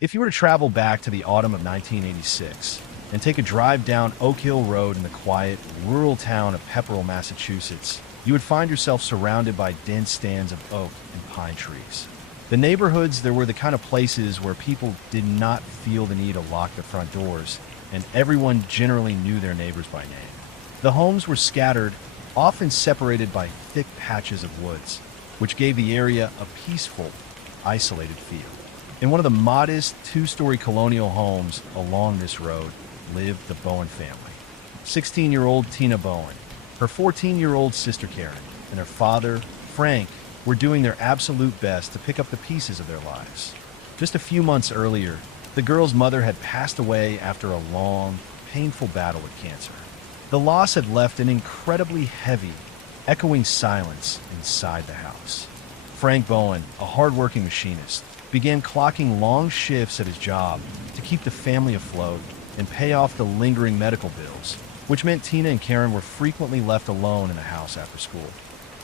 If you were to travel back to the autumn of 1986 and take a drive down Oak Hill Road in the quiet, rural town of Pepperell, Massachusetts, you would find yourself surrounded by dense stands of oak and pine trees. The neighborhoods there were the kind of places where people did not feel the need to lock their front doors, and everyone generally knew their neighbors by name. The homes were scattered, often separated by thick patches of woods, which gave the area a peaceful, isolated feel. In one of the modest two-story colonial homes along this road lived the Bowen family. 16-year-old Tina Bowen, her 14-year-old sister Karen, and her father, Frank, were doing their absolute best to pick up the pieces of their lives. Just a few months earlier, the girl's mother had passed away after a long, painful battle with cancer. The loss had left an incredibly heavy, echoing silence inside the house. Frank Bowen, a hard-working machinist, began clocking long shifts at his job to keep the family afloat and pay off the lingering medical bills, which meant Tina and Karen were frequently left alone in the house after school,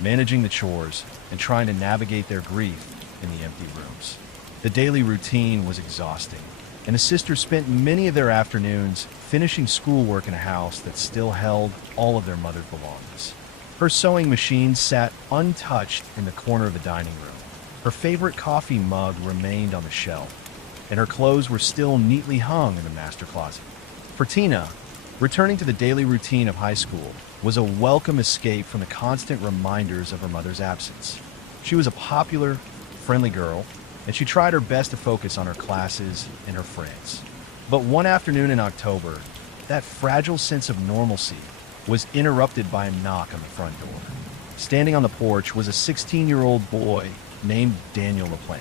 managing the chores and trying to navigate their grief in the empty rooms. The daily routine was exhausting, and the sisters spent many of their afternoons finishing schoolwork in a house that still held all of their mother's belongings. Her sewing machine sat untouched in the corner of the dining room. Her favorite coffee mug remained on the shelf, and her clothes were still neatly hung in the master closet. For Tina, returning to the daily routine of high school was a welcome escape from the constant reminders of her mother's absence. She was a popular, friendly girl, and she tried her best to focus on her classes and her friends. But one afternoon in October, that fragile sense of normalcy was interrupted by a knock on the front door. Standing on the porch was a 16-year-old boy named Daniel LaPlante.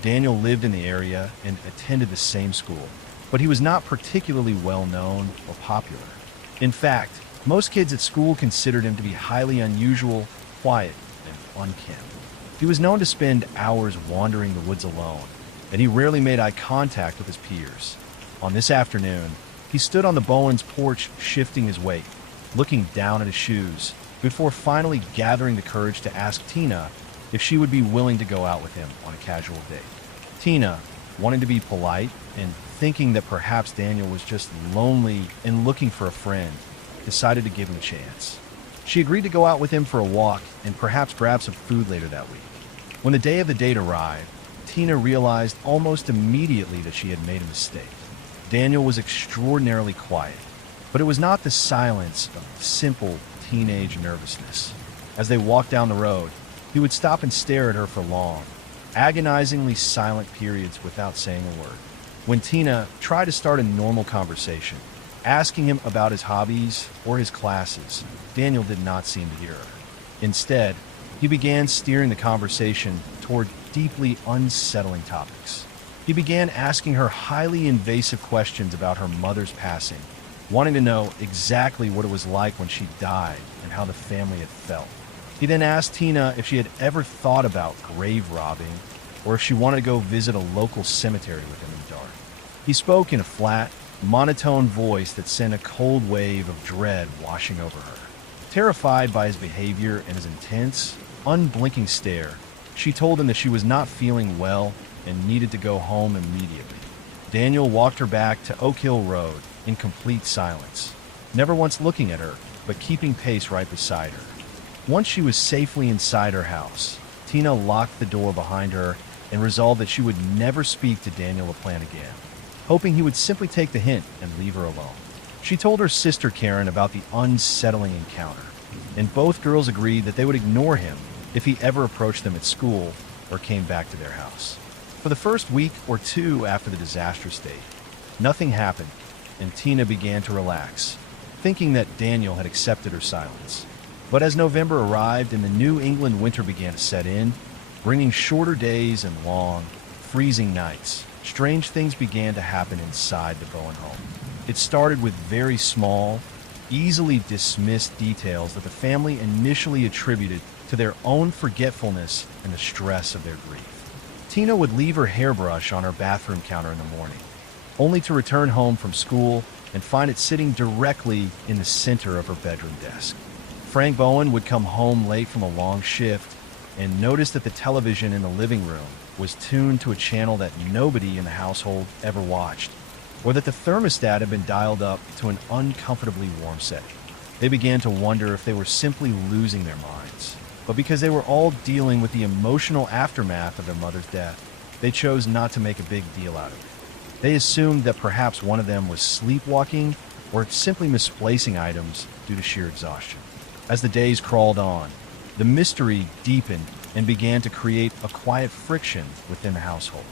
Daniel lived in the area and attended the same school, but he was not particularly well known or popular. In fact, most kids at school considered him to be highly unusual, quiet, and unkempt. He was known to spend hours wandering the woods alone, and he rarely made eye contact with his peers. On this afternoon, he stood on the Bowen's porch shifting his weight, looking down at his shoes, before finally gathering the courage to ask Tina if she would be willing to go out with him on a casual date. Tina, wanting to be polite and thinking that perhaps Daniel was just lonely and looking for a friend, decided to give him a chance. She agreed to go out with him for a walk and perhaps grab some food later that week. When the day of the date arrived, Tina realized almost immediately that she had made a mistake. Daniel was extraordinarily quiet, but it was not the silence of simple teenage nervousness. As they walked down the road, he would stop and stare at her for long, agonizingly silent periods without saying a word. When Tina tried to start a normal conversation, asking him about his hobbies or his classes, Daniel did not seem to hear her. Instead, he began steering the conversation toward deeply unsettling topics. He began asking her highly invasive questions about her mother's passing, wanting to know exactly what it was like when she died and how the family had felt. He then asked Tina if she had ever thought about grave robbing or if she wanted to go visit a local cemetery with him in the dark. He spoke in a flat, monotone voice that sent a cold wave of dread washing over her. Terrified by his behavior and his intense, unblinking stare, she told him that she was not feeling well and needed to go home immediately. Daniel walked her back to Oak Hill Road in complete silence, never once looking at her, but keeping pace right beside her. Once she was safely inside her house, Tina locked the door behind her and resolved that she would never speak to Daniel LaPlante again, hoping he would simply take the hint and leave her alone. She told her sister Karen about the unsettling encounter, and both girls agreed that they would ignore him if he ever approached them at school or came back to their house. For the first week or two after the disastrous date, nothing happened, and Tina began to relax, thinking that Daniel had accepted her silence. But as November arrived and the New England winter began to set in, bringing shorter days and long, freezing nights, strange things began to happen inside the Bowen home. It started with very small, easily dismissed details that the family initially attributed to their own forgetfulness and the stress of their grief. Tina would leave her hairbrush on her bathroom counter in the morning, only to return home from school and find it sitting directly in the center of her bedroom desk. Frank Bowen would come home late from a long shift and notice that the television in the living room was tuned to a channel that nobody in the household ever watched, or that the thermostat had been dialed up to an uncomfortably warm setting. They began to wonder if they were simply losing their minds. But because they were all dealing with the emotional aftermath of their mother's death, they chose not to make a big deal out of it. They assumed that perhaps one of them was sleepwalking or simply misplacing items due to sheer exhaustion. As the days crawled on, the mystery deepened and began to create a quiet friction within the household.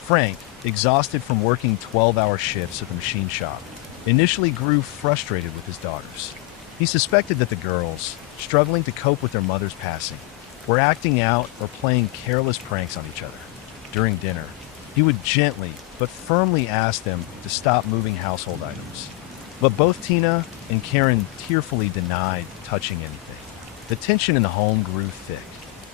Frank, exhausted from working 12-hour shifts at the machine shop, initially grew frustrated with his daughters. He suspected that the girls, struggling to cope with their mother's passing, were acting out or playing careless pranks on each other. During dinner, he would gently but firmly ask them to stop moving household items. But both Tina and Karen tearfully denied touching anything. The tension in the home grew thick.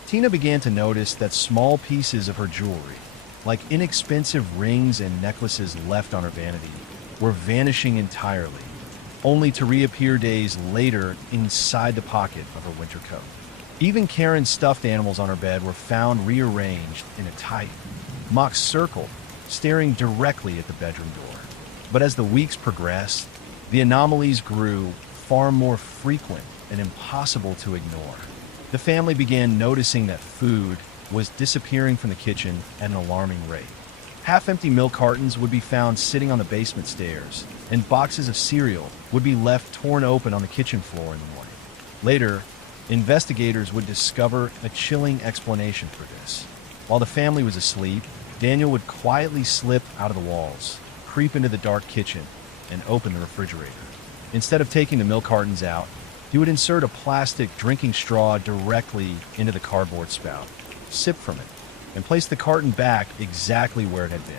Tina began to notice that small pieces of her jewelry, like inexpensive rings and necklaces left on her vanity, were vanishing entirely, only to reappear days later inside the pocket of her winter coat. Even Karen's stuffed animals on her bed were found rearranged in a tight, mock circle, staring directly at the bedroom door. But as the weeks progressed, the anomalies grew far more frequent and impossible to ignore. The family began noticing that food was disappearing from the kitchen at an alarming rate. Half-empty milk cartons would be found sitting on the basement stairs, and boxes of cereal would be left torn open on the kitchen floor in the morning. Later, investigators would discover a chilling explanation for this. While the family was asleep, Daniel would quietly slip out of the walls, creep into the dark kitchen, and open the refrigerator. Instead of taking the milk cartons out, he would insert a plastic drinking straw directly into the cardboard spout, sip from it, and place the carton back exactly where it had been.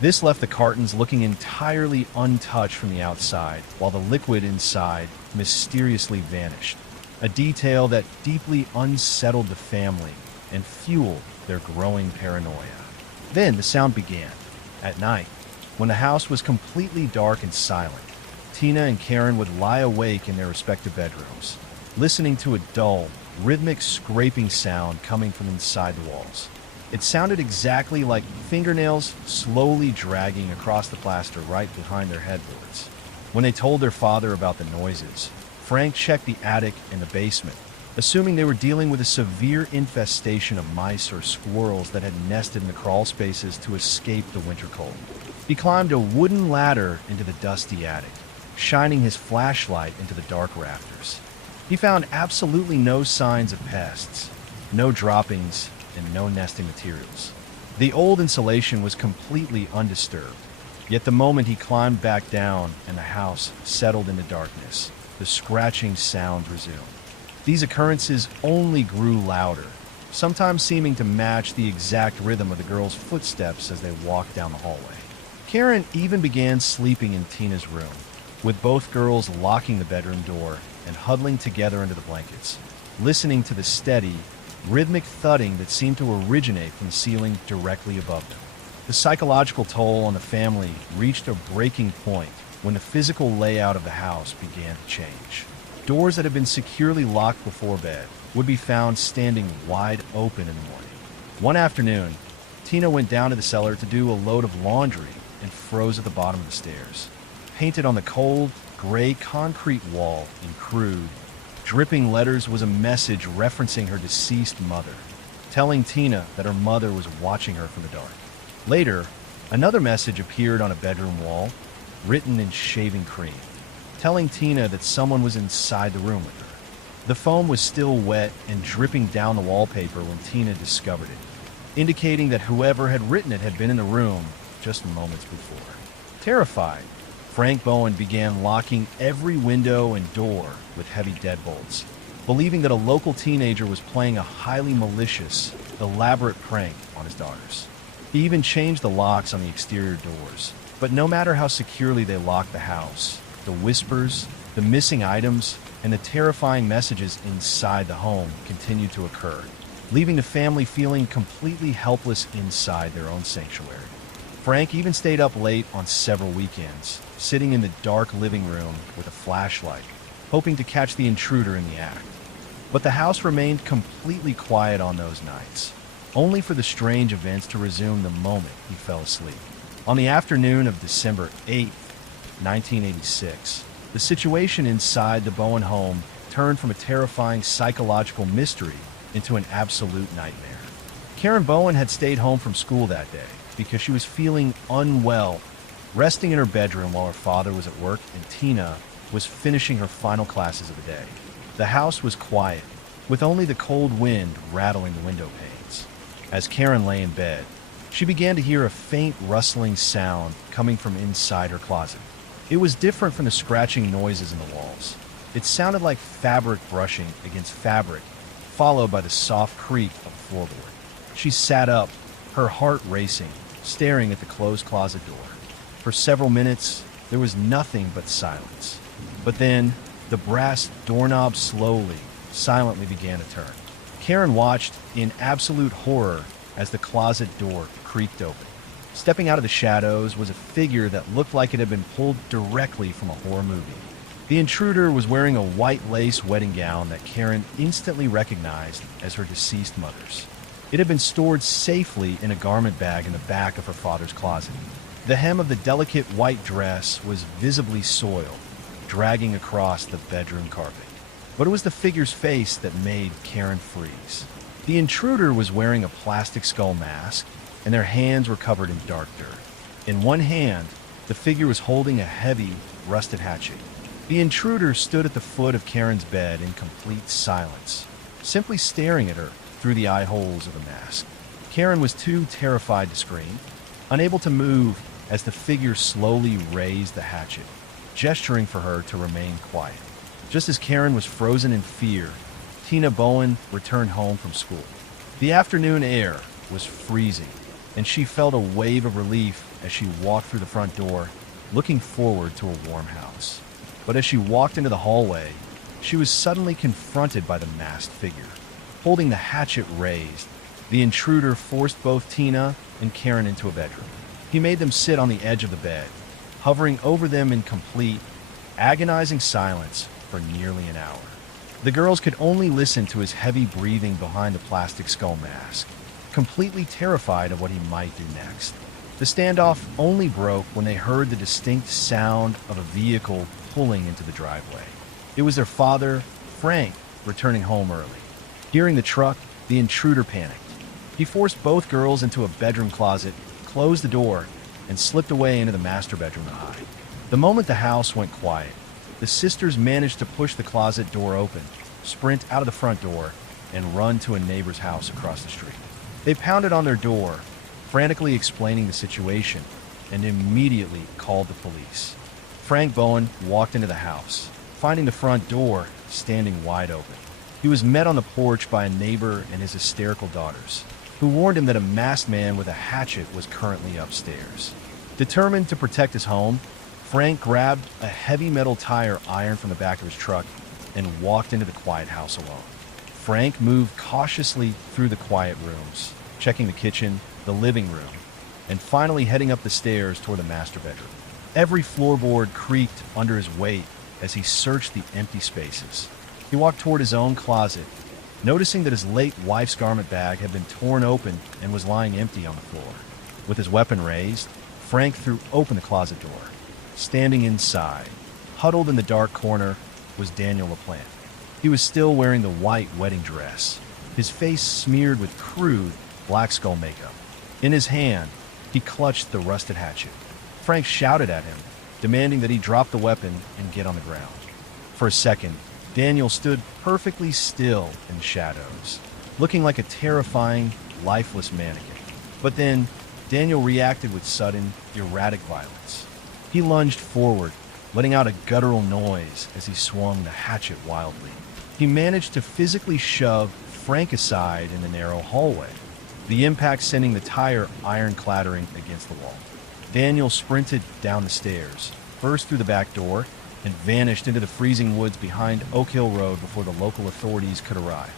This left the cartons looking entirely untouched from the outside, while the liquid inside mysteriously vanished, a detail that deeply unsettled the family and fueled their growing paranoia. Then the sound began. At night, when the house was completely dark and silent, Tina and Karen would lie awake in their respective bedrooms, listening to a dull, rhythmic scraping sound coming from inside the walls. It sounded exactly like fingernails slowly dragging across the plaster right behind their headboards. When they told their father about the noises, Frank checked the attic and the basement, assuming they were dealing with a severe infestation of mice or squirrels that had nested in the crawl spaces to escape the winter cold. He climbed a wooden ladder into the dusty attic, shining his flashlight into the dark rafters. He found absolutely no signs of pests, no droppings, and no nesting materials. The old insulation was completely undisturbed, yet the moment he climbed back down and the house settled into darkness, the scratching sound resumed. These occurrences only grew louder, sometimes seeming to match the exact rhythm of the girls' footsteps as they walked down the hallway. Karen even began sleeping in Tina's room, with both girls locking the bedroom door and huddling together under the blankets, listening to the steady, rhythmic thudding that seemed to originate from the ceiling directly above them. The psychological toll on the family reached a breaking point when the physical layout of the house began to change. Doors that had been securely locked before bed would be found standing wide open in the morning. One afternoon, Tina went down to the cellar to do a load of laundry and froze at the bottom of the stairs. Painted on the cold, gray concrete wall in crude, dripping letters was a message referencing her deceased mother, telling Tina that her mother was watching her from the dark. Later, another message appeared on a bedroom wall, written in shaving cream, telling Tina that someone was inside the room with her. The foam was still wet and dripping down the wallpaper when Tina discovered it, indicating that whoever had written it had been in the room just moments before. Terrified, Frank Bowen began locking every window and door with heavy deadbolts, believing that a local teenager was playing a highly malicious, elaborate prank on his daughters. He even changed the locks on the exterior doors, but no matter how securely they locked the house, the whispers, the missing items, and the terrifying messages inside the home continued to occur, leaving the family feeling completely helpless inside their own sanctuary. Frank even stayed up late on several weekends, sitting in the dark living room with a flashlight, hoping to catch the intruder in the act. But the house remained completely quiet on those nights. only for the strange events to resume the moment he fell asleep. On the afternoon of December 8th, 1986, the situation inside the Bowen home turned from a terrifying psychological mystery into an absolute nightmare. Karen Bowen had stayed home from school that day because she was feeling unwell, resting in her bedroom while her father was at work and Tina was finishing her final classes of the day. The house was quiet, with only the cold wind rattling the window panes. As Karen lay in bed, she began to hear a faint rustling sound coming from inside her closet. It was different from the scratching noises in the walls. It sounded like fabric brushing against fabric, followed by the soft creak of the floorboard. She sat up, her heart racing, staring at the closed closet door. For several minutes, there was nothing but silence. But then, the brass doorknob slowly, silently began to turn. Karen watched in absolute horror as the closet door creaked open. Stepping out of the shadows was a figure that looked like it had been pulled directly from a horror movie. The intruder was wearing a white lace wedding gown that Karen instantly recognized as her deceased mother's. It had been stored safely in a garment bag in the back of her father's closet. The hem of the delicate white dress was visibly soiled, dragging across the bedroom carpet. But it was the figure's face that made Karen freeze. The intruder was wearing a plastic skull mask, and their hands were covered in dark dirt. In one hand, the figure was holding a heavy, rusted hatchet. The intruder stood at the foot of Karen's bed in complete silence, simply staring at her through the eye holes of the mask. Karen was too terrified to scream, unable to move as the figure slowly raised the hatchet, gesturing for her to remain quiet. Just as Karen was frozen in fear, Tina Bowen returned home from school. The afternoon air was freezing, and she felt a wave of relief as she walked through the front door, looking forward to a warm house. But as she walked into the hallway, she was suddenly confronted by the masked figure. Holding the hatchet raised, the intruder forced both Tina and Karen into a bedroom. He made them sit on the edge of the bed, hovering over them in complete, agonizing silence for nearly an hour. The girls could only listen to his heavy breathing behind the plastic skull mask, completely terrified of what he might do next. The standoff only broke when they heard the distinct sound of a vehicle pulling into the driveway. It was their father, Frank, returning home early. Hearing the truck, the intruder panicked. He forced both girls into a bedroom closet, closed the door, and slipped away into the master bedroom to hide. The moment the house went quiet, the sisters managed to push the closet door open, sprint out of the front door, and run to a neighbor's house across the street. They pounded on their door, frantically explaining the situation, and immediately called the police. Frank Bowen walked into the house, finding the front door standing wide open. He was met on the porch by a neighbor and his hysterical daughters, who warned him that a masked man with a hatchet was currently upstairs. Determined to protect his home, Frank grabbed a heavy metal tire iron from the back of his truck and walked into the quiet house alone. Frank moved cautiously through the quiet rooms, checking the kitchen, the living room, and finally heading up the stairs toward the master bedroom. Every floorboard creaked under his weight as he searched the empty spaces. He walked toward his own closet, noticing that his late wife's garment bag had been torn open and was lying empty on the floor. With his weapon raised, Frank threw open the closet door. Standing inside, huddled in the dark corner, was Daniel LaPlante. He was still wearing the white wedding dress, his face smeared with crude black skull makeup. In his hand, he clutched the rusted hatchet. Frank shouted at him, demanding that he drop the weapon and get on the ground. For a second, Daniel stood perfectly still in the shadows, looking like a terrifying, lifeless mannequin. But then, Daniel reacted with sudden, erratic violence. He lunged forward, letting out a guttural noise as he swung the hatchet wildly. He managed to physically shove Frank aside in the narrow hallway, the impact sending the tire iron clattering against the wall. Daniel sprinted down the stairs, burst through the back door, and vanished into the freezing woods behind Oak Hill Road before the local authorities could arrive.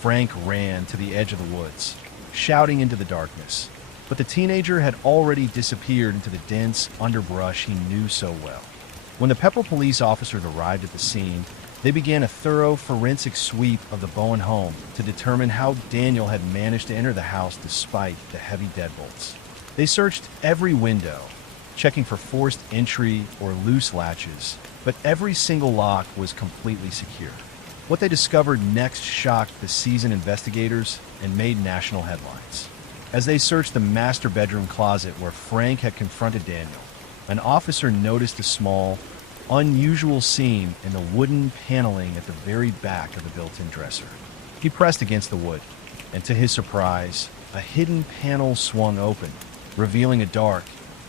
Frank ran to the edge of the woods, shouting into the darkness, but the teenager had already disappeared into the dense underbrush he knew so well. When the Pepper police officers arrived at the scene, They began a thorough forensic sweep of the Bowen home to determine how Daniel had managed to enter the house despite the heavy deadbolts. They searched every window, checking for forced entry or loose latches, but every single lock was completely secure. What they discovered next shocked the seasoned investigators and made national headlines. As they searched the master bedroom closet where Frank had confronted Daniel, an officer noticed a small, unusual seam in the wooden paneling at the very back of the built-in dresser. He pressed against the wood, and to his surprise, a hidden panel swung open, revealing a dark,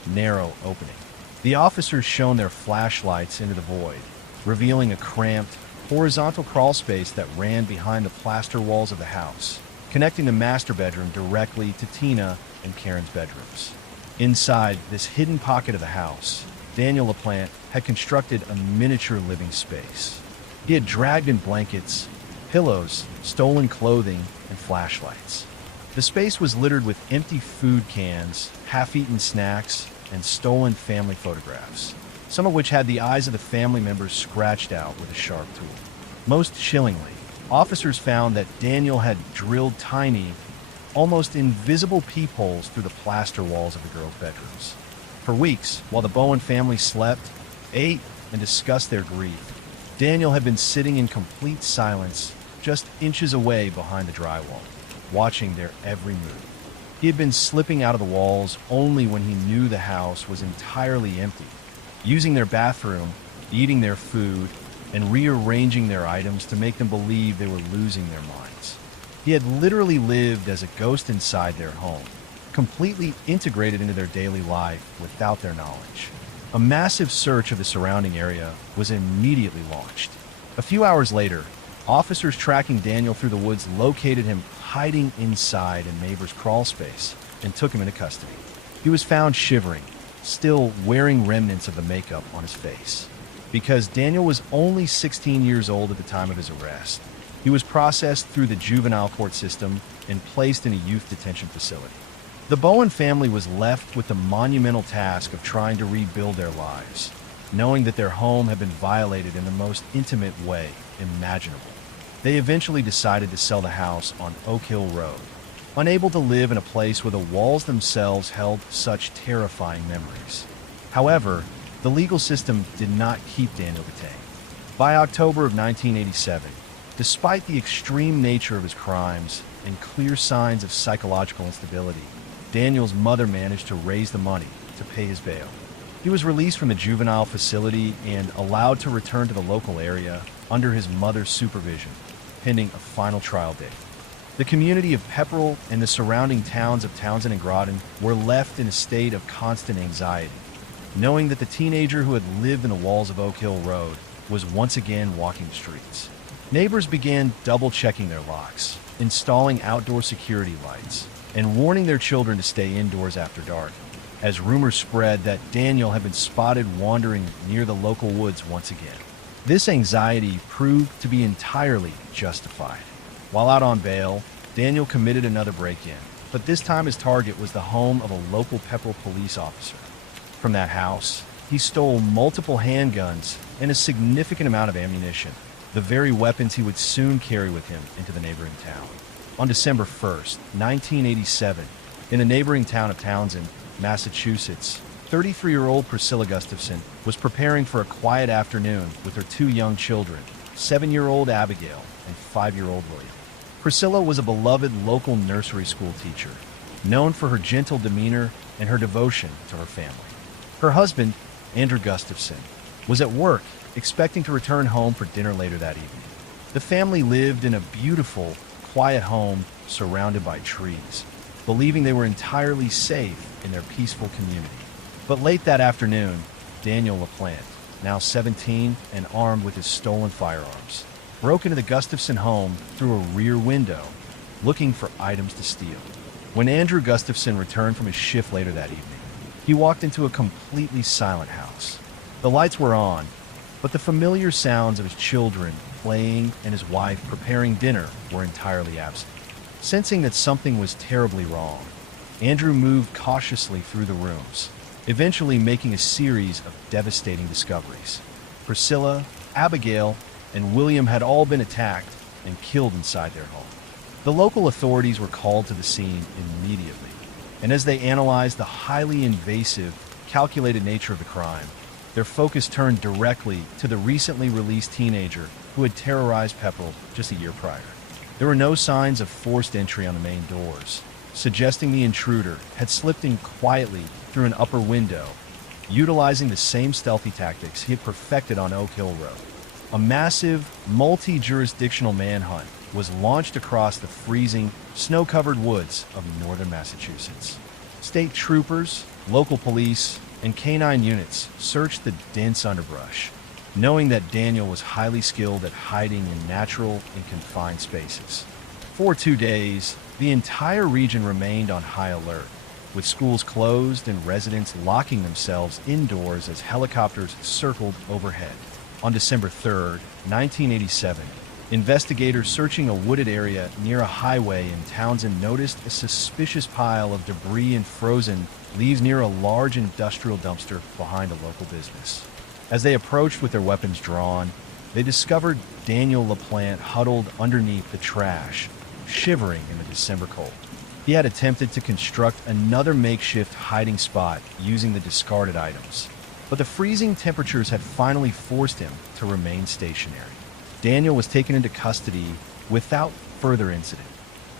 narrow opening. The officers shone their flashlights into the void, revealing a cramped, horizontal crawl space that ran behind the plaster walls of the house, connecting the master bedroom directly to Tina and Karen's bedrooms. Inside this hidden pocket of the house, Daniel LaPlante had constructed a miniature living space. He had dragged in blankets, pillows, stolen clothing, and flashlights. The space was littered with empty food cans, half-eaten snacks, and stolen family photographs, some of which had the eyes of the family members scratched out with a sharp tool. Most chillingly, officers found that Daniel had drilled tiny, almost invisible peepholes through the plaster walls of the girls' bedrooms. For weeks, while the Bowen family slept, ate, and discussed their grief, Daniel had been sitting in complete silence just inches away behind the drywall, watching their every move. He had been slipping out of the walls only when he knew the house was entirely empty, using their bathroom, eating their food, and rearranging their items to make them believe they were losing their minds. He had literally lived as a ghost inside their home, completely integrated into their daily life without their knowledge. A massive search of the surrounding area was immediately launched. A few hours later, officers tracking Daniel through the woods located him hiding inside a neighbor's crawl space and took him into custody. He was found shivering, still wearing remnants of the makeup on his face. Because Daniel was only 16 years old at the time of his arrest, he was processed through the juvenile court system and placed in a youth detention facility. The Bowen family was left with the monumental task of trying to rebuild their lives, knowing that their home had been violated in the most intimate way imaginable. They eventually decided to sell the house on Oak Hill Road, unable to live in a place where the walls themselves held such terrifying memories. However, the legal system did not keep Daniel detained. By October of 1987, despite the extreme nature of his crimes and clear signs of psychological instability, Daniel's mother managed to raise the money to pay his bail. He was released from the juvenile facility and allowed to return to the local area under his mother's supervision, pending a final trial date. The community of Pepperell and the surrounding towns of Townsend and Groton were left in a state of constant anxiety, knowing that the teenager who had lived in the walls of Oak Hill Road was once again walking the streets. Neighbors began double-checking their locks, installing outdoor security lights, and warning their children to stay indoors after dark, as rumors spread that Daniel had been spotted wandering near the local woods once again. This anxiety proved to be entirely justified. While out on bail, Daniel committed another break-in, but this time his target was the home of a local Pepperell police officer. From that house, he stole multiple handguns and a significant amount of ammunition, the very weapons he would soon carry with him into the neighboring town. On December 1st, 1987, in the neighboring town of Townsend, Massachusetts, 33-year-old Priscilla Gustafson was preparing for a quiet afternoon with her two young children, 7-year-old Abigail and 5-year-old William. Priscilla was a beloved local nursery school teacher, known for her gentle demeanor and her devotion to her family. Her husband, Andrew Gustafson, was at work, expecting to return home for dinner later that evening. The family lived in a beautiful, quiet home surrounded by trees, believing they were entirely safe in their peaceful community. But late that afternoon, Daniel LaPlante, now 17 and armed with his stolen firearms, broke into the Gustafson home through a rear window, looking for items to steal. When Andrew Gustafson returned from his shift later that evening, he walked into a completely silent house. The lights were on, but the familiar sounds of his children playing and his wife preparing dinner were entirely absent. Sensing that something was terribly wrong, Andrew moved cautiously through the rooms, eventually making a series of devastating discoveries. Priscilla, Abigail, and William had all been attacked and killed inside their home. The local authorities were called to the scene immediately, and as they analyzed the highly invasive, calculated nature of the crime, their focus turned directly to the recently released teenager who had terrorized Pepperell just a year prior. There were no signs of forced entry on the main doors, suggesting the intruder had slipped in quietly through an upper window, utilizing the same stealthy tactics he had perfected on Oak Hill Road. A massive, multi-jurisdictional manhunt was launched across the freezing, snow-covered woods of northern Massachusetts. State troopers, local police, and canine units searched the dense underbrush, knowing that Daniel was highly skilled at hiding in natural and confined spaces. For 2 days, the entire region remained on high alert, with schools closed and residents locking themselves indoors as helicopters circled overhead. On December 3, 1987, investigators searching a wooded area near a highway in Townsend noticed a suspicious pile of debris and frozen leaves near a large industrial dumpster behind a local business. As they approached with their weapons drawn, they discovered Daniel LaPlante huddled underneath the trash, shivering in the December cold. He had attempted to construct another makeshift hiding spot using the discarded items, but the freezing temperatures had finally forced him to remain stationary. Daniel was taken into custody without further incident.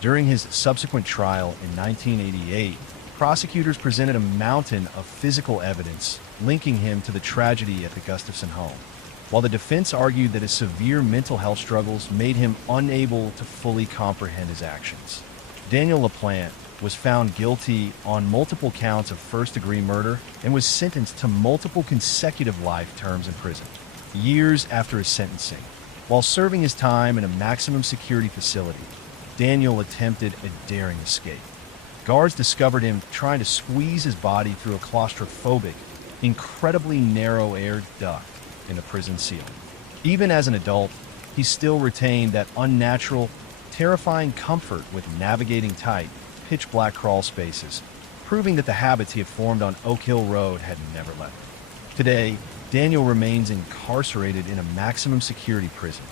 During his subsequent trial in 1988, prosecutors presented a mountain of physical evidence linking him to the tragedy at the Gustafson home, while the defense argued that his severe mental health struggles made him unable to fully comprehend his actions. Daniel LaPlante was found guilty on multiple counts of first-degree murder and was sentenced to multiple consecutive life terms in prison. Years after his sentencing, while serving his time in a maximum security facility, Daniel attempted a daring escape. Guards discovered him trying to squeeze his body through a claustrophobic, incredibly narrow air duct in the prison ceiling. Even as an adult, he still retained that unnatural, terrifying comfort with navigating tight, pitch-black crawl spaces, proving that the habits he had formed on Oak Hill Road had never left him. Today, Daniel remains incarcerated in a maximum security prison.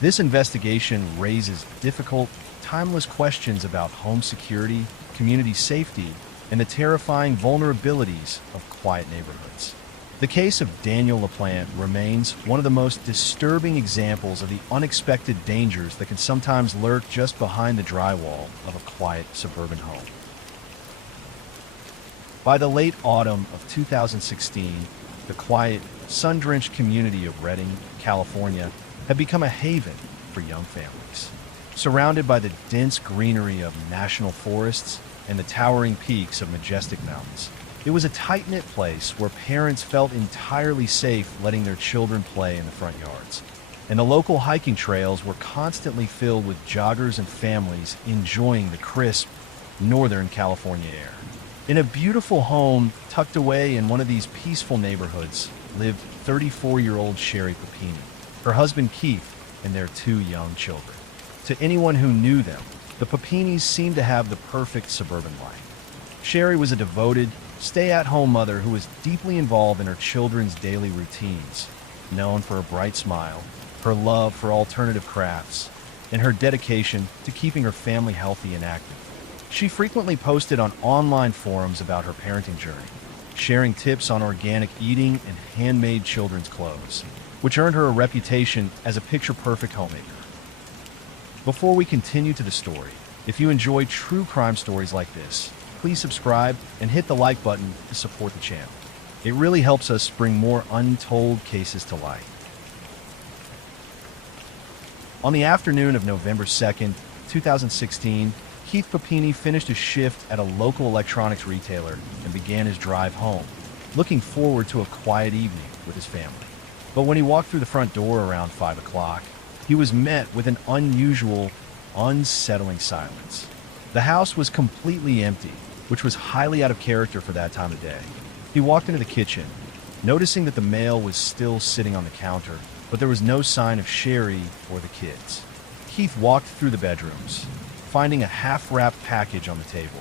This investigation raises difficult, timeless questions about home security, community safety, and the terrifying vulnerabilities of quiet neighborhoods. The case of Daniel LaPlante remains one of the most disturbing examples of the unexpected dangers that can sometimes lurk just behind the drywall of a quiet suburban home. By the late autumn of 2016, the quiet, sun-drenched community of Redding, California, had become a haven for young families. Surrounded by the dense greenery of national forests and the towering peaks of majestic mountains, it was a tight-knit place where parents felt entirely safe letting their children play in the front yards. And the local hiking trails were constantly filled with joggers and families enjoying the crisp, northern California air. In a beautiful home tucked away in one of these peaceful neighborhoods lived 34-year-old Sherry Papini, her husband Keith, and their 2 young children. To anyone who knew them, the Papinis seemed to have the perfect suburban life. Sherry was a devoted, stay-at-home mother who was deeply involved in her children's daily routines, known for her bright smile, her love for alternative crafts, and her dedication to keeping her family healthy and active. She frequently posted on online forums about her parenting journey, sharing tips on organic eating and handmade children's clothes, which earned her a reputation as a picture-perfect homemaker. Before we continue to the story, if you enjoy true crime stories like this, please subscribe and hit the like button to support the channel. It really helps us bring more untold cases to light. On the afternoon of November 2nd, 2016, Keith Papini finished his shift at a local electronics retailer and began his drive home, looking forward to a quiet evening with his family. But when he walked through the front door around 5 o'clock, he was met with an unusual, unsettling silence. The house was completely empty, which was highly out of character for that time of day. He walked into the kitchen, noticing that the mail was still sitting on the counter, but there was no sign of Sherry or the kids. Keith walked through the bedrooms, finding a half-wrapped package on the table,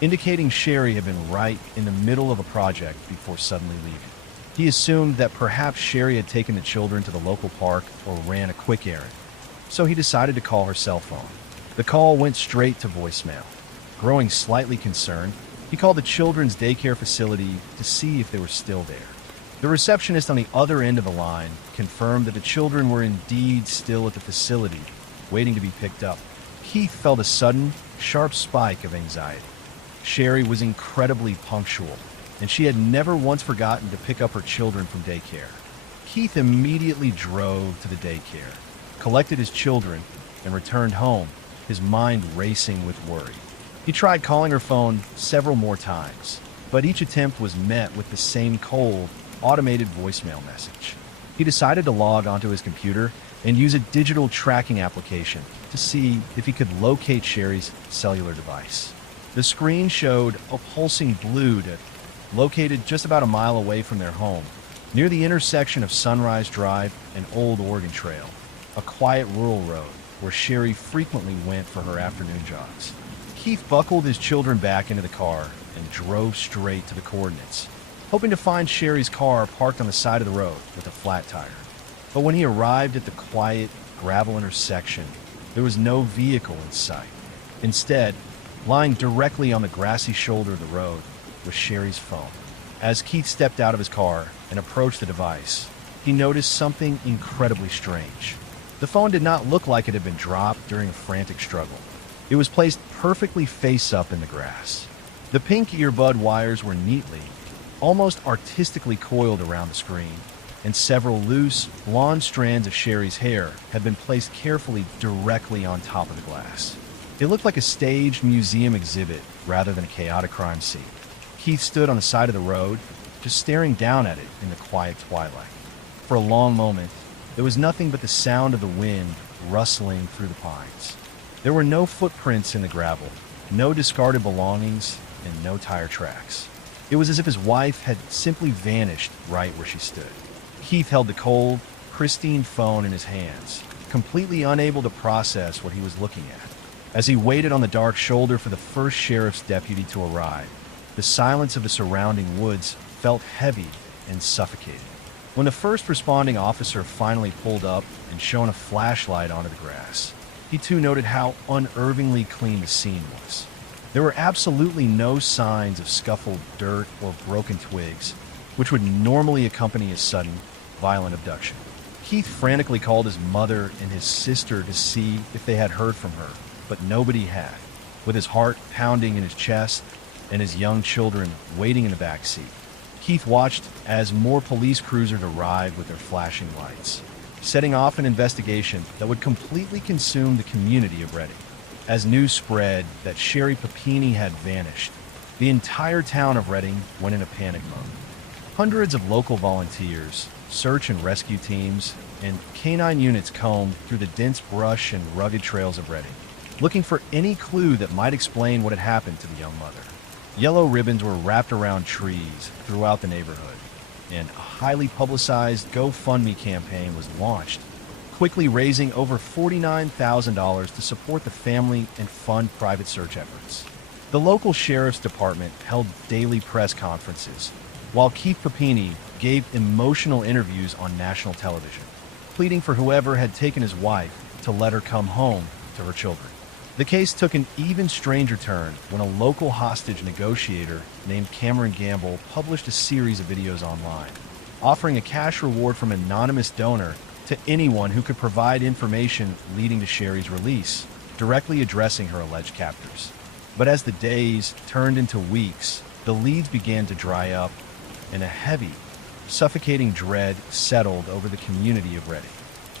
indicating Sherry had been right in the middle of a project before suddenly leaving. He assumed that perhaps Sherry had taken the children to the local park or ran a quick errand, so he decided to call her cell phone. The call went straight to voicemail. Growing slightly concerned, he called the children's daycare facility to see if they were still there. The receptionist on the other end of the line confirmed that the children were indeed still at the facility, waiting to be picked up. Keith felt a sudden, sharp spike of anxiety. Sherry was incredibly punctual, and she had never once forgotten to pick up her children from daycare. Keith immediately drove to the daycare, collected his children, and returned home, his mind racing with worry. He tried calling her phone several more times, but each attempt was met with the same cold, automated voicemail message. He decided to log onto his computer and use a digital tracking application to see if he could locate Sherry's cellular device. The screen showed a pulsing blue dot located just about a mile away from their home, near the intersection of Sunrise Drive and Old Oregon Trail, a quiet rural road where Sherry frequently went for her afternoon jogs. Keith buckled his children back into the car and drove straight to the coordinates, hoping to find Sherry's car parked on the side of the road with a flat tire. But when he arrived at the quiet, gravel intersection, there was no vehicle in sight. Instead, lying directly on the grassy shoulder of the road was Sherry's phone. As Keith stepped out of his car and approached the device, he noticed something incredibly strange. The phone did not look like it had been dropped during a frantic struggle. It was placed perfectly face up in the grass. The pink earbud wires were neatly, almost artistically coiled around the screen, and several loose, blonde strands of Sherry's hair had been placed carefully directly on top of the glass. It looked like a staged museum exhibit rather than a chaotic crime scene. Keith stood on the side of the road, just staring down at it in the quiet twilight. For a long moment, there was nothing but the sound of the wind rustling through the pines. There were no footprints in the gravel, no discarded belongings, and no tire tracks. It was as if his wife had simply vanished right where she stood. Keith held the cold, pristine phone in his hands, completely unable to process what he was looking at. As he waited on the dark shoulder for the first sheriff's deputy to arrive, the silence of the surrounding woods felt heavy and suffocating. When the first responding officer finally pulled up and shone a flashlight onto the grass, he too noted how unnervingly clean the scene was. There were absolutely no signs of scuffled dirt or broken twigs, which would normally accompany a sudden, violent abduction. Keith frantically called his mother and his sister to see if they had heard from her, but nobody had. With his heart pounding in his chest and his young children waiting in the back seat, Keith watched as more police cruisers arrived with their flashing lights, setting off an investigation that would completely consume the community of Reading. As news spread that Sherry Papini had vanished, the entire town of Reading went into panic mode. Hundreds of local volunteers, search and rescue teams, and canine units combed through the dense brush and rugged trails of Reading, looking for any clue that might explain what had happened to the young mother. Yellow ribbons were wrapped around trees throughout the neighborhood, and a highly publicized GoFundMe campaign was launched, quickly raising over $49,000 to support the family and fund private search efforts. The local sheriff's department held daily press conferences, while Keith Papini gave emotional interviews on national television, pleading for whoever had taken his wife to let her come home to her children. The case took an even stranger turn when a local hostage negotiator named Cameron Gamble published a series of videos online, offering a cash reward from an anonymous donor to anyone who could provide information leading to Sherry's release, directly addressing her alleged captors. But as the days turned into weeks, the leads began to dry up, and a heavy, suffocating dread settled over the community of Reading.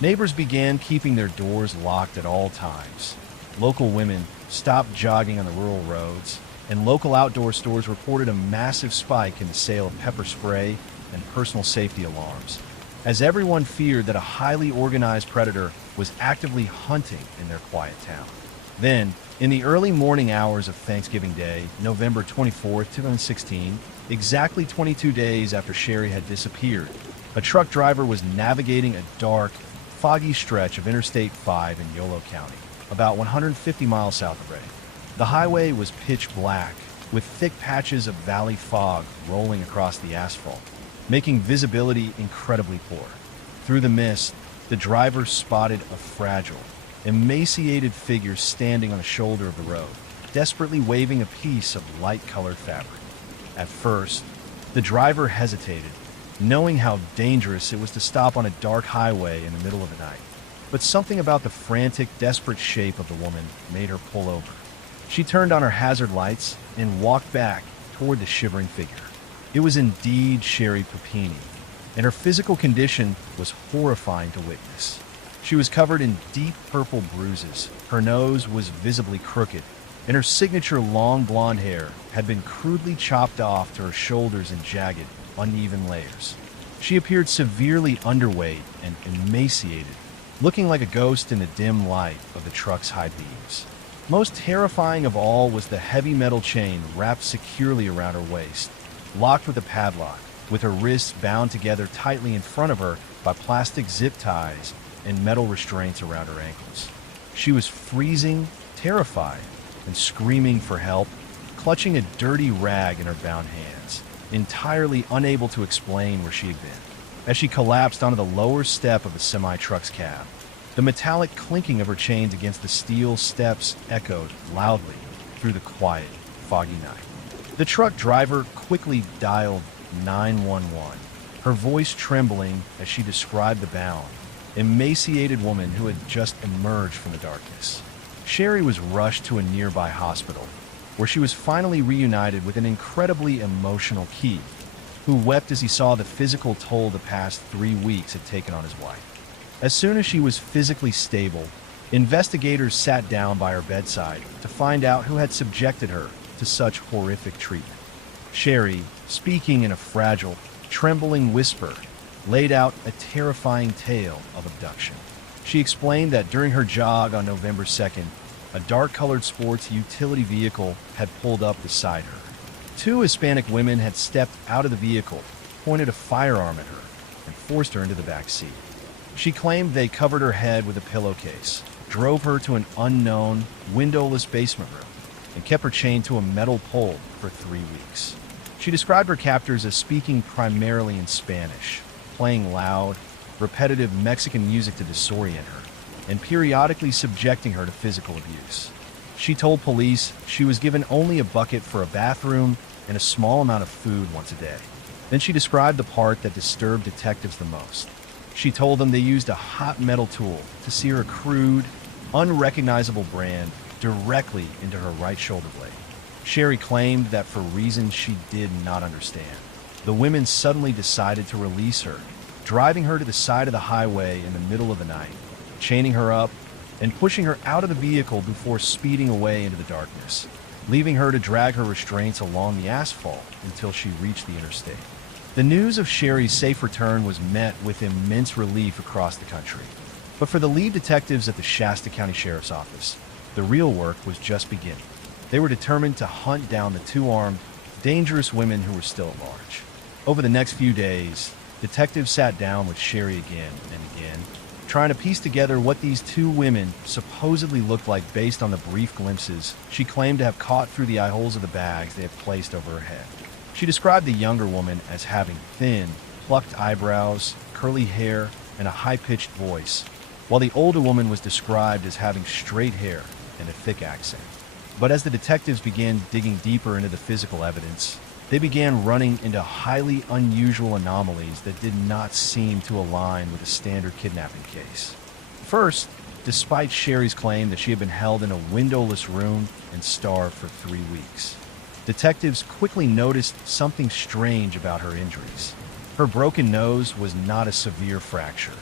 Neighbors began keeping their doors locked at all times. Local women stopped jogging on the rural roads, and local outdoor stores reported a massive spike in the sale of pepper spray and personal safety alarms, as everyone feared that a highly organized predator was actively hunting in their quiet town. Then, in the early morning hours of Thanksgiving Day, November 24, 2016, exactly 22 days after Sherry had disappeared, a truck driver was navigating a dark, foggy stretch of Interstate 5 in Yolo County, about 150 miles south of Reading. The highway was pitch black, with thick patches of valley fog rolling across the asphalt. making visibility incredibly poor. Through the mist, the driver spotted a fragile, emaciated figure standing on the shoulder of the road, desperately waving a piece of light-colored fabric. At first, the driver hesitated, knowing how dangerous it was to stop on a dark highway in the middle of the night. But something about the frantic, desperate shape of the woman made her pull over. She turned on her hazard lights and walked back toward the shivering figure. It was indeed Sherry Papini, and her physical condition was horrifying to witness. She was covered in deep purple bruises, her nose was visibly crooked, and her signature long blonde hair had been crudely chopped off to her shoulders in jagged, uneven layers. She appeared severely underweight and emaciated, looking like a ghost in the dim light of the truck's high beams. Most terrifying of all was the heavy metal chain wrapped securely around her waist, locked with a padlock, with her wrists bound together tightly in front of her by plastic zip ties and metal restraints around her ankles. She was freezing, terrified, and screaming for help, clutching a dirty rag in her bound hands, entirely unable to explain where she had been. As she collapsed onto the lower step of the semi-truck's cab, the metallic clinking of her chains against the steel steps echoed loudly through the quiet, foggy night. The truck driver quickly dialed 911, her voice trembling as she described the bound, emaciated woman who had just emerged from the darkness. Sherry was rushed to a nearby hospital, where she was finally reunited with an incredibly emotional Keith, who wept as he saw the physical toll the past 3 weeks had taken on his wife. As soon as she was physically stable, investigators sat down by her bedside to find out who had subjected her to such horrific treatment. Sherry, speaking in a fragile, trembling whisper, laid out a terrifying tale of abduction. She explained that during her jog on November 2nd, a dark-colored sports utility vehicle had pulled up beside her. 2 Hispanic women had stepped out of the vehicle, pointed a firearm at her, and forced her into the back seat. She claimed they covered her head with a pillowcase, drove her to an unknown, windowless basement room, and kept her chained to a metal pole for 3 weeks. She described her captors as speaking primarily in Spanish, playing loud, repetitive Mexican music to disorient her, and periodically subjecting her to physical abuse. She told police she was given only a bucket for a bathroom and a small amount of food once a day. Then she described the part that disturbed detectives the most. She told them they used a hot metal tool to sear a crude, unrecognizable brand directly into her right shoulder blade. Sherry claimed that for reasons she did not understand, the women suddenly decided to release her, driving her to the side of the highway in the middle of the night, chaining her up, and pushing her out of the vehicle before speeding away into the darkness, leaving her to drag her restraints along the asphalt until she reached the interstate. The news of Sherry's safe return was met with immense relief across the country. But for the lead detectives at the Shasta County Sheriff's Office, the real work was just beginning. They were determined to hunt down the 2 armed, dangerous women who were still at large. Over the next few days, detectives sat down with Sherry again and again, trying to piece together what these 2 women supposedly looked like based on the brief glimpses she claimed to have caught through the eye holes of the bags they had placed over her head. She described the younger woman as having thin, plucked eyebrows, curly hair, and a high-pitched voice, while the older woman was described as having straight hair and a thick accent. But as the detectives began digging deeper into the physical evidence, they began running into highly unusual anomalies that did not seem to align with a standard kidnapping case. First, despite Sherry's claim that she had been held in a windowless room and starved for 3 weeks, detectives quickly noticed something strange about her injuries. Her broken nose was not a severe fracture,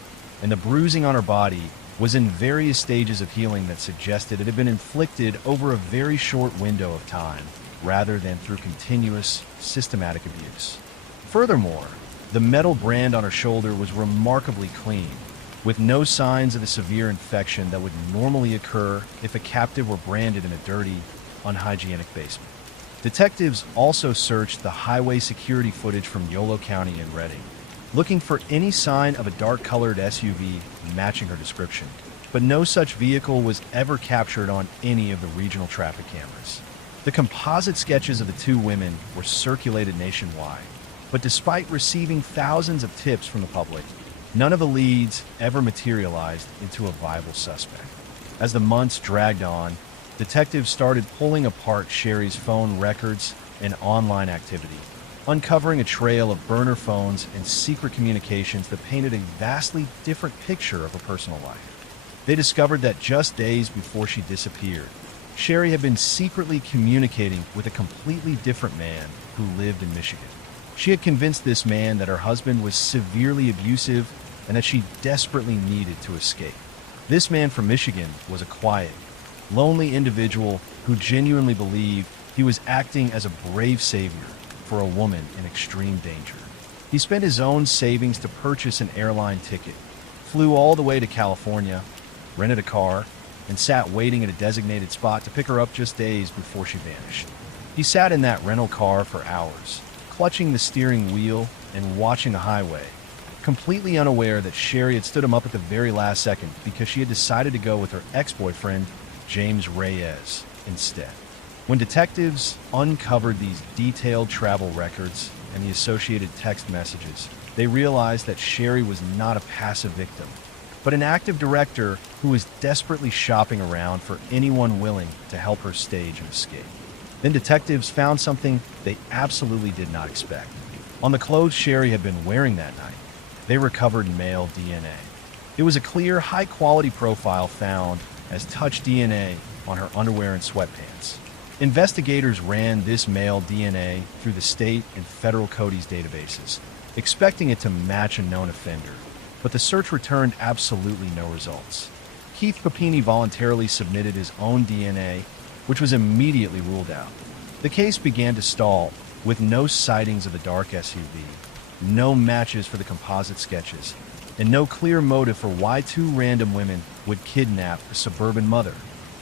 and the bruising on her body was in various stages of healing that suggested it had been inflicted over a very short window of time, rather than through continuous, systematic abuse. Furthermore, the metal brand on her shoulder was remarkably clean, with no signs of the severe infection that would normally occur if a captive were branded in a dirty, unhygienic basement. Detectives also searched the highway security footage from Yolo County and Redding, looking for any sign of a dark-colored SUV matching her description, but no such vehicle was ever captured on any of the regional traffic cameras. The composite sketches of the 2 women were circulated nationwide, But despite receiving thousands of tips from the public, none of the leads ever materialized into a viable suspect. As the months dragged on, detectives started pulling apart Sherry's phone records and online activity, uncovering a trail of burner phones and secret communications that painted a vastly different picture of her personal life. They discovered that just days before she disappeared, Sherry had been secretly communicating with a completely different man who lived in Michigan. She had convinced this man that her husband was severely abusive and that she desperately needed to escape. This man from Michigan was a quiet, lonely individual who genuinely believed he was acting as a brave savior for a woman in extreme danger. He spent his own savings to purchase an airline ticket, flew all the way to California, rented a car, and sat waiting at a designated spot to pick her up just days before she vanished. He sat in that rental car for hours, clutching the steering wheel and watching the highway, completely unaware that Sherry had stood him up at the very last second because she had decided to go with her ex-boyfriend, James Reyes, instead. When detectives uncovered these detailed travel records and the associated text messages, they realized that Sherry was not a passive victim, but an active director who was desperately shopping around for anyone willing to help her stage an escape. Then detectives found something they absolutely did not expect. On the clothes Sherry had been wearing that night, they recovered male DNA. It was a clear, high-quality profile found as touch DNA on her underwear and sweatpants. Investigators ran this male DNA through the state and federal CODIS databases, expecting it to match a known offender, but the search returned absolutely no results. Keith Papini voluntarily submitted his own DNA, which was immediately ruled out. The case began to stall, with no sightings of the dark SUV, no matches for the composite sketches, and no clear motive for why two random women would kidnap a suburban mother,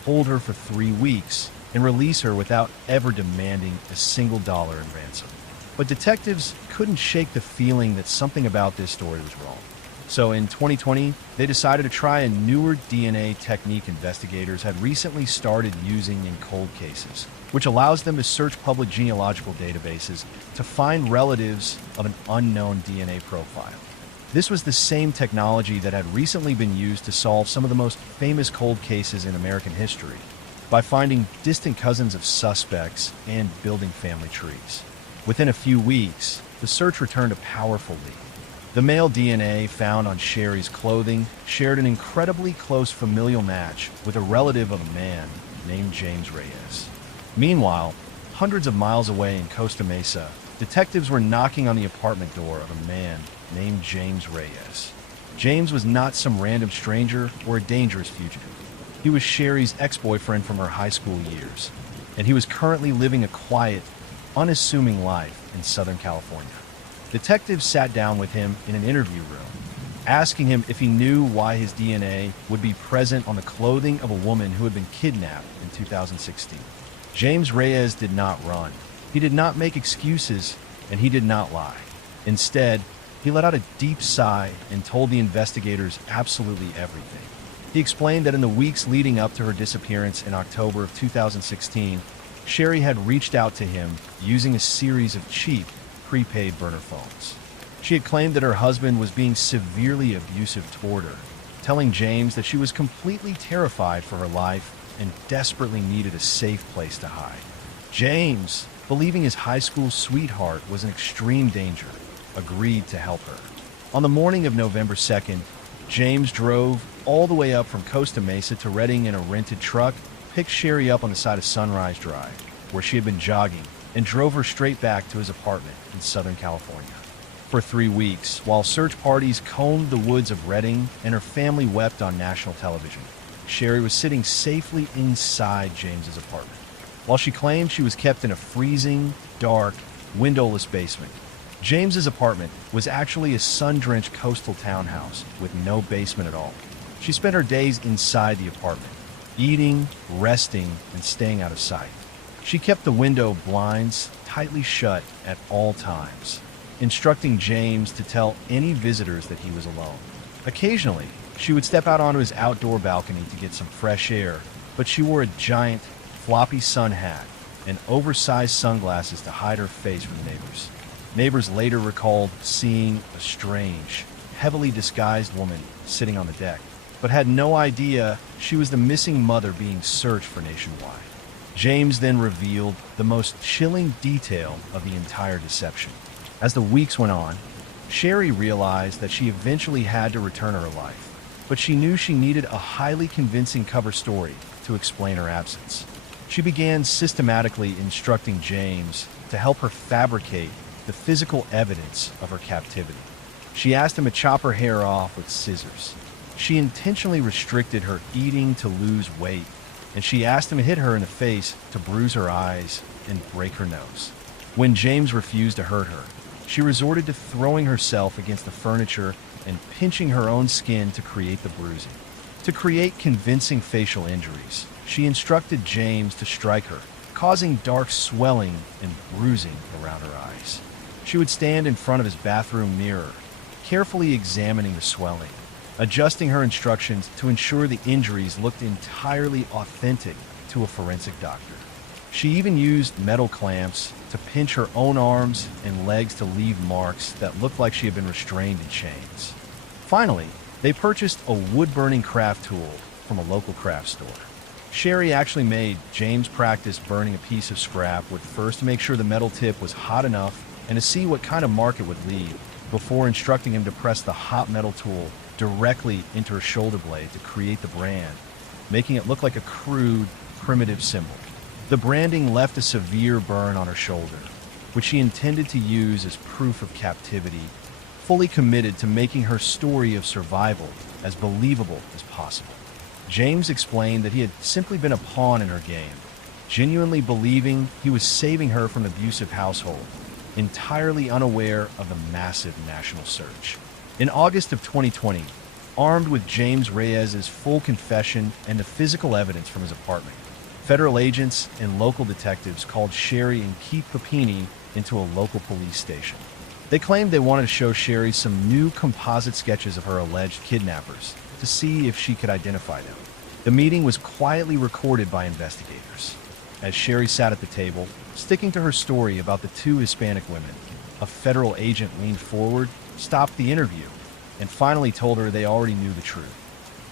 hold her for 3 weeks, and release her without ever demanding a single dollar in ransom. But detectives couldn't shake the feeling that something about this story was wrong. So in 2020, they decided to try a newer DNA technique investigators had recently started using in cold cases, which allows them to search public genealogical databases to find relatives of an unknown DNA profile. This was the same technology that had recently been used to solve some of the most famous cold cases in American history, by finding distant cousins of suspects and building family trees. Within a few weeks, the search returned a powerful lead. The male DNA found on Sherry's clothing shared an incredibly close familial match with a relative of a man named James Reyes. Meanwhile, hundreds of miles away in Costa Mesa, detectives were knocking on the apartment door of a man named James Reyes. James was not some random stranger or a dangerous fugitive. He was Sherry's ex-boyfriend from her high school years, and he was currently living a quiet, unassuming life in Southern California. Detectives sat down with him in an interview room, asking him if he knew why his DNA would be present on the clothing of a woman who had been kidnapped in 2016. James Reyes did not run. He did not make excuses, and he did not lie. Instead, he let out a deep sigh and told the investigators absolutely everything. He explained that in the weeks leading up to her disappearance in October of 2016, Sherry had reached out to him using a series of cheap, prepaid burner phones. She had claimed that her husband was being severely abusive toward her, telling James that she was completely terrified for her life and desperately needed a safe place to hide. James, believing his high school sweetheart was in extreme danger, agreed to help her. On the morning of November 2nd, James drove all the way up from Costa Mesa to Redding in a rented truck, picked Sherry up on the side of Sunrise Drive, where she had been jogging, and drove her straight back to his apartment in Southern California. For 3 weeks, while search parties combed the woods of Redding and her family wept on national television, Sherry was sitting safely inside James's apartment. While she claimed she was kept in a freezing, dark, windowless basement, James's apartment was actually a sun-drenched coastal townhouse with no basement at all. She spent her days inside the apartment, eating, resting, and staying out of sight. She kept the window blinds tightly shut at all times, instructing James to tell any visitors that he was alone. Occasionally, she would step out onto his outdoor balcony to get some fresh air, but she wore a giant, floppy sun hat and oversized sunglasses to hide her face from the neighbors. Neighbors later recalled seeing a strange, heavily disguised woman sitting on the deck, but had no idea she was the missing mother being searched for nationwide. James then revealed the most chilling detail of the entire deception. As the weeks went on, Sherry realized that she eventually had to return to her life, but she knew she needed a highly convincing cover story to explain her absence. She began systematically instructing James to help her fabricate the physical evidence of her captivity. She asked him to chop her hair off with scissors. She intentionally restricted her eating to lose weight, and she asked him to hit her in the face to bruise her eyes and break her nose. When James refused to hurt her, she resorted to throwing herself against the furniture and pinching her own skin to create the bruising. To create convincing facial injuries, she instructed James to strike her, causing dark swelling and bruising around her eyes. She would stand in front of his bathroom mirror, carefully examining the swelling, adjusting her instructions to ensure the injuries looked entirely authentic to a forensic doctor. She even used metal clamps to pinch her own arms and legs to leave marks that looked like she had been restrained in chains. Finally, they purchased a wood-burning craft tool from a local craft store. Sherry actually made James practice burning a piece of scrap wood first to make sure the metal tip was hot enough and to see what kind of mark it would leave, before instructing him to press the hot metal tool directly into her shoulder blade to create the brand, making it look like a crude, primitive symbol. The branding left a severe burn on her shoulder, which she intended to use as proof of captivity, fully committed to making her story of survival as believable as possible. James explained that he had simply been a pawn in her game, genuinely believing he was saving her from an abusive household, entirely unaware of the massive national search. In August of 2020, armed with James Reyes's full confession and the physical evidence from his apartment, federal agents and local detectives called Sherry and Keith Papini into a local police station. They claimed they wanted to show Sherry some new composite sketches of her alleged kidnappers to see if she could identify them. The meeting was quietly recorded by investigators. As Sherry sat at the table, sticking to her story about the two Hispanic women, a federal agent leaned forward, stopped the interview, and finally told her they already knew the truth.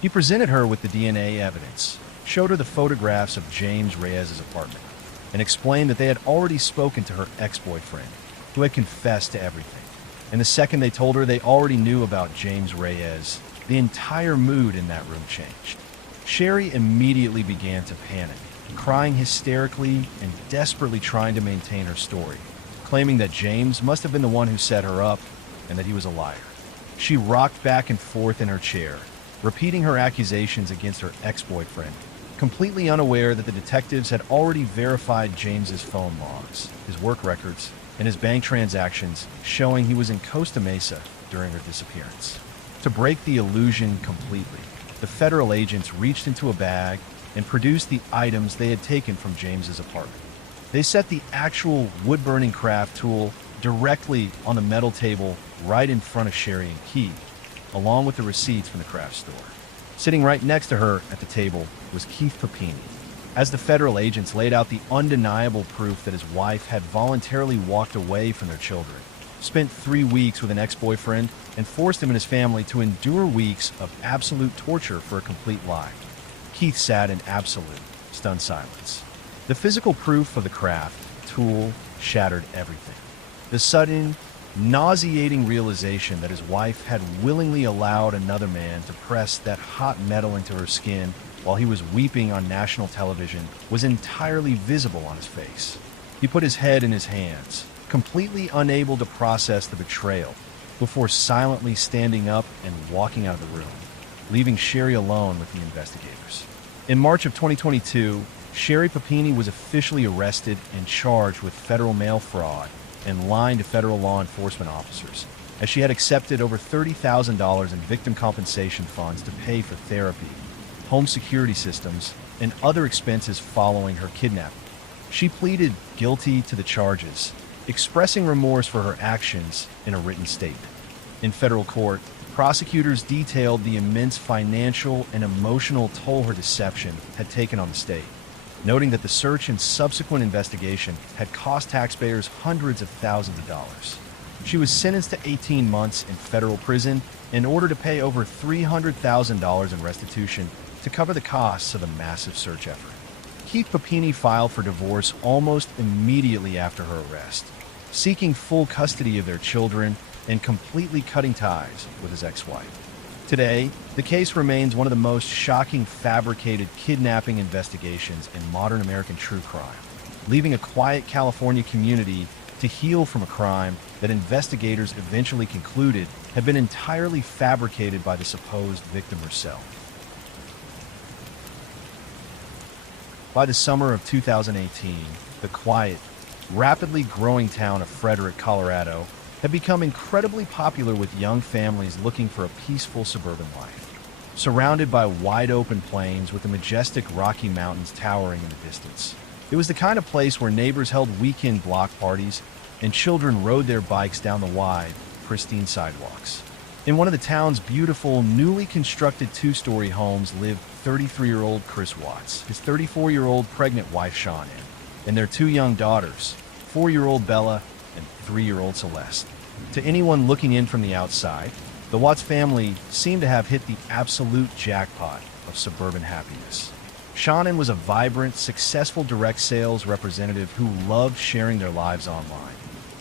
He presented her with the DNA evidence, showed her the photographs of James Reyes's apartment, and explained that they had already spoken to her ex-boyfriend, who had confessed to everything. And the second they told her they already knew about James Reyes, the entire mood in that room changed. Sherry immediately began to panic, crying hysterically and desperately trying to maintain her story, claiming that James must have been the one who set her up and that he was a liar. She rocked back and forth in her chair, repeating her accusations against her ex-boyfriend, completely unaware that the detectives had already verified James's phone logs, his work records, and his bank transactions, showing he was in Costa Mesa during her disappearance. To break the illusion completely, the federal agents reached into a bag and produced the items they had taken from James's apartment. They set the actual wood-burning craft tool directly on the metal table right in front of Sherry and Keith, along with the receipts from the craft store. Sitting right next to her at the table was Keith Papini. As the federal agents laid out the undeniable proof that his wife had voluntarily walked away from their children, spent 3 weeks with an ex-boyfriend, and forced him and his family to endure weeks of absolute torture for a complete lie, Keith sat in absolute, stunned silence. The physical proof of the craft tool shattered everything. The sudden, nauseating realization that his wife had willingly allowed another man to press that hot metal into her skin while he was weeping on national television was entirely visible on his face. He put his head in his hands, completely unable to process the betrayal, before silently standing up and walking out of the room, leaving Sherry alone with the investigators. In March of 2022, Sherry Papini was officially arrested and charged with federal mail fraud and lying to federal law enforcement officers, as she had accepted over $30,000 in victim compensation funds to pay for therapy, home security systems, and other expenses following her kidnapping. She pleaded guilty to the charges, expressing remorse for her actions in a written statement. In federal court, prosecutors detailed the immense financial and emotional toll her deception had taken on the state, noting that the search and subsequent investigation had cost taxpayers hundreds of thousands of dollars. She was sentenced to 18 months in federal prison in order to pay over $300,000 in restitution to cover the costs of the massive search effort. Keith Papini filed for divorce almost immediately after her arrest, seeking full custody of their children and completely cutting ties with his ex-wife. Today, the case remains one of the most shocking fabricated kidnapping investigations in modern American true crime, leaving a quiet California community to heal from a crime that investigators eventually concluded had been entirely fabricated by the supposed victim herself. By the summer of 2018, the quiet, rapidly growing town of Frederick, Colorado, had become incredibly popular with young families looking for a peaceful suburban life. Surrounded by wide-open plains with the majestic Rocky Mountains towering in the distance, it was the kind of place where neighbors held weekend block parties and children rode their bikes down the wide, pristine sidewalks. In one of the town's beautiful, newly constructed two-story homes lived 33-year-old Chris Watts, his 34-year-old pregnant wife Shannon, and their two young daughters, 4-year-old Bella and 3-year-old Celeste. To anyone looking in from the outside, the Watts family seemed to have hit the absolute jackpot of suburban happiness. Shannon was a vibrant, successful direct sales representative who loved sharing their lives online,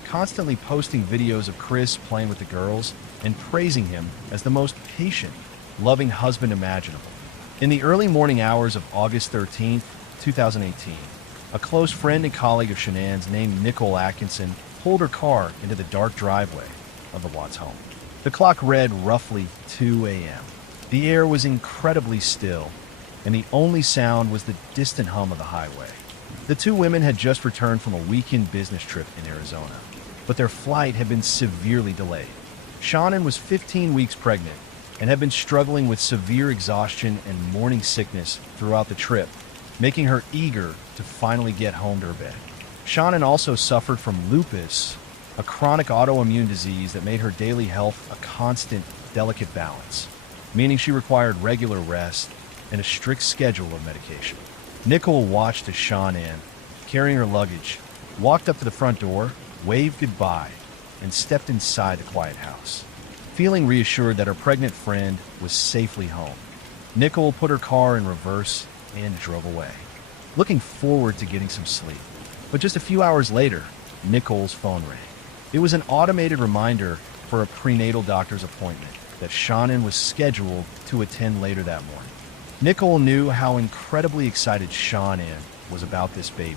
constantly posting videos of Chris playing with the girls and praising him as the most patient, loving husband imaginable. In the early morning hours of August 13, 2018, a close friend and colleague of Shannon's named Nicole Atkinson pulled her car into the dark driveway of the Watts home. The clock read roughly 2 a.m. The air was incredibly still, and the only sound was the distant hum of the highway. The two women had just returned from a weekend business trip in Arizona, but their flight had been severely delayed. Shannon was 15 weeks pregnant and had been struggling with severe exhaustion and morning sickness throughout the trip, making her eager to finally get home to her bed. Shannon also suffered from lupus, a chronic autoimmune disease that made her daily health a constant, delicate balance, meaning she required regular rest and a strict schedule of medication. Nicole watched as Shannon, carrying her luggage, walked up to the front door, waved goodbye, and stepped inside the quiet house. Feeling reassured that her pregnant friend was safely home, Nicole put her car in reverse and drove away, looking forward to getting some sleep. But just a few hours later, Nicole's phone rang. It was an automated reminder for a prenatal doctor's appointment that Shannon was scheduled to attend later that morning. Nicole knew how incredibly excited Shannon was about this baby,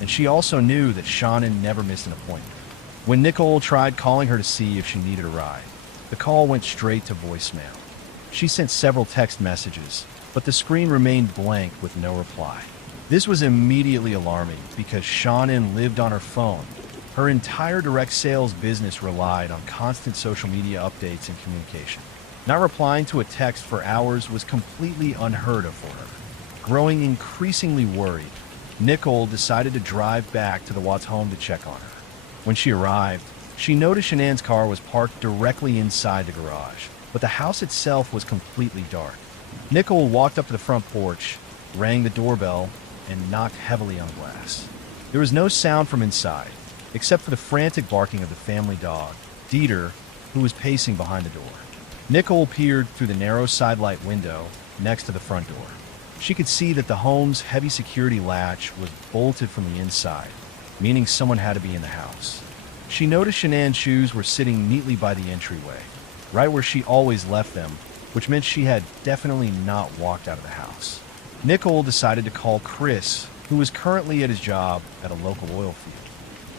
and she also knew that Shannon never missed an appointment. When Nicole tried calling her to see if she needed a ride, the call went straight to voicemail. She sent several text messages, but the screen remained blank with no reply. This was immediately alarming because Shannon lived on her phone. Her entire direct sales business relied on constant social media updates and communication. Not replying to a text for hours was completely unheard of for her. Growing increasingly worried, Nicole decided to drive back to the Watts home to check on her. When she arrived, she noticed Shannon's car was parked directly inside the garage, but the house itself was completely dark. Nicole walked up to the front porch, rang the doorbell, and knocked heavily on the glass. There was no sound from inside, except for the frantic barking of the family dog, Dieter, who was pacing behind the door. Nicole peered through the narrow sidelight window next to the front door. She could see that the home's heavy security latch was bolted from the inside, meaning someone had to be in the house. She noticed Shannon's shoes were sitting neatly by the entryway, right where she always left them, which meant she had definitely not walked out of the house. Nicole decided to call Chris, who was currently at his job at a local oil field.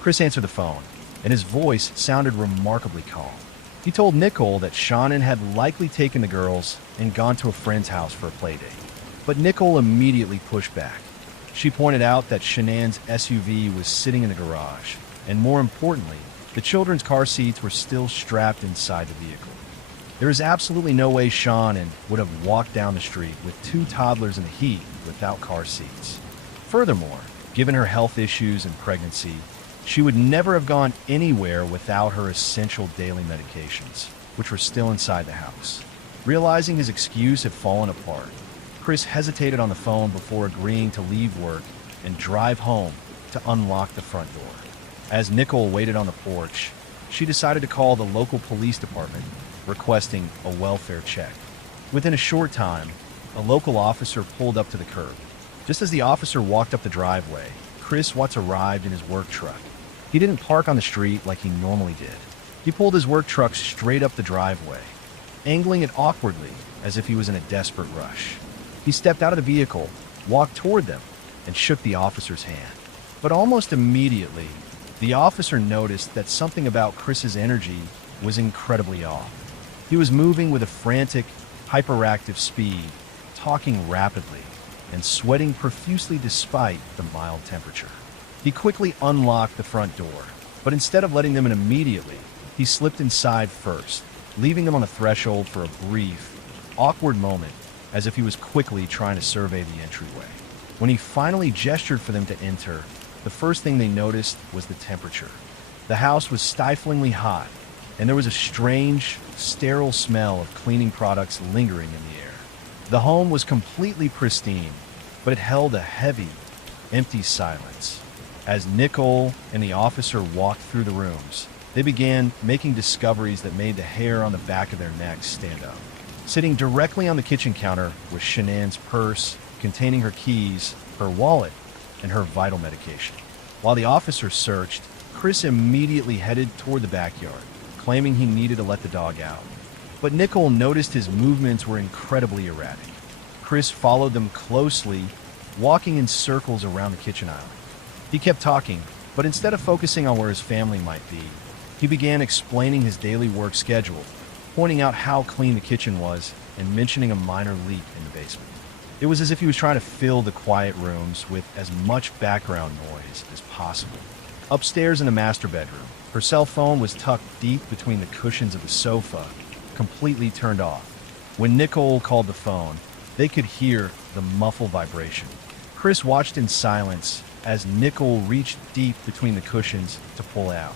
Chris answered the phone, and his voice sounded remarkably calm. He told Nicole that Shannon had likely taken the girls and gone to a friend's house for a play date. But Nicole immediately pushed back. She pointed out that Shannon's SUV was sitting in the garage, and more importantly, the children's car seats were still strapped inside the vehicle. There is absolutely no way Shannon would have walked down the street with two toddlers in the heat without car seats. Furthermore, given her health issues and pregnancy, she would never have gone anywhere without her essential daily medications, which were still inside the house. Realizing his excuse had fallen apart, Chris hesitated on the phone before agreeing to leave work and drive home to unlock the front door. As Nicole waited on the porch, she decided to call the local police department, requesting a welfare check. Within a short time, a local officer pulled up to the curb. Just as the officer walked up the driveway, Chris Watts arrived in his work truck. He didn't park on the street like he normally did. He pulled his work truck straight up the driveway, angling it awkwardly as if he was in a desperate rush. He stepped out of the vehicle, walked toward them, and shook the officer's hand. But almost immediately, the officer noticed that something about Chris's energy was incredibly off. He was moving with a frantic, hyperactive speed, talking rapidly, and sweating profusely despite the mild temperature. He quickly unlocked the front door, but instead of letting them in immediately, he slipped inside first, leaving them on the threshold for a brief, awkward moment, as if he was quickly trying to survey the entryway. When he finally gestured for them to enter, the first thing they noticed was the temperature. The house was stiflingly hot, and there was a strange, sterile smell of cleaning products lingering in the air. The home was completely pristine, but it held a heavy, empty silence. As Nicole and the officer walked through the rooms, they began making discoveries that made the hair on the back of their necks stand up. Sitting directly on the kitchen counter was Shanann's purse, containing her keys, her wallet, and her vital medication. While the officer searched, Chris immediately headed toward the backyard, claiming he needed to let the dog out. But Nicole noticed his movements were incredibly erratic. Chris followed them closely, walking in circles around the kitchen island. He kept talking, but instead of focusing on where his family might be, he began explaining his daily work schedule, pointing out how clean the kitchen was and mentioning a minor leak in the basement. It was as if he was trying to fill the quiet rooms with as much background noise as possible. Upstairs in the master bedroom, her cell phone was tucked deep between the cushions of the sofa, completely turned off. When Nicole called the phone, they could hear the muffled vibration. Chris watched in silence as Nicole reached deep between the cushions to pull out.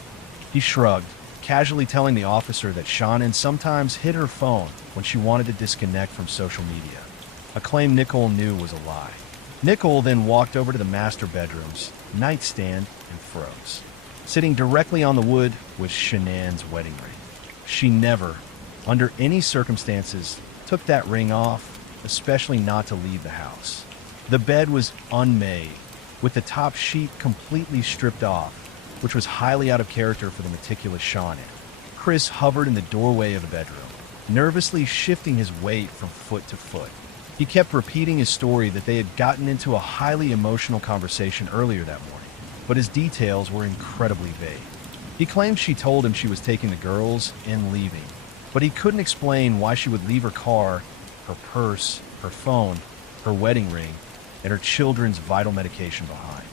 He shrugged, casually telling the officer that Shannon sometimes hid her phone when she wanted to disconnect from social media, a claim Nicole knew was a lie. Nicole then walked over to the master bedroom's nightstand and froze. Sitting directly on the wood was Shanann's wedding ring. She never, under any circumstances, took that ring off, especially not to leave the house. The bed was unmade, with the top sheet completely stripped off, which was highly out of character for the meticulous Shannon. Chris hovered in the doorway of the bedroom, nervously shifting his weight from foot to foot. He kept repeating his story that they had gotten into a highly emotional conversation earlier that morning, but his details were incredibly vague. He claimed she told him she was taking the girls and leaving, but he couldn't explain why she would leave her car, her purse, her phone, her wedding ring, and her children's vital medication behind.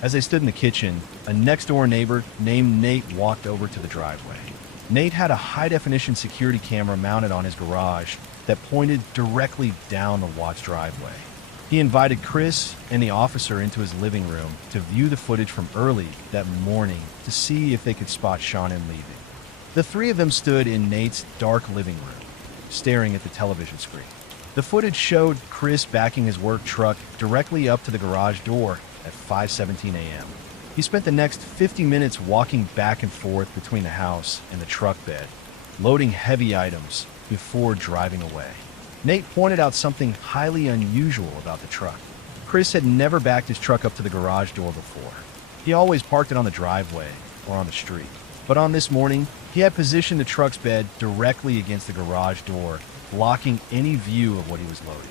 As they stood in the kitchen, a next-door neighbor named Nate walked over to the driveway. Nate had a high-definition security camera mounted on his garage that pointed directly down the Watts driveway. He invited Chris and the officer into his living room to view the footage from early that morning to see if they could spot Shannon leaving. The three of them stood in Nate's dark living room, staring at the television screen. The footage showed Chris backing his work truck directly up to the garage door at 5:17 a.m. He spent the next 50 minutes walking back and forth between the house and the truck bed, loading heavy items before driving away. Nate pointed out something highly unusual about the truck. Chris had never backed his truck up to the garage door before. He always parked it on the driveway or on the street. But on this morning, he had positioned the truck's bed directly against the garage door, blocking any view of what he was loading.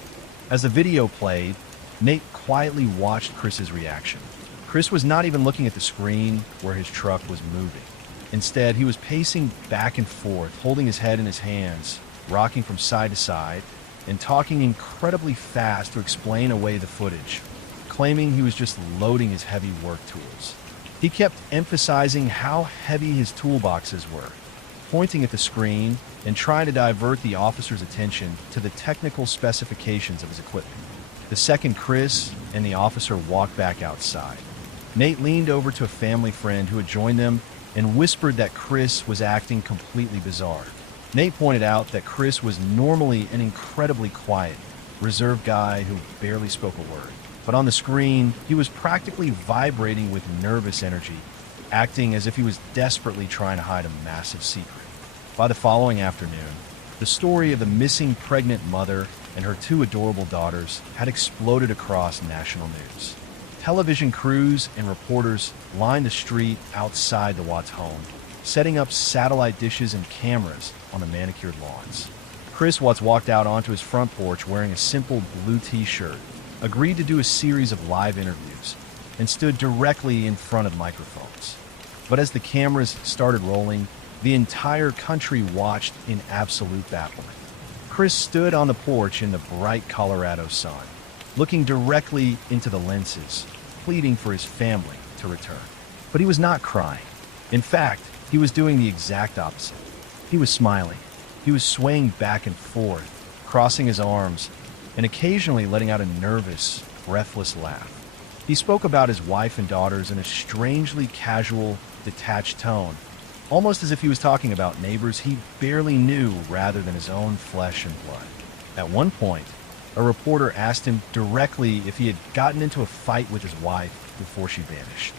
As the video played, Nate quietly watched Chris's reaction. Chris was not even looking at the screen where his truck was moving. Instead, he was pacing back and forth, holding his head in his hands, rocking from side to side, and talking incredibly fast to explain away the footage, claiming he was just loading his heavy work tools. He kept emphasizing how heavy his toolboxes were, pointing at the screen and trying to divert the officer's attention to the technical specifications of his equipment. The second Chris and the officer walked back outside, Nate leaned over to a family friend who had joined them and whispered that Chris was acting completely bizarre. Nate pointed out that Chris was normally an incredibly quiet, reserved guy who barely spoke a word. But on the screen, he was practically vibrating with nervous energy, acting as if he was desperately trying to hide a massive secret. By the following afternoon, the story of the missing pregnant mother and her two adorable daughters had exploded across national news. Television crews and reporters lined the street outside the Watts home, setting up satellite dishes and cameras on the manicured lawns. Chris Watts walked out onto his front porch wearing a simple blue t-shirt, agreed to do a series of live interviews, and stood directly in front of microphones. But as the cameras started rolling, the entire country watched in absolute bafflement. Chris stood on the porch in the bright Colorado sun, looking directly into the lenses, pleading for his family to return. But he was not crying. In fact, he was doing the exact opposite. He was smiling. He was swaying back and forth, crossing his arms, and occasionally letting out a nervous, breathless laugh. He spoke about his wife and daughters in a strangely casual, detached tone, almost as if he was talking about neighbors he barely knew rather than his own flesh and blood. At one point, a reporter asked him directly if he had gotten into a fight with his wife before she vanished.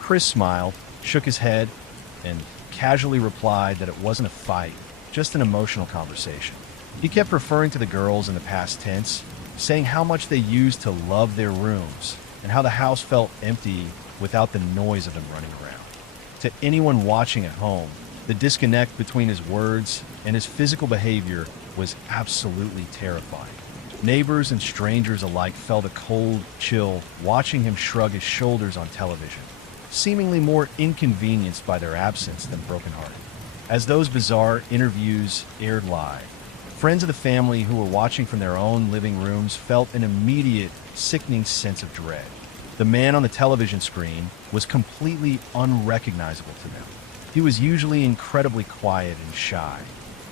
Chris smiled, shook his head, and casually replied that it wasn't a fight, just an emotional conversation. He kept referring to the girls in the past tense, saying how much they used to love their rooms and how the house felt empty without the noise of them running around. To anyone watching at home, the disconnect between his words and his physical behavior was absolutely terrifying. Neighbors and strangers alike felt a cold chill watching him shrug his shoulders on television, seemingly more inconvenienced by their absence than brokenhearted. As those bizarre interviews aired live, friends of the family who were watching from their own living rooms felt an immediate, sickening sense of dread. The man on the television screen was completely unrecognizable to them. He was usually incredibly quiet and shy,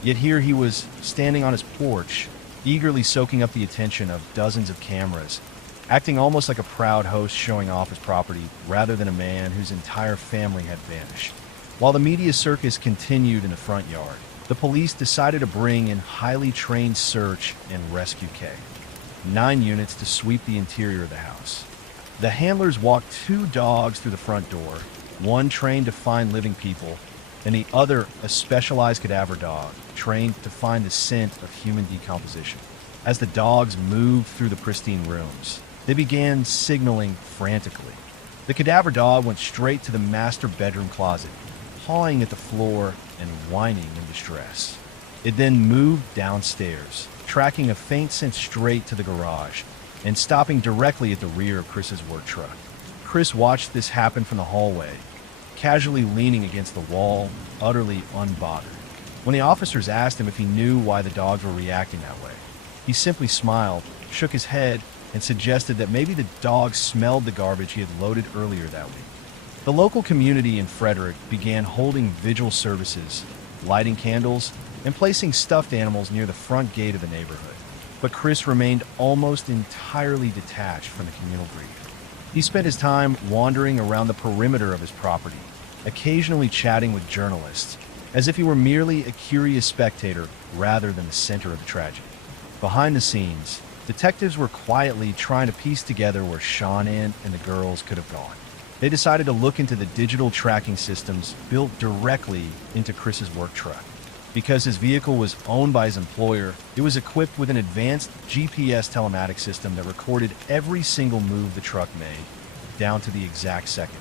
yet here he was standing on his porch, eagerly soaking up the attention of dozens of cameras, acting almost like a proud host showing off his property rather than a man whose entire family had vanished. While the media circus continued in the front yard, the police decided to bring in highly trained search and rescue K, 9 units to sweep the interior of the house. The handlers walked 2 dogs through the front door, one trained to find living people, and the other a specialized cadaver dog trained to find the scent of human decomposition. As the dogs moved through the pristine rooms, they began signaling frantically. The cadaver dog went straight to the master bedroom closet, pawing at the floor and whining in distress. It then moved downstairs, tracking a faint scent straight to the garage, and stopping directly at the rear of Chris's work truck. Chris watched this happen from the hallway, casually leaning against the wall, utterly unbothered. When the officers asked him if he knew why the dogs were reacting that way, he simply smiled, shook his head, and suggested that maybe the dogs smelled the garbage he had loaded earlier that week. The local community in Frederick began holding vigil services, lighting candles, and placing stuffed animals near the front gate of the neighborhood. But Chris remained almost entirely detached from the communal grief. He spent his time wandering around the perimeter of his property, occasionally chatting with journalists, as if he were merely a curious spectator rather than the center of the tragedy. Behind the scenes, detectives were quietly trying to piece together where Sean and the girls could have gone. They decided to look into the digital tracking systems built directly into Chris's work truck. Because his vehicle was owned by his employer, it was equipped with an advanced GPS telematics system that recorded every single move the truck made, down to the exact second.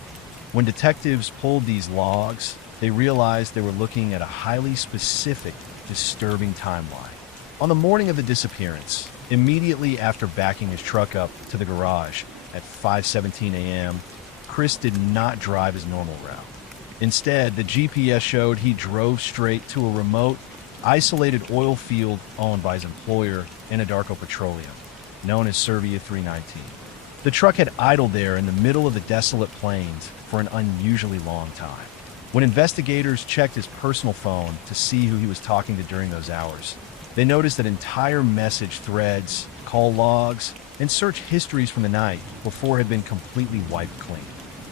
When detectives pulled these logs, they realized they were looking at a highly specific, disturbing timeline. On the morning of the disappearance, immediately after backing his truck up to the garage at 5:17 a.m., Chris did not drive his normal route. Instead, the GPS showed he drove straight to a remote, isolated oil field owned by his employer, Anadarko Petroleum, known as Servia 319. The truck had idled there in the middle of the desolate plains for an unusually long time. When investigators checked his personal phone to see who he was talking to during those hours, they noticed that entire message threads, call logs, and search histories from the night before had been completely wiped clean.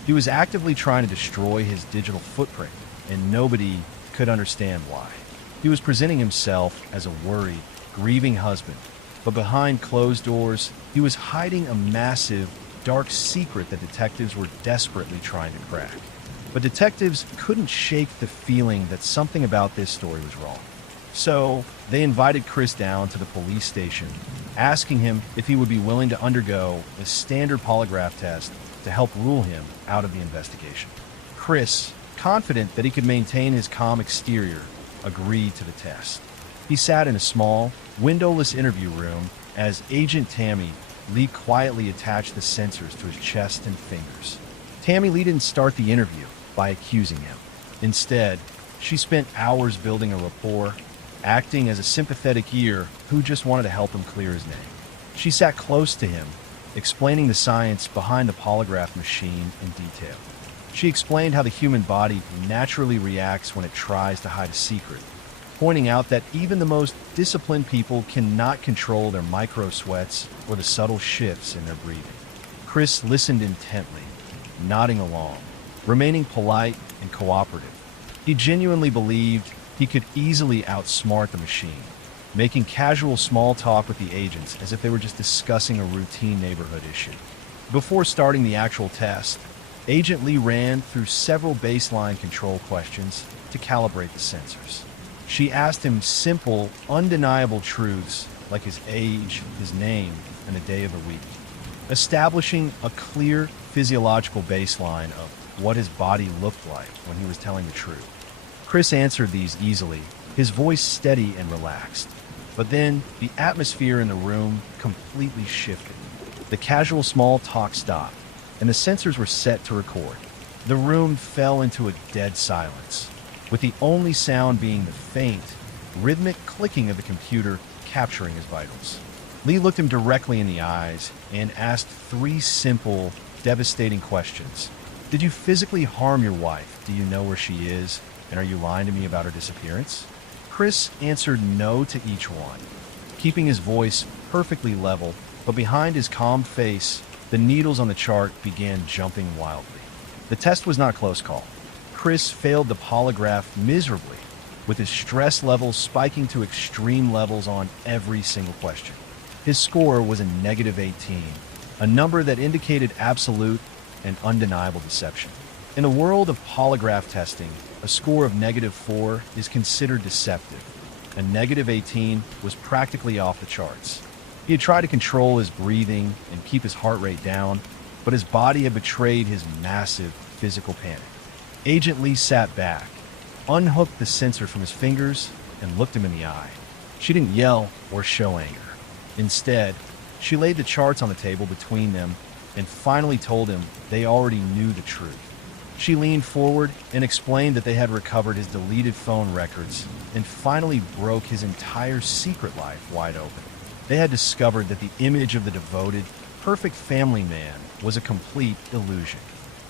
He was actively trying to destroy his digital footprint, and nobody could understand why. He was presenting himself as a worried, grieving husband, but behind closed doors, he was hiding a massive, dark secret that detectives were desperately trying to crack. But detectives couldn't shake the feeling that something about this story was wrong. So they invited Chris down to the police station, asking him if he would be willing to undergo a standard polygraph test to help rule him out of the investigation. Chris, confident that he could maintain his calm exterior, agreed to the test. He sat in a small, windowless interview room as Agent Tammy Lee quietly attached the sensors to his chest and fingers. Tammy Lee didn't start the interview by accusing him. Instead, she spent hours building a rapport, acting as a sympathetic ear who just wanted to help him clear his name. She sat close to him, explaining the science behind the polygraph machine in detail. She explained how the human body naturally reacts when it tries to hide a secret, pointing out that even the most disciplined people cannot control their micro sweats or the subtle shifts in their breathing. Chris listened intently, nodding along, remaining polite and cooperative. He genuinely believed he could easily outsmart the machine, making casual small talk with the agents as if they were just discussing a routine neighborhood issue. Before starting the actual test, Agent Lee ran through several baseline control questions to calibrate the sensors. She asked him simple, undeniable truths like his age, his name, and the day of the week, establishing a clear physiological baseline of what his body looked like when he was telling the truth. Chris answered these easily, his voice steady and relaxed. But then the atmosphere in the room completely shifted. The casual small talk stopped, and the sensors were set to record. The room fell into a dead silence, with the only sound being the faint, rhythmic clicking of the computer capturing his vitals. Lee looked him directly in the eyes and asked three simple, devastating questions. Did you physically harm your wife? Do you know where she is? And are you lying to me about her disappearance? Chris answered no to each one, keeping his voice perfectly level, but behind his calm face, the needles on the chart began jumping wildly. The test was not a close call. Chris failed the polygraph miserably, with his stress levels spiking to extreme levels on every single question. His score was a -18, a number that indicated absolute and undeniable deception. In the world of polygraph testing, a score of -4 is considered deceptive. A -18 was practically off the charts. He had tried to control his breathing and keep his heart rate down, but his body had betrayed his massive physical panic. Agent Lee sat back, unhooked the sensor from his fingers, and looked him in the eye. She didn't yell or show anger. Instead, she laid the charts on the table between them and finally told him they already knew the truth. She leaned forward and explained that they had recovered his deleted phone records and finally broke his entire secret life wide open. They had discovered that the image of the devoted, perfect family man was a complete illusion.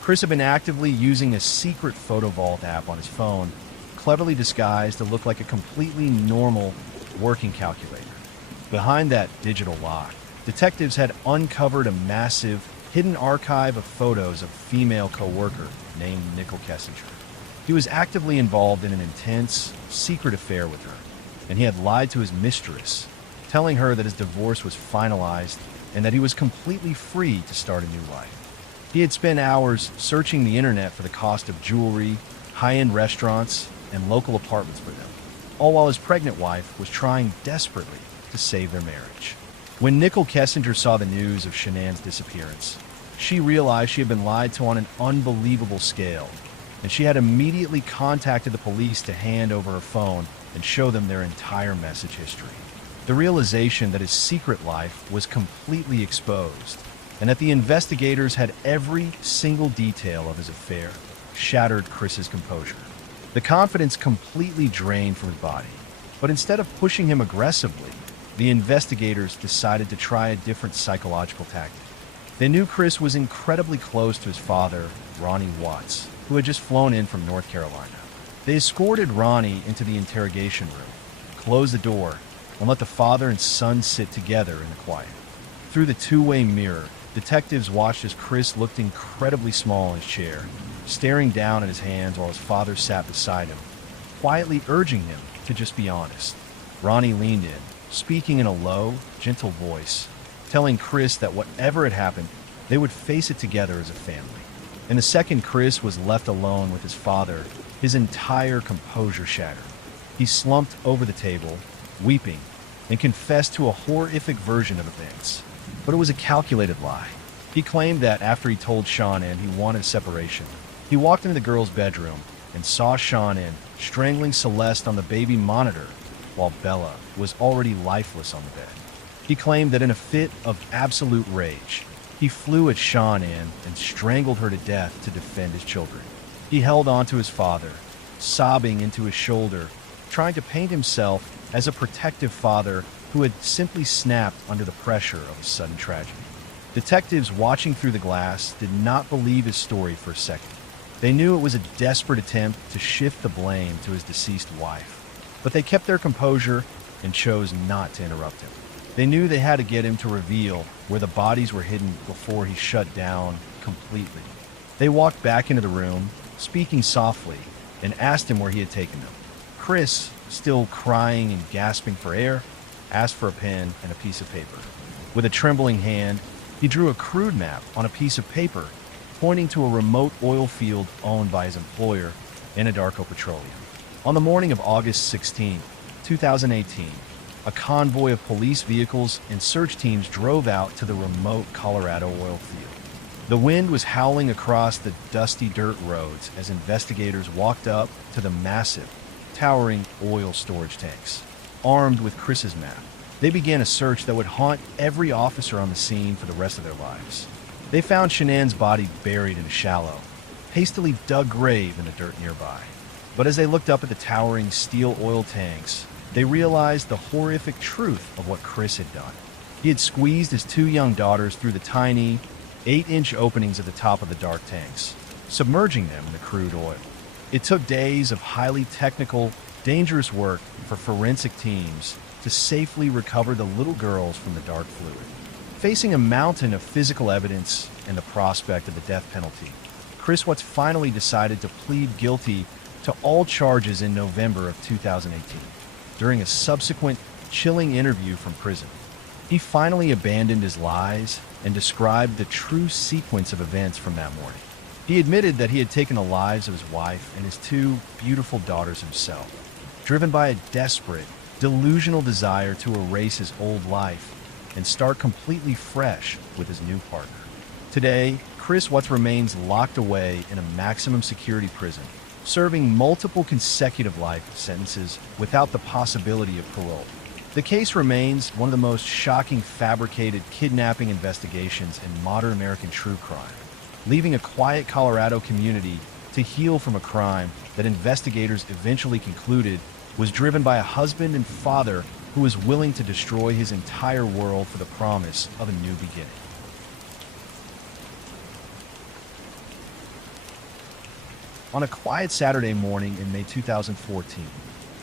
Chris had been actively using a secret photo vault app on his phone, cleverly disguised to look like a completely normal working calculator. Behind that digital lock, detectives had uncovered a massive, hidden archive of photos of a female co-worker named Nicole Kessinger. He was actively involved in an intense, secret affair with her, and he had lied to his mistress, telling her that his divorce was finalized and that he was completely free to start a new life. He had spent hours searching the internet for the cost of jewelry, high-end restaurants, and local apartments for them, all while his pregnant wife was trying desperately to save their marriage. When Nicole Kessinger saw the news of Shanann's disappearance, she realized she had been lied to on an unbelievable scale, and she had immediately contacted the police to hand over her phone and show them their entire message history. The realization that his secret life was completely exposed, and that the investigators had every single detail of his affair, shattered Chris's composure. The confidence completely drained from his body, but instead of pushing him aggressively, the investigators decided to try a different psychological tactic. They knew Chris was incredibly close to his father, Ronnie Watts, who had just flown in from North Carolina. They escorted Ronnie into the interrogation room, closed the door, and let the father and son sit together in the quiet. Through the two-way mirror, detectives watched as Chris looked incredibly small in his chair, staring down at his hands while his father sat beside him, quietly urging him to just be honest. Ronnie leaned in, speaking in a low, gentle voice, telling Chris that whatever had happened, they would face it together as a family. And the second Chris was left alone with his father, his entire composure shattered. He slumped over the table, weeping, and confessed to a horrific version of events. But it was a calculated lie. He claimed that after he told Shannon he wanted separation, he walked into the girl's bedroom and saw Shannon strangling Celeste on the baby monitor while Bella was already lifeless on the bed. He claimed that in a fit of absolute rage, he flew at Shannon and strangled her to death to defend his children. He held on to his father, sobbing into his shoulder, trying to paint himself as a protective father who had simply snapped under the pressure of a sudden tragedy. Detectives watching through the glass did not believe his story for a second. They knew it was a desperate attempt to shift the blame to his deceased wife, but they kept their composure and chose not to interrupt him. They knew they had to get him to reveal where the bodies were hidden before he shut down completely. They walked back into the room, speaking softly, and asked him where he had taken them. Chris, still crying and gasping for air, asked for a pen and a piece of paper. With a trembling hand, he drew a crude map on a piece of paper, pointing to a remote oil field owned by his employer, Anadarko Petroleum. On the morning of August 16, 2018, a convoy of police vehicles and search teams drove out to the remote Colorado oil field. The wind was howling across the dusty dirt roads as investigators walked up to the massive, towering oil storage tanks. Armed with Chris's map, they began a search that would haunt every officer on the scene for the rest of their lives. They found Shanann's body buried in a shallow, hastily dug grave in the dirt nearby. But as they looked up at the towering steel oil tanks, they realized the horrific truth of what Chris had done. He had squeezed his two young daughters through the tiny, 8-inch openings at the top of the dark tanks, submerging them in the crude oil. It took days of highly technical, dangerous work for forensic teams to safely recover the little girls from the dark fluid. Facing a mountain of physical evidence and the prospect of the death penalty, Chris Watts finally decided to plead guilty to all charges in November of 2018. During a subsequent chilling interview from prison, he finally abandoned his lies and described the true sequence of events from that morning. He admitted that he had taken the lives of his wife and his two beautiful daughters himself, driven by a desperate, delusional desire to erase his old life and start completely fresh with his new partner. Today, Chris Watts remains locked away in a maximum security prison, serving multiple consecutive life sentences without the possibility of parole. The case remains one of the most shocking fabricated kidnapping investigations in modern American true crime, leaving a quiet Colorado community to heal from a crime that investigators eventually concluded was driven by a husband and father who was willing to destroy his entire world for the promise of a new beginning. On a quiet Saturday morning in May 2014,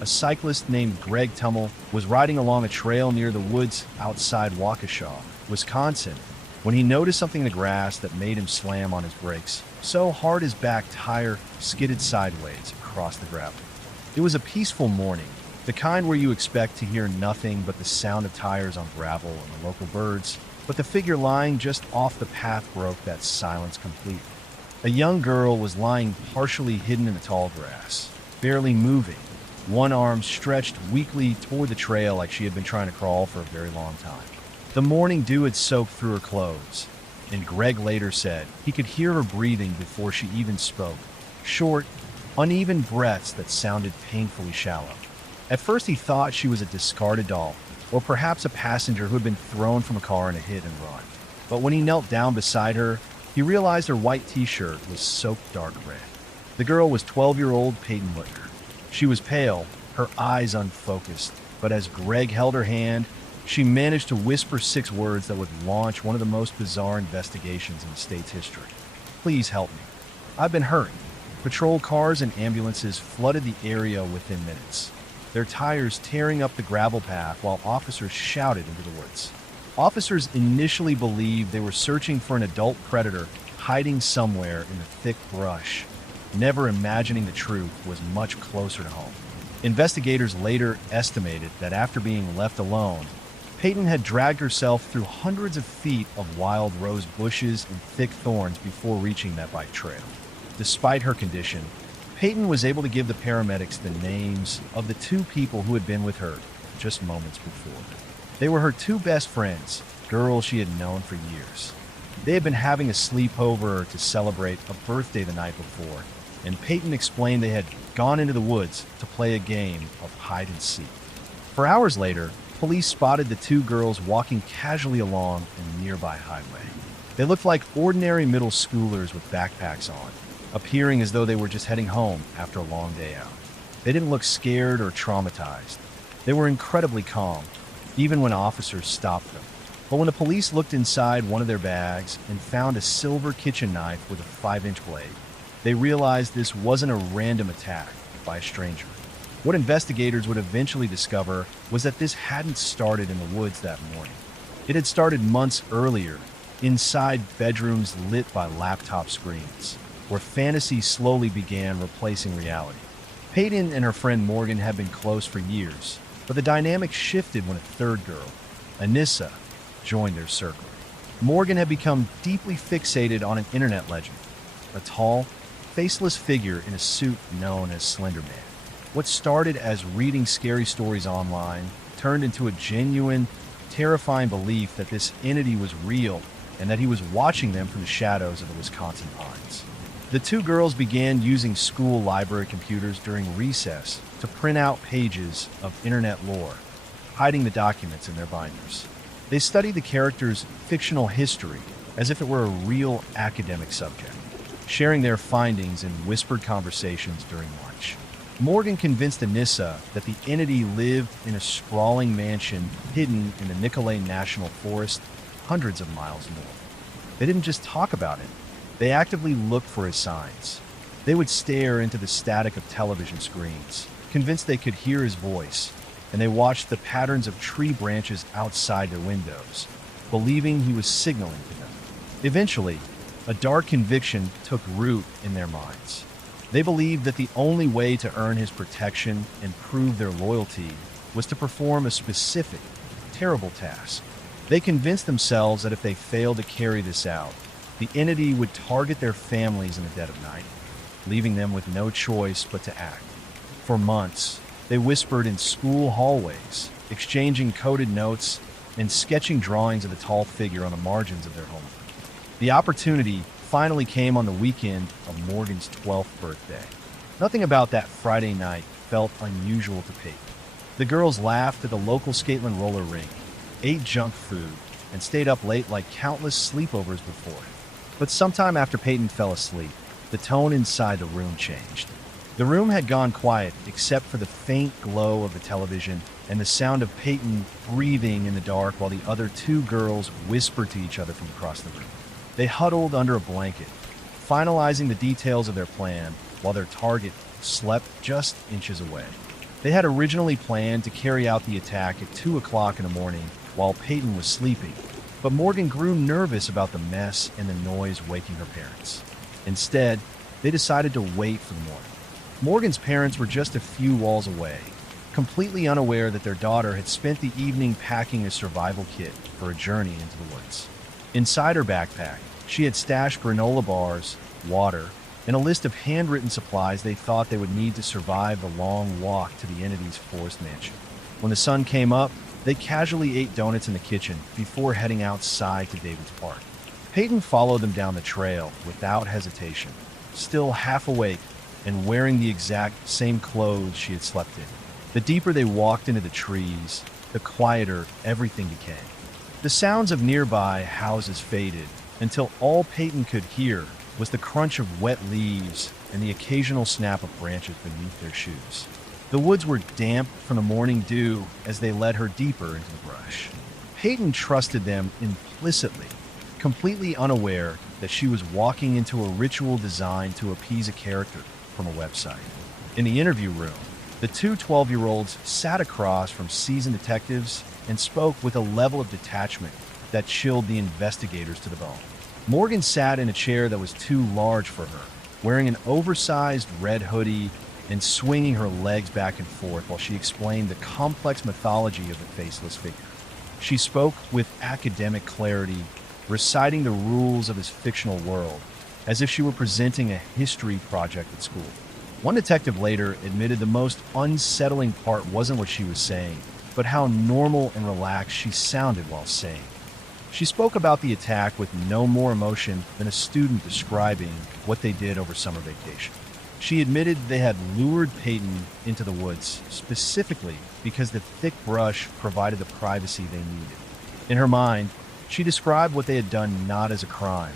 a cyclist named Greg Tummel was riding along a trail near the woods outside Waukesha, Wisconsin, when he noticed something in the grass that made him slam on his brakes so hard his back tire skidded sideways across the gravel. It was a peaceful morning, the kind where you expect to hear nothing but the sound of tires on gravel and the local birds, but the figure lying just off the path broke that silence completely. A young girl was lying partially hidden in the tall grass, barely moving, one arm stretched weakly toward the trail like she had been trying to crawl for a very long time. The morning dew had soaked through her clothes, and Greg later said he could hear her breathing before she even spoke, short, uneven breaths that sounded painfully shallow. At first he thought she was a discarded doll, or perhaps a passenger who had been thrown from a car in a hit and run. But when he knelt down beside her, he realized her white t-shirt was soaked dark red. The girl was 12-year-old Peyton Whitner. She was pale, her eyes unfocused, but as Greg held her hand, she managed to whisper 6 words that would launch one of the most bizarre investigations in the state's history. "Please help me. I've been hurt." Patrol cars and ambulances flooded the area within minutes, their tires tearing up the gravel path while officers shouted into the woods. Officers initially believed they were searching for an adult predator hiding somewhere in the thick brush, never imagining the truth was much closer to home. Investigators later estimated that after being left alone, Peyton had dragged herself through hundreds of feet of wild rose bushes and thick thorns before reaching that bike trail. Despite her condition, Peyton was able to give the paramedics the names of the two people who had been with her just moments before. They were her two best friends, girls she had known for years. They had been having a sleepover to celebrate a birthday the night before, and Peyton explained they had gone into the woods to play a game of hide and seek. For hours later, police spotted the two girls walking casually along a nearby highway. They looked like ordinary middle schoolers with backpacks on, appearing as though they were just heading home after a long day out. They didn't look scared or traumatized. They were incredibly calm, even when officers stopped them. But when the police looked inside one of their bags and found a silver kitchen knife with a 5-inch blade, they realized this wasn't a random attack by a stranger. What investigators would eventually discover was that this hadn't started in the woods that morning. It had started months earlier, inside bedrooms lit by laptop screens, where fantasy slowly began replacing reality. Peyton and her friend Morgan had been close for years, but the dynamic shifted when a third girl, Anissa, joined their circle. Morgan had become deeply fixated on an internet legend, a tall, faceless figure in a suit known as Slender Man. What started as reading scary stories online turned into a genuine, terrifying belief that this entity was real and that he was watching them from the shadows of the Wisconsin pines. The two girls began using school library computers during recess to print out pages of internet lore, hiding the documents in their binders. They studied the characters' fictional history as if it were a real academic subject, sharing their findings in whispered conversations during lunch. Morgan convinced Anissa that the entity lived in a sprawling mansion hidden in the Nicolet National Forest, hundreds of miles north. They didn't just talk about it. They actively looked for his signs. They would stare into the static of television screens, convinced they could hear his voice, and they watched the patterns of tree branches outside their windows, believing he was signaling to them. Eventually, a dark conviction took root in their minds. They believed that the only way to earn his protection and prove their loyalty was to perform a specific, terrible task. They convinced themselves that if they failed to carry this out, the entity would target their families in the dead of night, leaving them with no choice but to act. For months, they whispered in school hallways, exchanging coded notes and sketching drawings of the tall figure on the margins of their home. The opportunity finally came on the weekend of Morgan's 12th birthday. Nothing about that Friday night felt unusual to Peyton. The girls laughed at the local Skateland roller rink, ate junk food, and stayed up late like countless sleepovers before. But sometime after Peyton fell asleep, the tone inside the room changed. The room had gone quiet except for the faint glow of the television and the sound of Peyton breathing in the dark while the other two girls whispered to each other from across the room. They huddled under a blanket, finalizing the details of their plan while their target slept just inches away. They had originally planned to carry out the attack at 2 o'clock in the morning while Peyton was sleeping, but Morgan grew nervous about the mess and the noise waking her parents. Instead, they decided to wait for the morning. Morgan's parents were just a few walls away, completely unaware that their daughter had spent the evening packing a survival kit for a journey into the woods. Inside her backpack, she had stashed granola bars, water, and a list of handwritten supplies they thought they would need to survive the long walk to the entity's forest mansion. When the sun came up, they casually ate donuts in the kitchen before heading outside to David's park. Peyton followed them down the trail without hesitation, still half awake and wearing the exact same clothes she had slept in. The deeper they walked into the trees, the quieter everything became. The sounds of nearby houses faded until all Peyton could hear was the crunch of wet leaves and the occasional snap of branches beneath their shoes. The woods were damp from the morning dew as they led her deeper into the brush. Peyton trusted them implicitly, completely unaware that she was walking into a ritual designed to appease a character from a website. In the interview room, the two 12-year-olds sat across from seasoned detectives and spoke with a level of detachment that chilled the investigators to the bone. Morgan sat in a chair that was too large for her, wearing an oversized red hoodie and swinging her legs back and forth while she explained the complex mythology of the faceless figure. She spoke with academic clarity, reciting the rules of his fictional world, as if she were presenting a history project at school. One detective later admitted the most unsettling part wasn't what she was saying, but how normal and relaxed she sounded while saying. She spoke about the attack with no more emotion than a student describing what they did over summer vacation. She admitted they had lured Peyton into the woods specifically because the thick brush provided the privacy they needed. In her mind, she described what they had done not as a crime,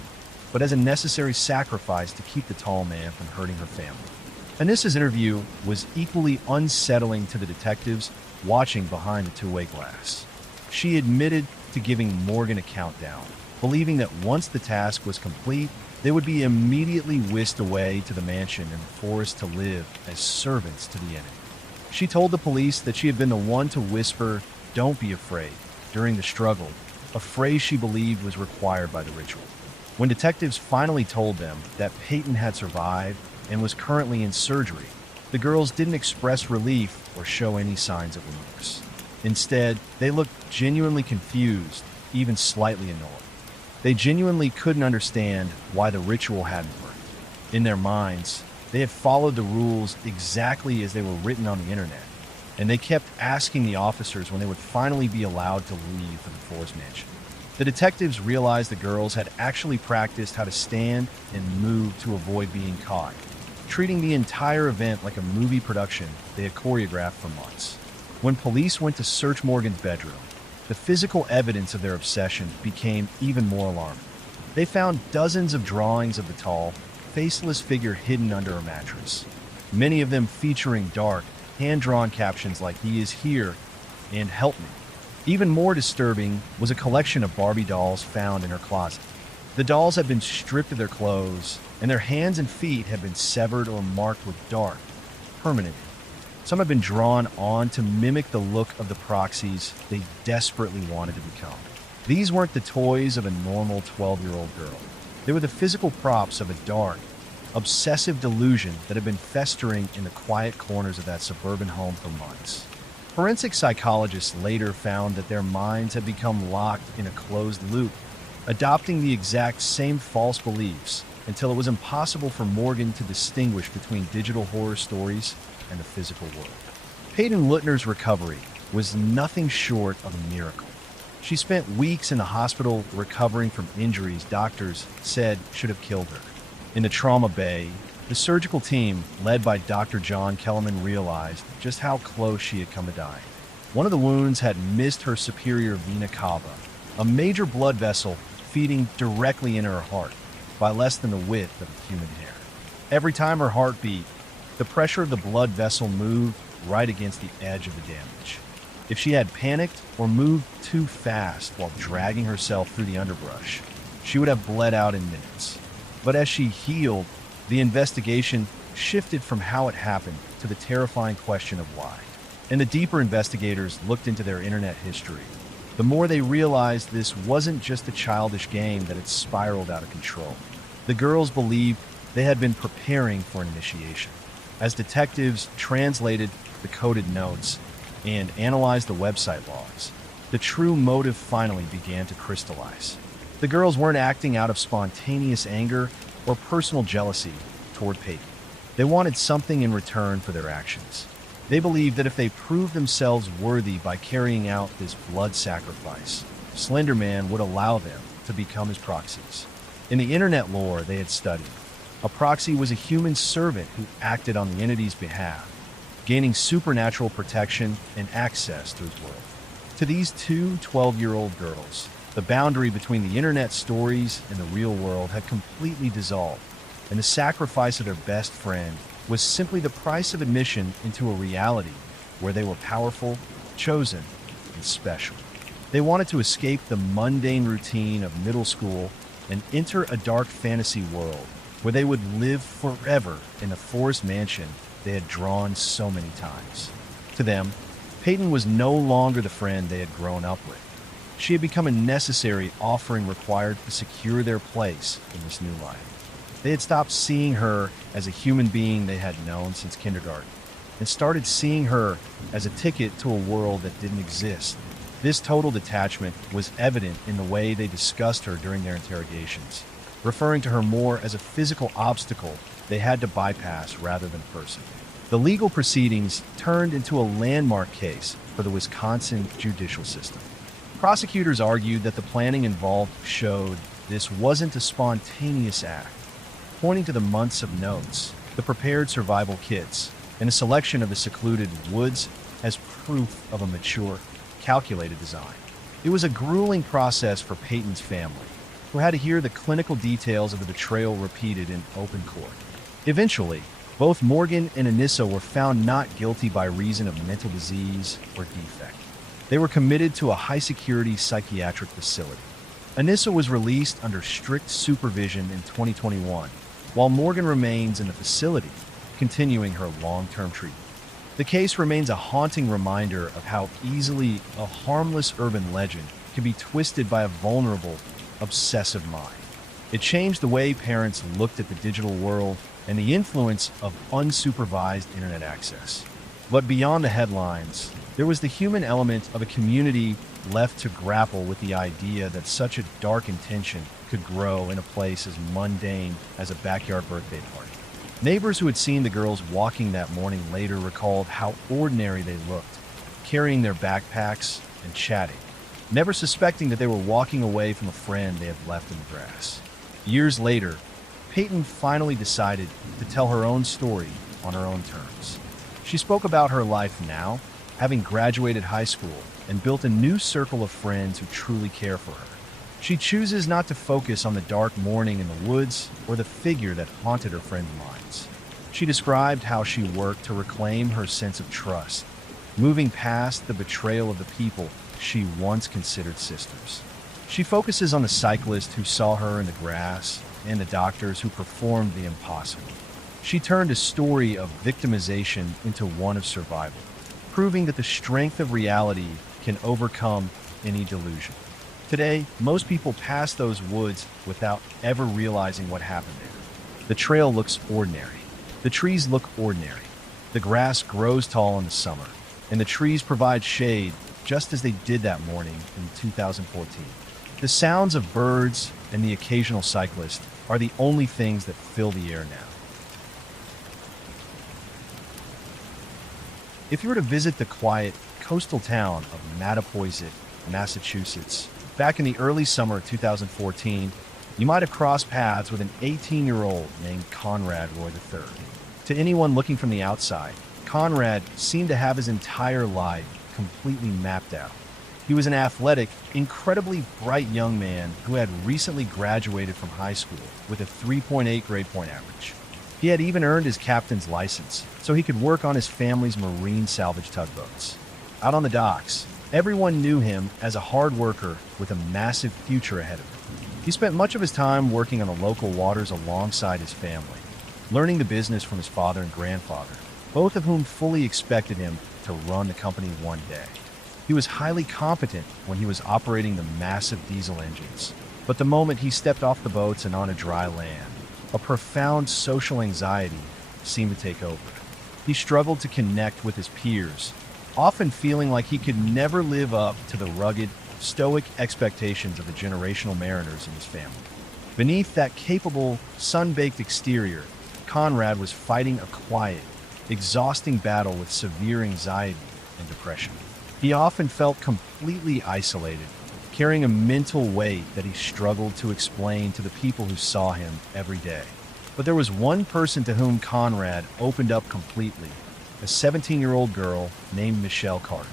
but as a necessary sacrifice to keep the tall man from hurting her family. Anissa's interview was equally unsettling to the detectives watching behind the two-way glass. She admitted to giving Morgan a countdown, believing that once the task was complete, they would be immediately whisked away to the mansion and forced to live as servants to the enemy. She told the police that she had been the one to whisper, "Don't be afraid," during the struggle, a phrase she believed was required by the ritual. When detectives finally told them that Peyton had survived and was currently in surgery, the girls didn't express relief or show any signs of remorse. Instead, they looked genuinely confused, even slightly annoyed. They genuinely couldn't understand why the ritual hadn't worked. In their minds, they had followed the rules exactly as they were written on the internet, and they kept asking the officers when they would finally be allowed to leave for the Forest Mansion. The detectives realized the girls had actually practiced how to stand and move to avoid being caught, treating the entire event like a movie production they had choreographed for months. When police went to search Morgan's bedroom, the physical evidence of their obsession became even more alarming. They found dozens of drawings of the tall, faceless figure hidden under a mattress, many of them featuring dark, hand-drawn captions like "He is here" and "Help me." Even more disturbing was a collection of Barbie dolls found in her closet. The dolls had been stripped of their clothes, and their hands and feet had been severed or marked with dark, permanent. Some had been drawn on to mimic the look of the proxies they desperately wanted to become. These weren't the toys of a normal 12-year-old girl. They were the physical props of a dark, obsessive delusion that had been festering in the quiet corners of that suburban home for months. Forensic psychologists later found that their minds had become locked in a closed loop, adopting the exact same false beliefs until it was impossible for Morgan to distinguish between digital horror stories and the physical world. Peyton Lutner's recovery was nothing short of a miracle. She spent weeks in the hospital recovering from injuries doctors said should have killed her. In the trauma bay, the surgical team, led by Dr. John Kellerman, realized just how close she had come to dying. One of the wounds had missed her superior vena cava, a major blood vessel feeding directly into her heart by less than the width of a human hair. Every time her heart beat, the pressure of the blood vessel moved right against the edge of the damage. If she had panicked or moved too fast while dragging herself through the underbrush, she would have bled out in minutes. But as she healed, the investigation shifted from how it happened to the terrifying question of why. And the deeper investigators looked into their internet history, the more they realized this wasn't just a childish game that had spiraled out of control. The girls believed they had been preparing for an initiation. As detectives translated the coded notes and analyzed the website logs, the true motive finally began to crystallize. The girls weren't acting out of spontaneous anger or personal jealousy toward Peyton. They wanted something in return for their actions. They believed that if they proved themselves worthy by carrying out this blood sacrifice, Slender Man would allow them to become his proxies. In the internet lore they had studied, a proxy was a human servant who acted on the entity's behalf, gaining supernatural protection and access to his world. To these two 12-year-old girls, the boundary between the internet stories and the real world had completely dissolved, and the sacrifice of their best friend was simply the price of admission into a reality where they were powerful, chosen, and special. They wanted to escape the mundane routine of middle school and enter a dark fantasy world where they would live forever in the forest mansion they had drawn so many times. To them, Peyton was no longer the friend they had grown up with. She had become a necessary offering required to secure their place in this new life. They had stopped seeing her as a human being they had known since kindergarten and started seeing her as a ticket to a world that didn't exist. This total detachment was evident in the way they discussed her during their interrogations, referring to her more as a physical obstacle they had to bypass rather than a person. The legal proceedings turned into a landmark case for the Wisconsin judicial system. Prosecutors argued that the planning involved showed this wasn't a spontaneous act, pointing to the months of notes, the prepared survival kits, and a selection of the secluded woods as proof of a mature, calculated design. It was a grueling process for Peyton's family, who had to hear the clinical details of the betrayal repeated in open court. Eventually, both Morgan and Anissa were found not guilty by reason of mental disease or defect. They were committed to a high-security psychiatric facility. Anissa was released under strict supervision in 2021, while Morgan remains in the facility, continuing her long-term treatment. The case remains a haunting reminder of how easily a harmless urban legend can be twisted by a vulnerable, obsessive mind. It changed the way parents looked at the digital world and the influence of unsupervised internet access. But beyond the headlines, there was the human element of a community left to grapple with the idea that such a dark intention could grow in a place as mundane as a backyard birthday party. Neighbors who had seen the girls walking that morning later recalled how ordinary they looked, carrying their backpacks and chatting, never suspecting that they were walking away from a friend they had left in the grass. Years later, Peyton finally decided to tell her own story on her own terms. She spoke about her life now, having graduated high school and built a new circle of friends who truly care for her. She chooses not to focus on the dark morning in the woods or the figure that haunted her friends' minds. She described how she worked to reclaim her sense of trust, moving past the betrayal of the people she once considered sisters. She focuses on the cyclist who saw her in the grass and the doctors who performed the impossible. She turned a story of victimization into one of survival, proving that the strength of reality can overcome any delusion. Today, most people pass those woods without ever realizing what happened there. The trail looks ordinary. The trees look ordinary. The grass grows tall in the summer, and the trees provide shade just as they did that morning in 2014. The sounds of birds and the occasional cyclist are the only things that fill the air now. If you were to visit the quiet coastal town of Mattapoisett, Massachusetts, back in the early summer of 2014, you might have crossed paths with an 18-year-old named Conrad Roy III. To anyone looking from the outside, Conrad seemed to have his entire life completely mapped out. He was an athletic, incredibly bright young man who had recently graduated from high school with a 3.8 grade point average. He had even earned his captain's license, so he could work on his family's marine salvage tugboats. Out on the docks, everyone knew him as a hard worker with a massive future ahead of him. He spent much of his time working on the local waters alongside his family, learning the business from his father and grandfather, both of whom fully expected him to run the company one day. He was highly competent when he was operating the massive diesel engines, but the moment he stepped off the boats and onto dry land, a profound social anxiety seemed to take over. He struggled to connect with his peers, often feeling like he could never live up to the rugged, stoic expectations of the generational mariners in his family. Beneath that capable, sun-baked exterior, Conrad was fighting a quiet, exhausting battle with severe anxiety and depression. He often felt completely isolated, carrying a mental weight that he struggled to explain to the people who saw him every day. But there was one person to whom Conrad opened up completely, a 17-year-old girl named Michelle Carter.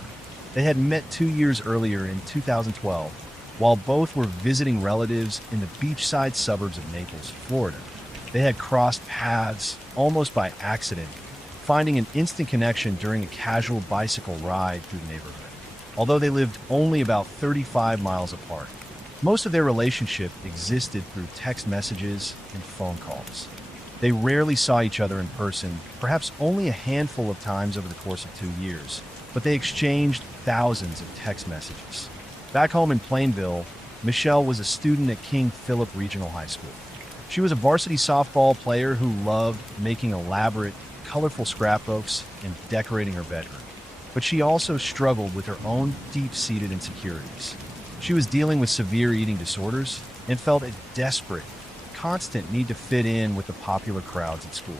They had met 2 years earlier in 2012, while both were visiting relatives in the beachside suburbs of Naples, Florida. They had crossed paths almost by accident, finding an instant connection during a casual bicycle ride through the neighborhood. Although they lived only about 35 miles apart, most of their relationship existed through text messages and phone calls. They rarely saw each other in person, perhaps only a handful of times over the course of 2 years, but they exchanged thousands of text messages. Back home in Plainville, Michelle was a student at King Philip Regional High School. She was a varsity softball player who loved making elaborate, colorful scrapbooks and decorating her bedroom. But but she also struggled with her own deep-seated insecurities. She was dealing with severe eating disorders and felt a desperate, constant need to fit in with the popular crowds at school.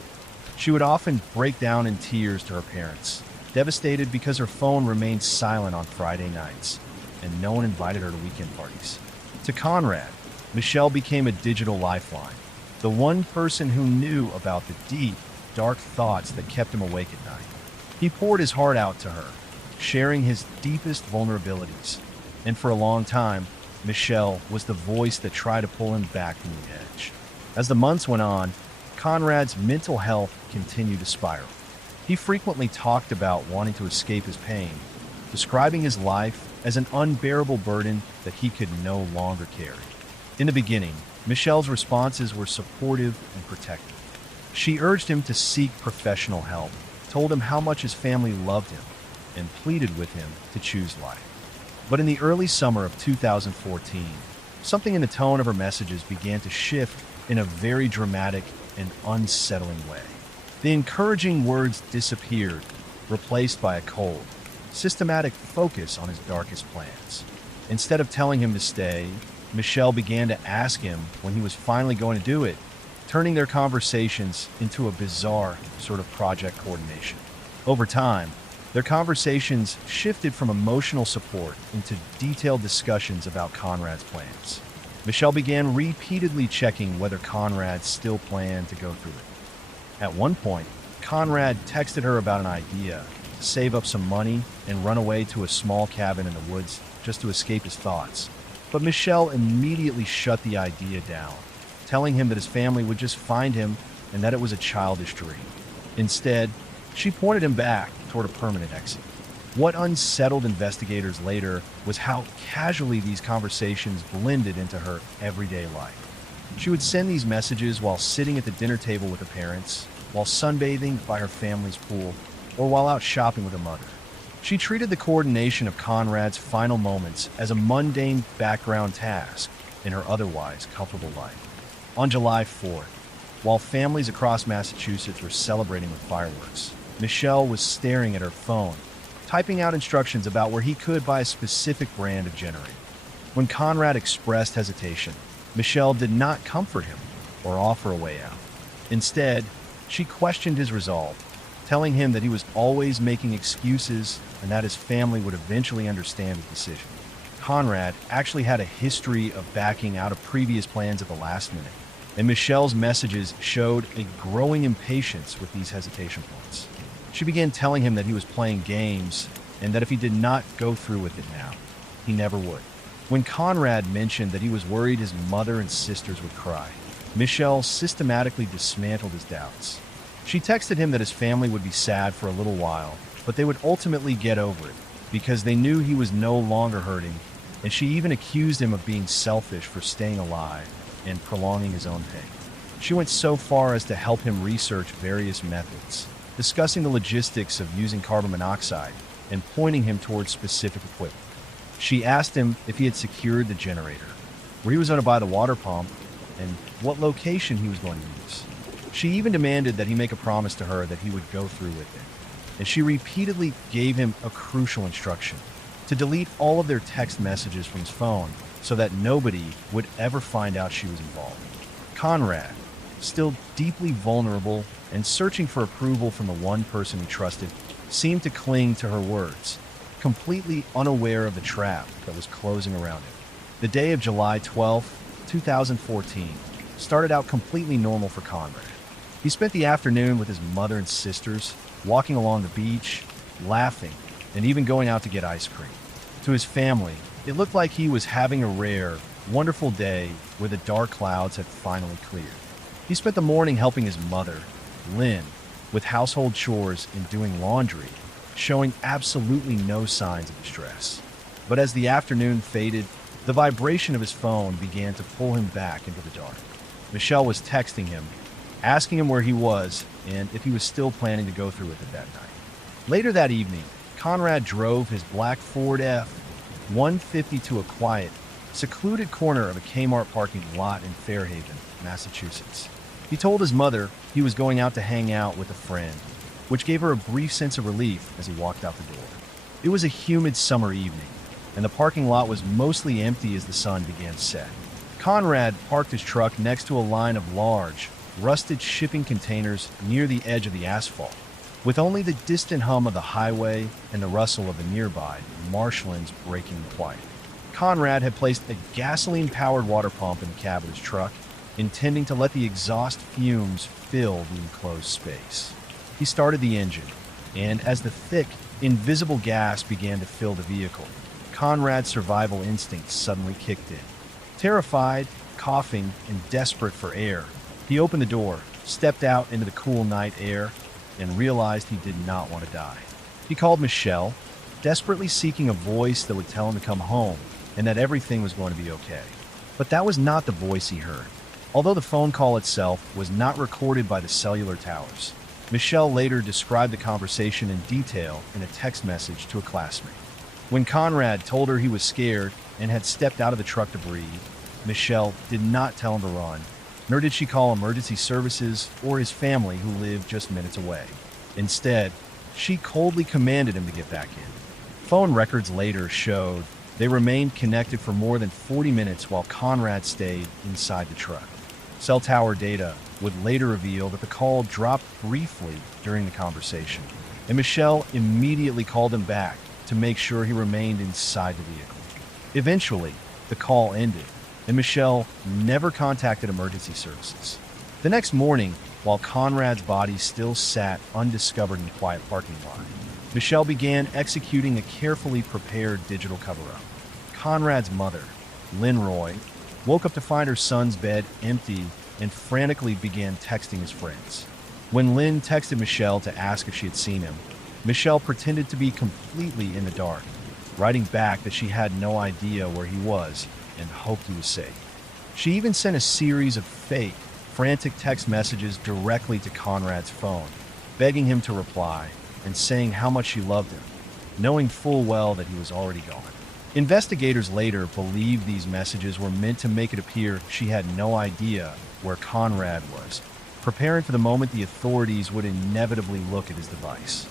She would often break down in tears to her parents, devastated because her phone remained silent on Friday nights, and no one invited her to weekend parties. To Conrad, Michelle became a digital lifeline, the one person who knew about the deep, dark thoughts that kept him awake at night. He poured his heart out to her, sharing his deepest vulnerabilities, and for a long time, Michelle was the voice that tried to pull him back from the edge. As the months went on, Conrad's mental health continued to spiral. He frequently talked about wanting to escape his pain, describing his life as an unbearable burden that he could no longer carry. In the beginning, Michelle's responses were supportive and protective. She urged him to seek professional help, told him how much his family loved him, and pleaded with him to choose life. But in the early summer of 2014, something in the tone of her messages began to shift in a very dramatic and unsettling way. The encouraging words disappeared, replaced by a cold, systematic focus on his darkest plans. Instead of telling him to stay, Michelle began to ask him when he was finally going to do it, turning their conversations into a bizarre sort of project coordination. Over time, their conversations shifted from emotional support into detailed discussions about Conrad's plans. Michelle began repeatedly checking whether Conrad still planned to go through it. At one point, Conrad texted her about an idea to save up some money and run away to a small cabin in the woods just to escape his thoughts. But Michelle immediately shut the idea down, telling him that his family would just find him and that it was a childish dream. Instead, she pointed him back toward a permanent exit. What unsettled investigators later was how casually these conversations blended into her everyday life. She would send these messages while sitting at the dinner table with her parents, while sunbathing by her family's pool, or while out shopping with her mother. She treated the coordination of Conrad's final moments as a mundane background task in her otherwise comfortable life. On July 4th, while families across Massachusetts were celebrating with fireworks, Michelle was staring at her phone, typing out instructions about where he could buy a specific brand of generator. When Conrad expressed hesitation, Michelle did not comfort him or offer a way out. Instead, she questioned his resolve, telling him that he was always making excuses and that his family would eventually understand his decision. Conrad actually had a history of backing out of previous plans at the last minute, and Michelle's messages showed a growing impatience with these hesitation points. She began telling him that he was playing games and that if he did not go through with it now, he never would. When Conrad mentioned that he was worried his mother and sisters would cry, Michelle systematically dismantled his doubts. She texted him that his family would be sad for a little while, but they would ultimately get over it because they knew he was no longer hurting, and she even accused him of being selfish for staying alive and prolonging his own pain. She went so far as to help him research various methods, discussing the logistics of using carbon monoxide and pointing him towards specific equipment. She asked him if he had secured the generator, where he was going to buy the water pump, and what location he was going to use. She even demanded that he make a promise to her that he would go through with it. And she repeatedly gave him a crucial instruction to delete all of their text messages from his phone so that nobody would ever find out she was involved. Conrad, still deeply vulnerable and searching for approval from the one person he trusted, seemed to cling to her words, completely unaware of the trap that was closing around him. The day of July 12, 2014, started out completely normal for Conrad. He spent the afternoon with his mother and sisters, walking along the beach, laughing, and even going out to get ice cream. To his family, it looked like he was having a rare, wonderful day where the dark clouds had finally cleared. He spent the morning helping his mother, Lynn, with household chores and doing laundry, showing absolutely no signs of distress. But as the afternoon faded, the vibration of his phone began to pull him back into the dark. Michelle was texting him, asking him where he was and if he was still planning to go through with it that night. Later that evening, Conrad drove his black Ford F-150 to a quiet, secluded corner of a Kmart parking lot in Fairhaven, Massachusetts. He told his mother he was going out to hang out with a friend, which gave her a brief sense of relief as he walked out the door. It was a humid summer evening, and the parking lot was mostly empty as the sun began to set. Conrad parked his truck next to a line of large, rusted shipping containers near the edge of the asphalt, with only the distant hum of the highway and the rustle of the nearby marshlands breaking the quiet. Conrad had placed a gasoline-powered water pump in the cab of his truck, intending to let the exhaust fumes fill the enclosed space. He started the engine, and as the thick, invisible gas began to fill the vehicle, Conrad's survival instincts suddenly kicked in. Terrified, coughing, and desperate for air, he opened the door, stepped out into the cool night air, and realized he did not want to die. He called Michelle, desperately seeking a voice that would tell him to come home and that everything was going to be okay. But that was not the voice he heard. Although the phone call itself was not recorded by the cellular towers, Michelle later described the conversation in detail in a text message to a classmate. When Conrad told her he was scared and had stepped out of the truck to breathe, Michelle did not tell him to run, nor did she call emergency services or his family who lived just minutes away. Instead, she coldly commanded him to get back in. Phone records later showed they remained connected for more than 40 minutes while Conrad stayed inside the truck. Cell tower data would later reveal that the call dropped briefly during the conversation, and Michelle immediately called him back to make sure he remained inside the vehicle. Eventually, the call ended, and Michelle never contacted emergency services. The next morning, while Conrad's body still sat undiscovered in the quiet parking lot, Michelle began executing a carefully prepared digital cover-up. Conrad's mother, Lynn Roy, woke up to find her son's bed empty and frantically began texting his friends. When Lynn texted Michelle to ask if she had seen him, Michelle pretended to be completely in the dark, writing back that she had no idea where he was and hoped he was safe. She even sent a series of fake, frantic text messages directly to Conrad's phone, begging him to reply and saying how much she loved him, knowing full well that he was already gone. Investigators later believed these messages were meant to make it appear she had no idea where Conrad was, preparing for the moment the authorities would inevitably look at his device.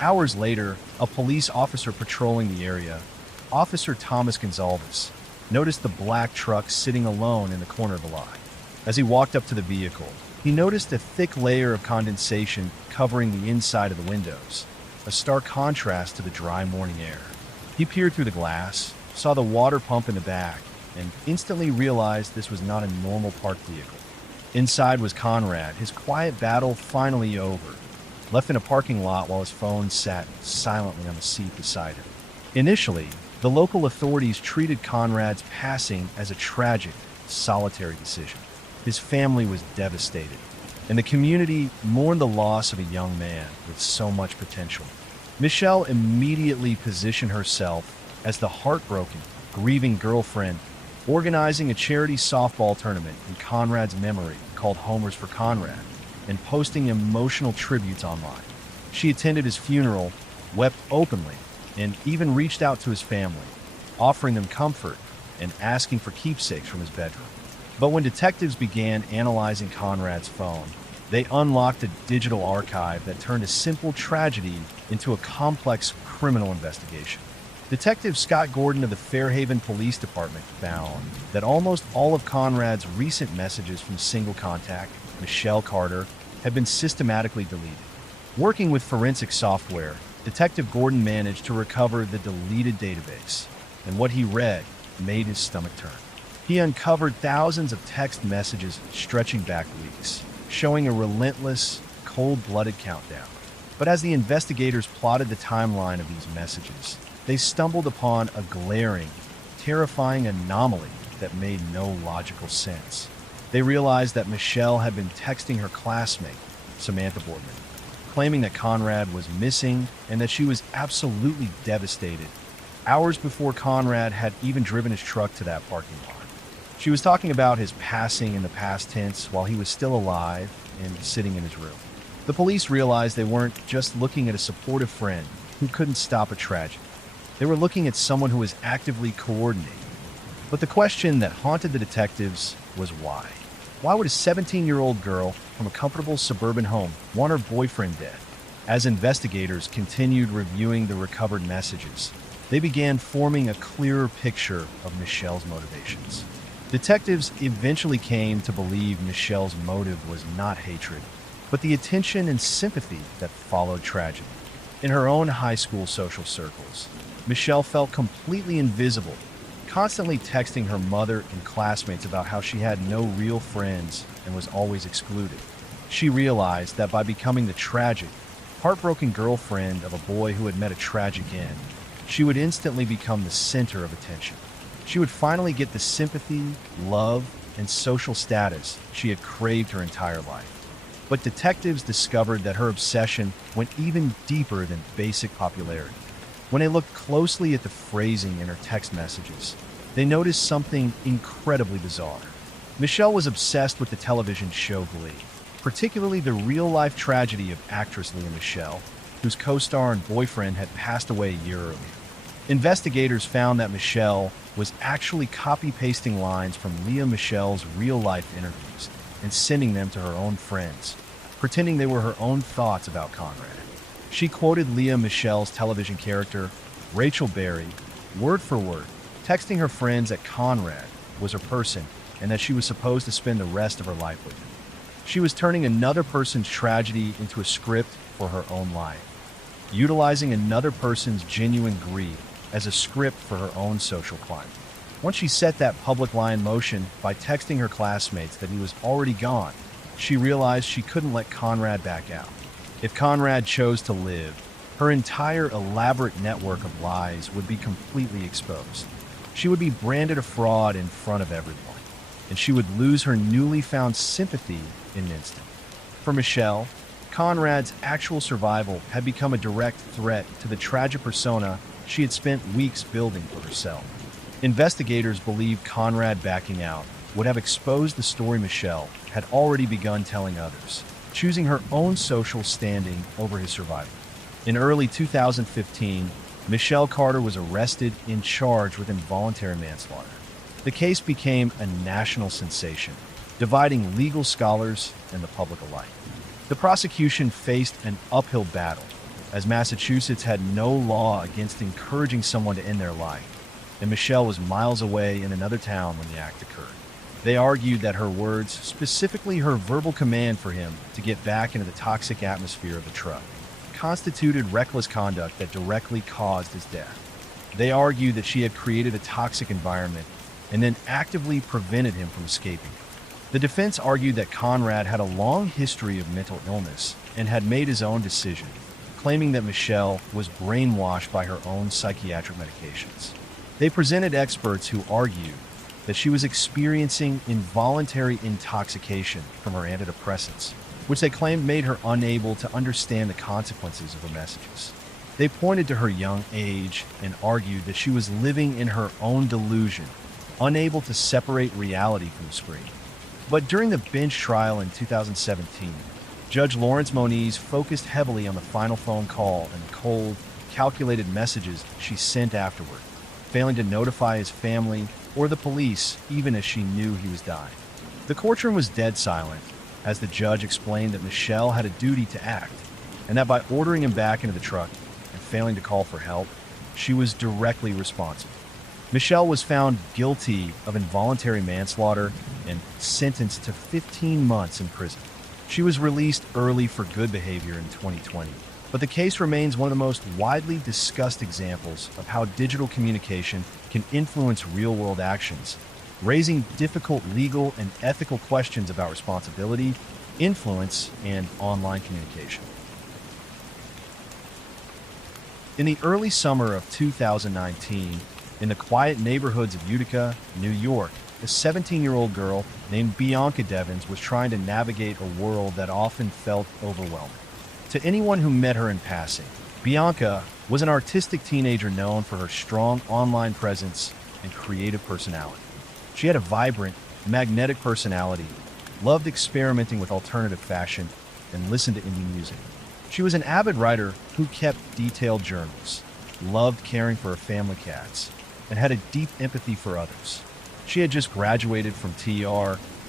Hours later, a police officer patrolling the area, Officer Thomas Gonzalez, noticed the black truck sitting alone in the corner of the lot. As he walked up to the vehicle, he noticed a thick layer of condensation covering the inside of the windows, a stark contrast to the dry morning air. He peered through the glass, saw the water pump in the back, and instantly realized this was not a normal parked vehicle. Inside was Conrad, his quiet battle finally over, left in a parking lot while his phone sat silently on the seat beside him. Initially, the local authorities treated Conrad's passing as a tragic, solitary decision. His family was devastated, and the community mourned the loss of a young man with so much potential. Michelle immediately positioned herself as the heartbroken, grieving girlfriend, organizing a charity softball tournament in Conrad's memory called Homers for Conrad, and posting emotional tributes online. She attended his funeral, wept openly, and even reached out to his family, offering them comfort and asking for keepsakes from his bedroom. But when detectives began analyzing Conrad's phone, they unlocked a digital archive that turned a simple tragedy into a complex criminal investigation. Detective Scott Gordon of the Fairhaven Police Department found that almost all of Conrad's recent messages from single contact, Michelle Carter, had been systematically deleted. Working with forensic software, Detective Gordon managed to recover the deleted database, and what he read made his stomach turn. He uncovered thousands of text messages stretching back weeks, showing a relentless, cold-blooded countdown. But as the investigators plotted the timeline of these messages, they stumbled upon a glaring, terrifying anomaly that made no logical sense. They realized that Michelle had been texting her classmate, Samantha Boardman, claiming that Conrad was missing and that she was absolutely devastated, hours before Conrad had even driven his truck to that parking lot. She was talking about his passing in the past tense while he was still alive and sitting in his room. The police realized they weren't just looking at a supportive friend who couldn't stop a tragedy. They were looking at someone who was actively coordinating. But the question that haunted the detectives was why? Why would a 17-year-old girl from a comfortable suburban home want her boyfriend dead? As investigators continued reviewing the recovered messages, they began forming a clearer picture of Michelle's motivations. Detectives eventually came to believe Michelle's motive was not hatred, but the attention and sympathy that followed tragedy. In her own high school social circles, Michelle felt completely invisible, constantly texting her mother and classmates about how she had no real friends and was always excluded. She realized that by becoming the tragic, heartbroken girlfriend of a boy who had met a tragic end, she would instantly become the center of attention. She would finally get the sympathy, love, and social status she had craved her entire life. But detectives discovered that her obsession went even deeper than basic popularity. When they looked closely at the phrasing in her text messages, they noticed something incredibly bizarre. Michelle was obsessed with the television show Glee, particularly the real-life tragedy of actress Lea Michele, whose co-star and boyfriend had passed away a year earlier. Investigators found that Michelle was actually copy-pasting lines from Lea Michele's real-life interviews and sending them to her own friends, pretending they were her own thoughts about Conrad. She quoted Lea Michele's television character, Rachel Berry, word for word, texting her friends that Conrad was her person and that she was supposed to spend the rest of her life with him. She was turning another person's tragedy into a script for her own life, utilizing another person's genuine grief as a script for her own social climate. Once she set that public lie in motion by texting her classmates that he was already gone, she realized she couldn't let Conrad back out. If Conrad chose to live, her entire elaborate network of lies would be completely exposed. She would be branded a fraud in front of everyone, and she would lose her newly found sympathy in an instant. For Michelle, Conrad's actual survival had become a direct threat to the tragic persona she had spent weeks building for herself. Investigators believed Conrad backing out would have exposed the story Michelle had already begun telling others, choosing her own social standing over his survival. In early 2015, Michelle Carter was arrested and charged with involuntary manslaughter. The case became a national sensation, dividing legal scholars and the public alike. The prosecution faced an uphill battle, as Massachusetts had no law against encouraging someone to end their life, and Michelle was miles away in another town when the act occurred. They argued that her words, specifically her verbal command for him to get back into the toxic atmosphere of the truck, constituted reckless conduct that directly caused his death. They argued that she had created a toxic environment and then actively prevented him from escaping. The defense argued that Conrad had a long history of mental illness and had made his own decision, claiming that Michelle was brainwashed by her own psychiatric medications. They presented experts who argued that she was experiencing involuntary intoxication from her antidepressants, which they claimed made her unable to understand the consequences of her messages. They pointed to her young age and argued that she was living in her own delusion, unable to separate reality from the screen. But during the bench trial in 2017, Judge Lawrence Moniz focused heavily on the final phone call and the cold, calculated messages she sent afterward, failing to notify his family or the police even as she knew he was dying. The courtroom was dead silent as the judge explained that Michelle had a duty to act, and that by ordering him back into the truck and failing to call for help, she was directly responsible. Michelle was found guilty of involuntary manslaughter and sentenced to 15 months in prison. She was released early for good behavior in 2020, but the case remains one of the most widely discussed examples of how digital communication can influence real-world actions, raising difficult legal and ethical questions about responsibility, influence, and online communication. In the early summer of 2019, in the quiet neighborhoods of Utica, New York, a 17-year-old girl named Bianca Devins was trying to navigate a world that often felt overwhelming. To anyone who met her in passing, Bianca was an artistic teenager known for her strong online presence and creative personality. She had a vibrant, magnetic personality, loved experimenting with alternative fashion, and listened to indie music. She was an avid writer who kept detailed journals, loved caring for her family cats, and had a deep empathy for others. She had just graduated from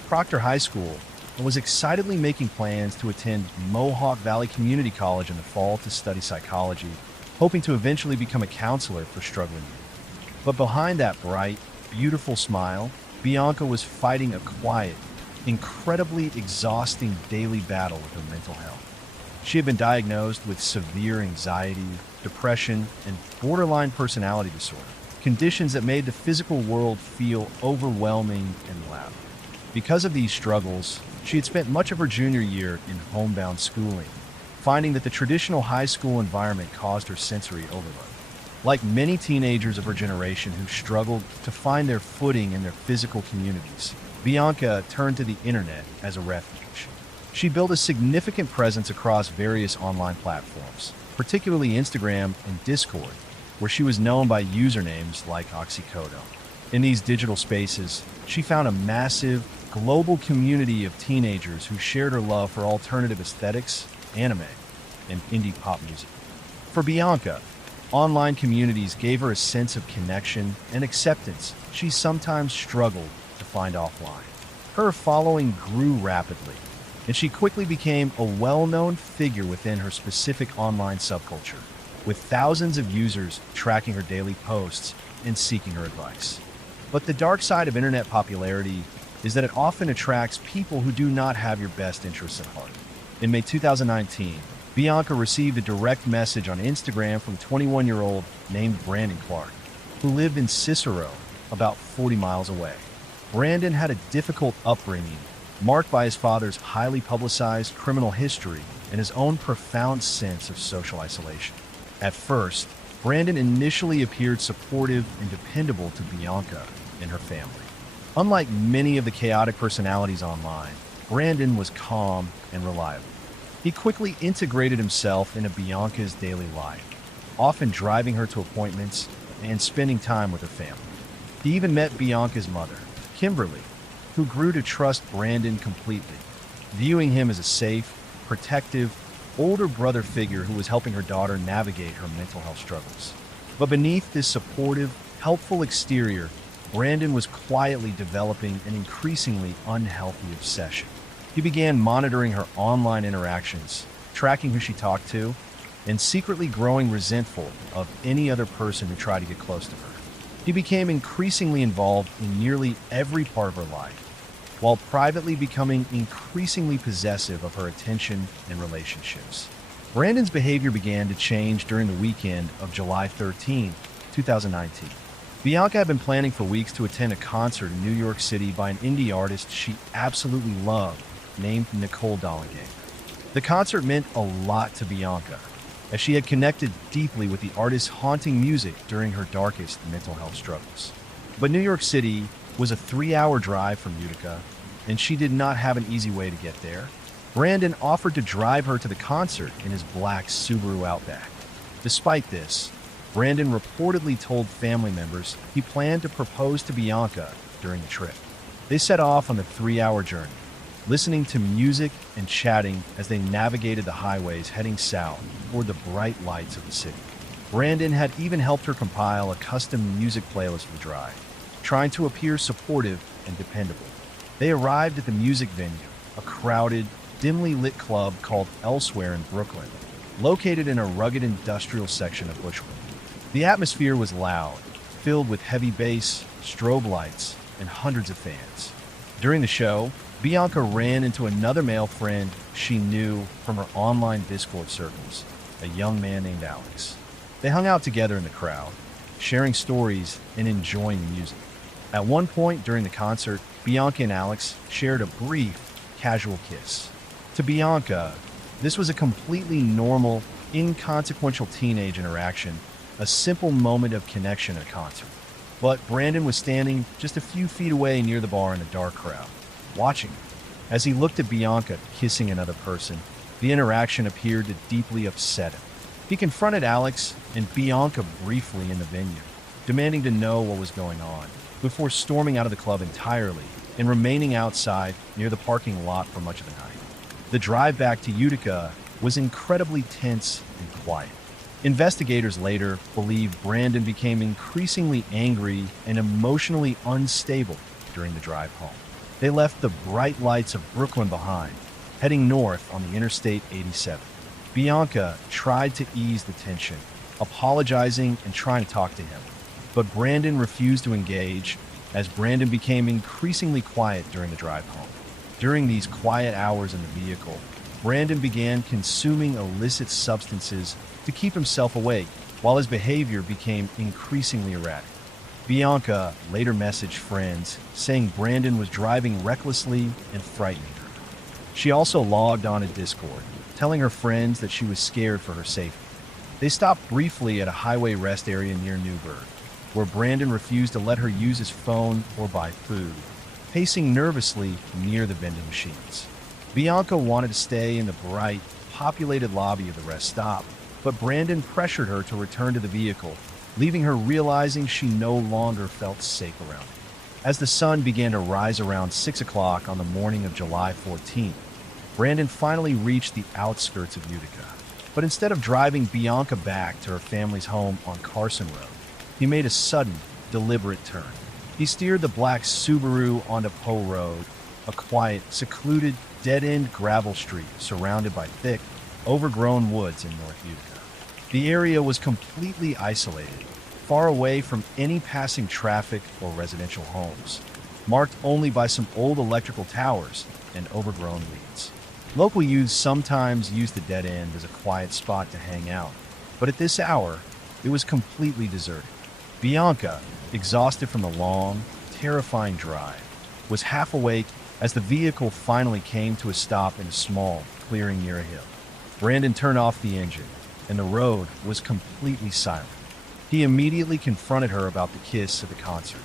Proctor High School, and was excitedly making plans to attend Mohawk Valley Community College in the fall to study psychology, hoping to eventually become a counselor for struggling youth. But behind that bright, beautiful smile, Bianca was fighting a quiet, incredibly exhausting daily battle with her mental health. She had been diagnosed with severe anxiety, depression, and borderline personality disorder, conditions that made the physical world feel overwhelming and loud. Because of these struggles, she had spent much of her junior year in homebound schooling, finding that the traditional high school environment caused her sensory overload. Like many teenagers of her generation who struggled to find their footing in their physical communities, Bianca turned to the internet as a refuge. She built a significant presence across various online platforms, particularly Instagram and Discord, where she was known by usernames like Oxycodone. In these digital spaces, she found a massive, global community of teenagers who shared her love for alternative aesthetics, anime, and indie pop music. For Bianca, online communities gave her a sense of connection and acceptance she sometimes struggled to find offline. Her following grew rapidly, and she quickly became a well-known figure within her specific online subculture, with thousands of users tracking her daily posts and seeking her advice. But the dark side of internet popularity is that it often attracts people who do not have your best interests at heart. In May 2019, Bianca received a direct message on Instagram from 21-year-old named Brandon Clark, who lived in Cicero, about 40 miles away. Brandon had a difficult upbringing, marked by his father's highly publicized criminal history and his own profound sense of social isolation. At first, Brandon initially appeared supportive and dependable to Bianca and her family. Unlike many of the chaotic personalities online, Brandon was calm and reliable. He quickly integrated himself into Bianca's daily life, often driving her to appointments and spending time with her family. He even met Bianca's mother, Kimberly, who grew to trust Brandon completely, viewing him as a safe, protective, older brother figure who was helping her daughter navigate her mental health struggles. But beneath this supportive, helpful exterior, Brandon was quietly developing an increasingly unhealthy obsession. He began monitoring her online interactions, tracking who she talked to, and secretly growing resentful of any other person who tried to get close to her. He became increasingly involved in nearly every part of her life, while privately becoming increasingly possessive of her attention and relationships. Brandon's behavior began to change during the weekend of July 13, 2019. Bianca had been planning for weeks to attend a concert in New York City by an indie artist she absolutely loved, named Nicole Dollinger. The concert meant a lot to Bianca, as she had connected deeply with the artist's haunting music during her darkest mental health struggles. But New York City was a 3-hour drive from Utica, and she did not have an easy way to get there. Brandon offered to drive her to the concert in his black Subaru Outback. Despite this, Brandon reportedly told family members he planned to propose to Bianca during the trip. They set off on the 3-hour journey, listening to music and chatting as they navigated the highways heading south toward the bright lights of the city. Brandon had even helped her compile a custom music playlist for the drive, trying to appear supportive and dependable. They arrived at the music venue, a crowded, dimly lit club called Elsewhere in Brooklyn, located in a rugged industrial section of Bushwick. The atmosphere was loud, filled with heavy bass, strobe lights, and hundreds of fans. During the show, Bianca ran into another male friend she knew from her online Discord circles, a young man named Alex. They hung out together in the crowd, sharing stories and enjoying the music. At one point during the concert, Bianca and Alex shared a brief, casual kiss. To Bianca, this was a completely normal, inconsequential teenage interaction, a simple moment of connection at a concert. But Brandon was standing just a few feet away near the bar in a dark crowd, watching her. As he looked at Bianca kissing another person, the interaction appeared to deeply upset him. He confronted Alex and Bianca briefly in the venue, demanding to know what was going on, before storming out of the club entirely and remaining outside near the parking lot for much of the night. The drive back to Utica was incredibly tense and quiet. Investigators later believed Brandon became increasingly angry and emotionally unstable during the drive home. They left the bright lights of Brooklyn behind, heading north on the Interstate 87. Bianca tried to ease the tension, apologizing and trying to talk to him. But Brandon refused to engage, as Brandon became increasingly quiet during the drive home. During these quiet hours in the vehicle, Brandon began consuming illicit substances to keep himself awake, while his behavior became increasingly erratic. Bianca later messaged friends, saying Brandon was driving recklessly and frightening her. She also logged on to Discord, telling her friends that she was scared for her safety. They stopped briefly at a highway rest area near Newburgh, where Brandon refused to let her use his phone or buy food, pacing nervously near the vending machines. Bianca wanted to stay in the bright, populated lobby of the rest stop, but Brandon pressured her to return to the vehicle, leaving her realizing she no longer felt safe around him. As the sun began to rise around 6 o'clock on the morning of July 14th, Brandon finally reached the outskirts of Utica. But instead of driving Bianca back to her family's home on Carson Road, he made a sudden, deliberate turn. He steered the black Subaru onto Poe Road, a quiet, secluded, dead-end gravel street surrounded by thick, overgrown woods in North Utica. The area was completely isolated, far away from any passing traffic or residential homes, marked only by some old electrical towers and overgrown weeds. Local youths sometimes used the dead end as a quiet spot to hang out, but at this hour, it was completely deserted. Bianca, exhausted from the long, terrifying drive, was half awake as the vehicle finally came to a stop in a small clearing near a hill. Brandon turned off the engine, and the road was completely silent. He immediately confronted her about the kiss at the concert,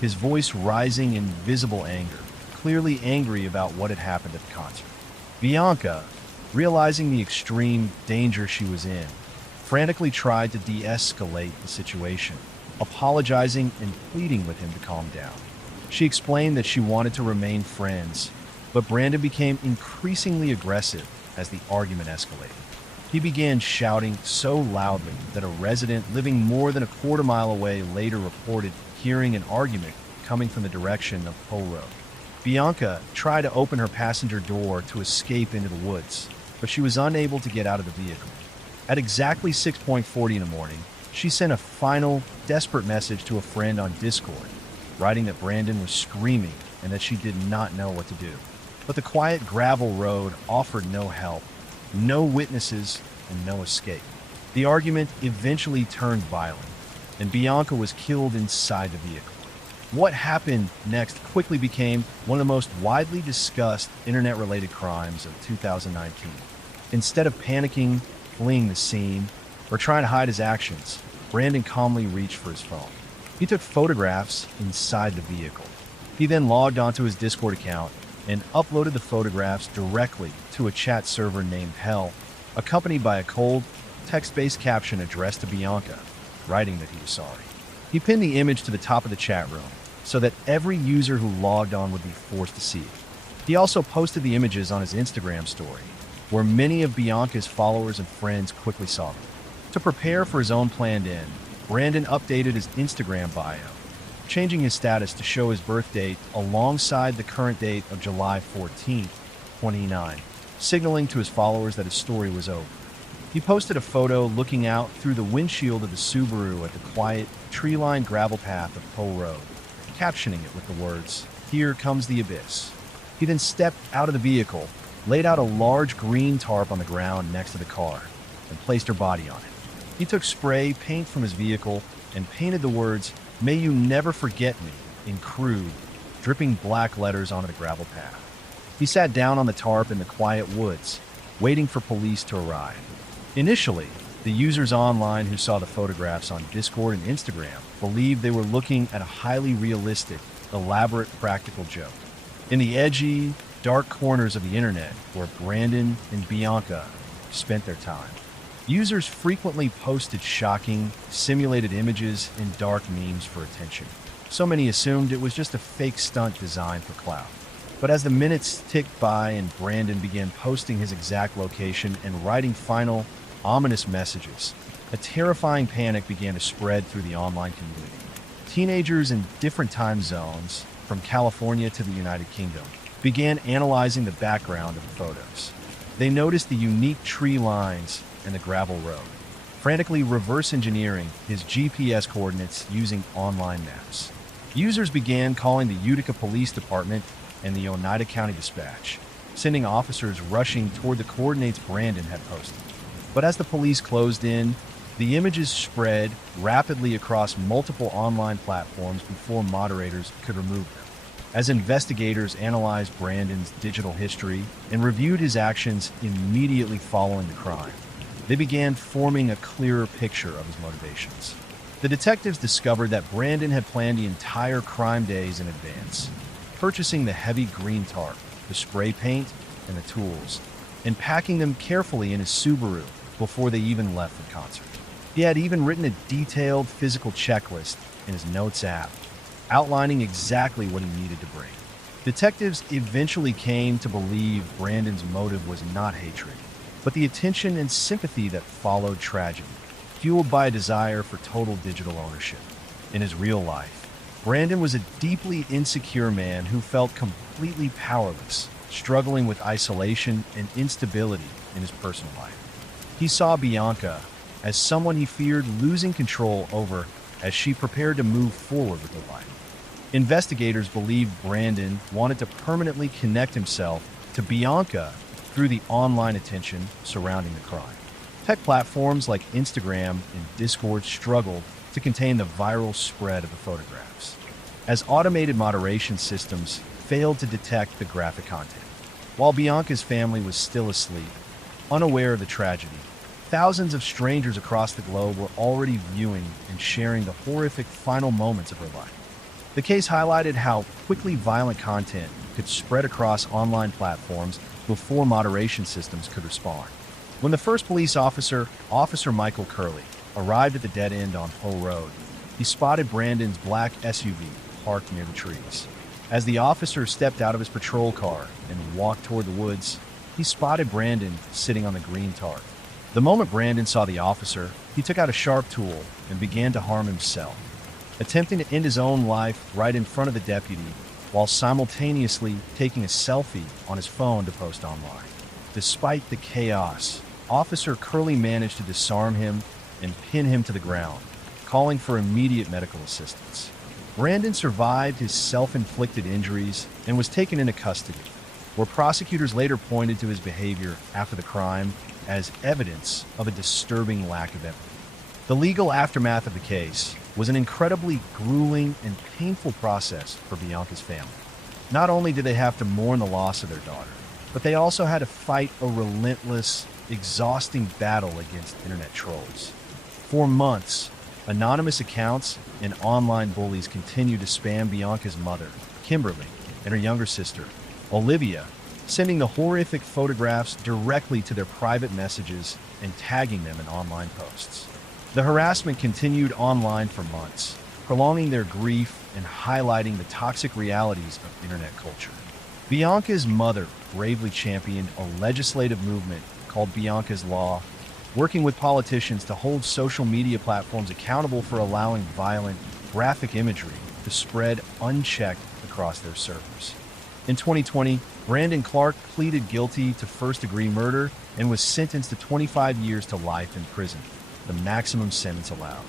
his voice rising in visible anger, clearly angry about what had happened at the concert. Bianca, realizing the extreme danger she was in, frantically tried to de-escalate the situation, apologizing and pleading with him to calm down. She explained that she wanted to remain friends, but Brandon became increasingly aggressive as the argument escalated. He began shouting so loudly that a resident living more than a quarter-mile away later reported hearing an argument coming from the direction of Poe Road. Bianca tried to open her passenger door to escape into the woods, but she was unable to get out of the vehicle. At exactly 6:40 in the morning, she sent a final, desperate message to a friend on Discord, writing that Brandon was screaming and that she did not know what to do. But the quiet gravel road offered no help, no witnesses, and no escape. The argument eventually turned violent, and Bianca was killed inside the vehicle. What happened next quickly became one of the most widely discussed internet-related crimes of 2019. Instead of panicking, fleeing the scene, or trying to hide his actions, Brandon calmly reached for his phone. He took photographs inside the vehicle. He then logged onto his Discord account and uploaded the photographs directly to a chat server named Hell, accompanied by a cold, text-based caption addressed to Bianca, writing that he was sorry. He pinned the image to the top of the chat room so that every user who logged on would be forced to see it. He also posted the images on his Instagram story, where many of Bianca's followers and friends quickly saw them. To prepare for his own planned end, Brandon updated his Instagram bio, changing his status to show his birth date alongside the current date of July 14, 2029, signaling to his followers that his story was over. He posted a photo looking out through the windshield of the Subaru at the quiet, tree-lined gravel path of Poe Road, captioning it with the words, "Here comes the abyss." He then stepped out of the vehicle, laid out a large green tarp on the ground next to the car, and placed her body on it. He took spray paint from his vehicle and painted the words, "May you never forget me," in crude, dripping black letters onto the gravel path. He sat down on the tarp in the quiet woods, waiting for police to arrive. Initially, the users online who saw the photographs on Discord and Instagram believed they were looking at a highly realistic, elaborate practical joke. In the edgy, dark corners of the internet where Brandon and Bianca spent their time, users frequently posted shocking, simulated images and dark memes for attention. So many assumed it was just a fake stunt designed for clout. But as the minutes ticked by and Brandon began posting his exact location and writing final, ominous messages, a terrifying panic began to spread through the online community. Teenagers in different time zones, from California to the United Kingdom, began analyzing the background of the photos. They noticed the unique tree lines and the gravel road, frantically reverse engineering his GPS coordinates using online maps. Users began calling the Utica Police Department and the Oneida County Dispatch, sending officers rushing toward the coordinates Brandon had posted. But as the police closed in, the images spread rapidly across multiple online platforms before moderators could remove them. As investigators analyzed Brandon's digital history and reviewed his actions immediately following the crime, they began forming a clearer picture of his motivations. The detectives discovered that Brandon had planned the entire crime days in advance, purchasing the heavy green tarp, the spray paint, and the tools, and packing them carefully in his Subaru before they even left the concert. He had even written a detailed physical checklist in his notes app, outlining exactly what he needed to bring. Detectives eventually came to believe Brandon's motive was not hatred, but the attention and sympathy that followed tragedy, fueled by a desire for total digital ownership. In his real life, Brandon was a deeply insecure man who felt completely powerless, struggling with isolation and instability in his personal life. He saw Bianca as someone he feared losing control over as she prepared to move forward with her life. Investigators believed Brandon wanted to permanently connect himself to Bianca through the online attention surrounding the crime. Tech platforms like Instagram and Discord struggled to contain the viral spread of the photographs, as automated moderation systems failed to detect the graphic content. While Bianca's family was still asleep, unaware of the tragedy, thousands of strangers across the globe were already viewing and sharing the horrific final moments of her life. The case highlighted how quickly violent content could spread across online platforms before moderation systems could respond. When the first police officer, Officer Michael Curley, arrived at the dead end on Poe Road, he spotted Brandon's black SUV parked near the trees. As the officer stepped out of his patrol car and walked toward the woods, he spotted Brandon sitting on the green tarp. The moment Brandon saw the officer, he took out a sharp tool and began to harm himself, attempting to end his own life right in front of the deputy while simultaneously taking a selfie on his phone to post online. Despite the chaos, Officer Curley managed to disarm him and pin him to the ground, calling for immediate medical assistance. Brandon survived his self-inflicted injuries and was taken into custody, where prosecutors later pointed to his behavior after the crime as evidence of a disturbing lack of empathy. The legal aftermath of the case was an incredibly grueling and painful process for Bianca's family. Not only did they have to mourn the loss of their daughter, but they also had to fight a relentless, exhausting battle against internet trolls. For months, anonymous accounts and online bullies continued to spam Bianca's mother, Kimberly, and her younger sister, Olivia, sending the horrific photographs directly to their private messages and tagging them in online posts. The harassment continued online for months, prolonging their grief and highlighting the toxic realities of internet culture. Bianca's mother bravely championed a legislative movement called Bianca's Law, working with politicians to hold social media platforms accountable for allowing violent, graphic imagery to spread unchecked across their servers. In 2020, Brandon Clark pleaded guilty to first-degree murder and was sentenced to 25 years to life in prison, the maximum sentence allowed.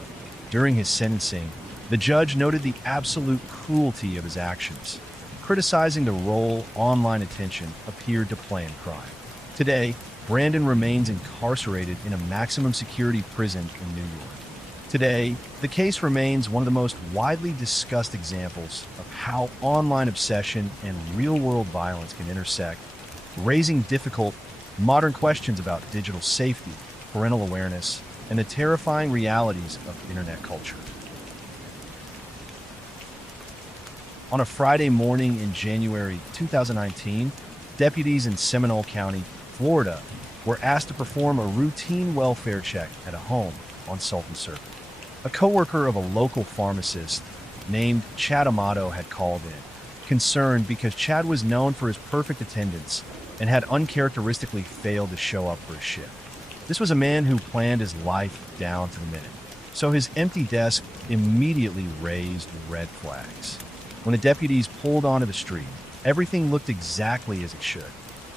During his sentencing, the judge noted the absolute cruelty of his actions, criticizing the role online attention appeared to play in crime. Today, Brandon remains incarcerated in a maximum security prison in New York. Today, the case remains one of the most widely discussed examples of how online obsession and real-world violence can intersect, raising difficult, modern questions about digital safety, parental awareness, and the terrifying realities of internet culture. On a Friday morning in January 2019, deputies in Seminole County, Florida, were asked to perform a routine welfare check at a home on Sultan Circuit. A coworker of a local pharmacist named Chad Amato had called in, concerned because Chad was known for his perfect attendance and had uncharacteristically failed to show up for his shift. This was a man who planned his life down to the minute, so his empty desk immediately raised red flags. When the deputies pulled onto the street, everything looked exactly as it should.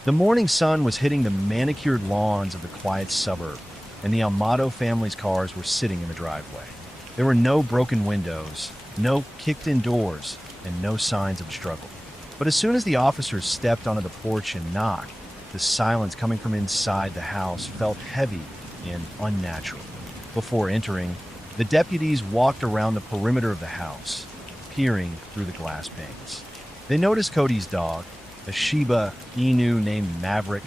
The morning sun was hitting the manicured lawns of the quiet suburb, and the Amato family's cars were sitting in the driveway. There were no broken windows, no kicked-in doors, and no signs of struggle. But as soon as the officers stepped onto the porch and knocked, the silence coming from inside the house felt heavy and unnatural. Before entering, the deputies walked around the perimeter of the house, peering through the glass panes. They noticed Cody's dog, a Shiba Inu named Maverick,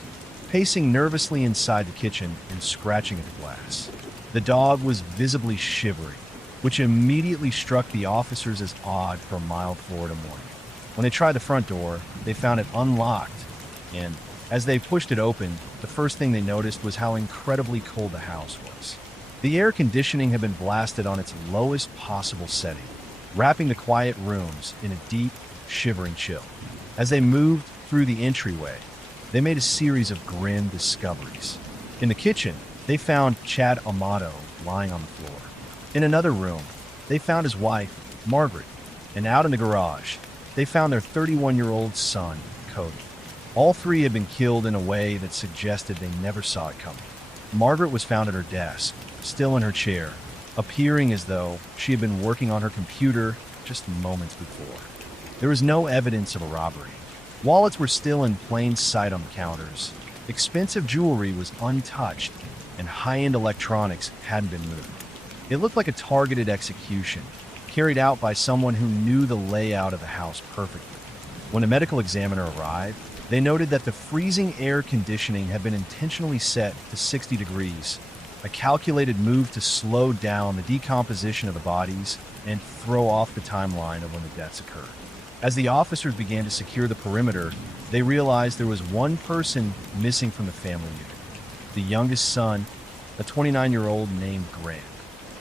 pacing nervously inside the kitchen and scratching at the glass. The dog was visibly shivering, which immediately struck the officers as odd for a mild Florida morning. When they tried the front door, they found it unlocked, and as they pushed it open, the first thing they noticed was how incredibly cold the house was. The air conditioning had been blasted on its lowest possible setting, wrapping the quiet rooms in a deep, shivering chill. As they moved through the entryway, they made a series of grim discoveries. In the kitchen, they found Chad Amato lying on the floor. In another room, they found his wife, Margaret, and out in the garage, they found their 31-year-old son, Cody. All three had been killed in a way that suggested they never saw it coming. Margaret was found at her desk, still in her chair, appearing as though she had been working on her computer just moments before. There was no evidence of a robbery. Wallets were still in plain sight on the counters. Expensive jewelry was untouched, and high-end electronics hadn't been moved. It looked like a targeted execution, carried out by someone who knew the layout of the house perfectly. When a medical examiner arrived, they noted that the freezing air conditioning had been intentionally set to 60 degrees, a calculated move to slow down the decomposition of the bodies and throw off the timeline of when the deaths occurred. As the officers began to secure the perimeter, they realized there was one person missing from the family unit: the youngest son, a 29-year-old named Grant.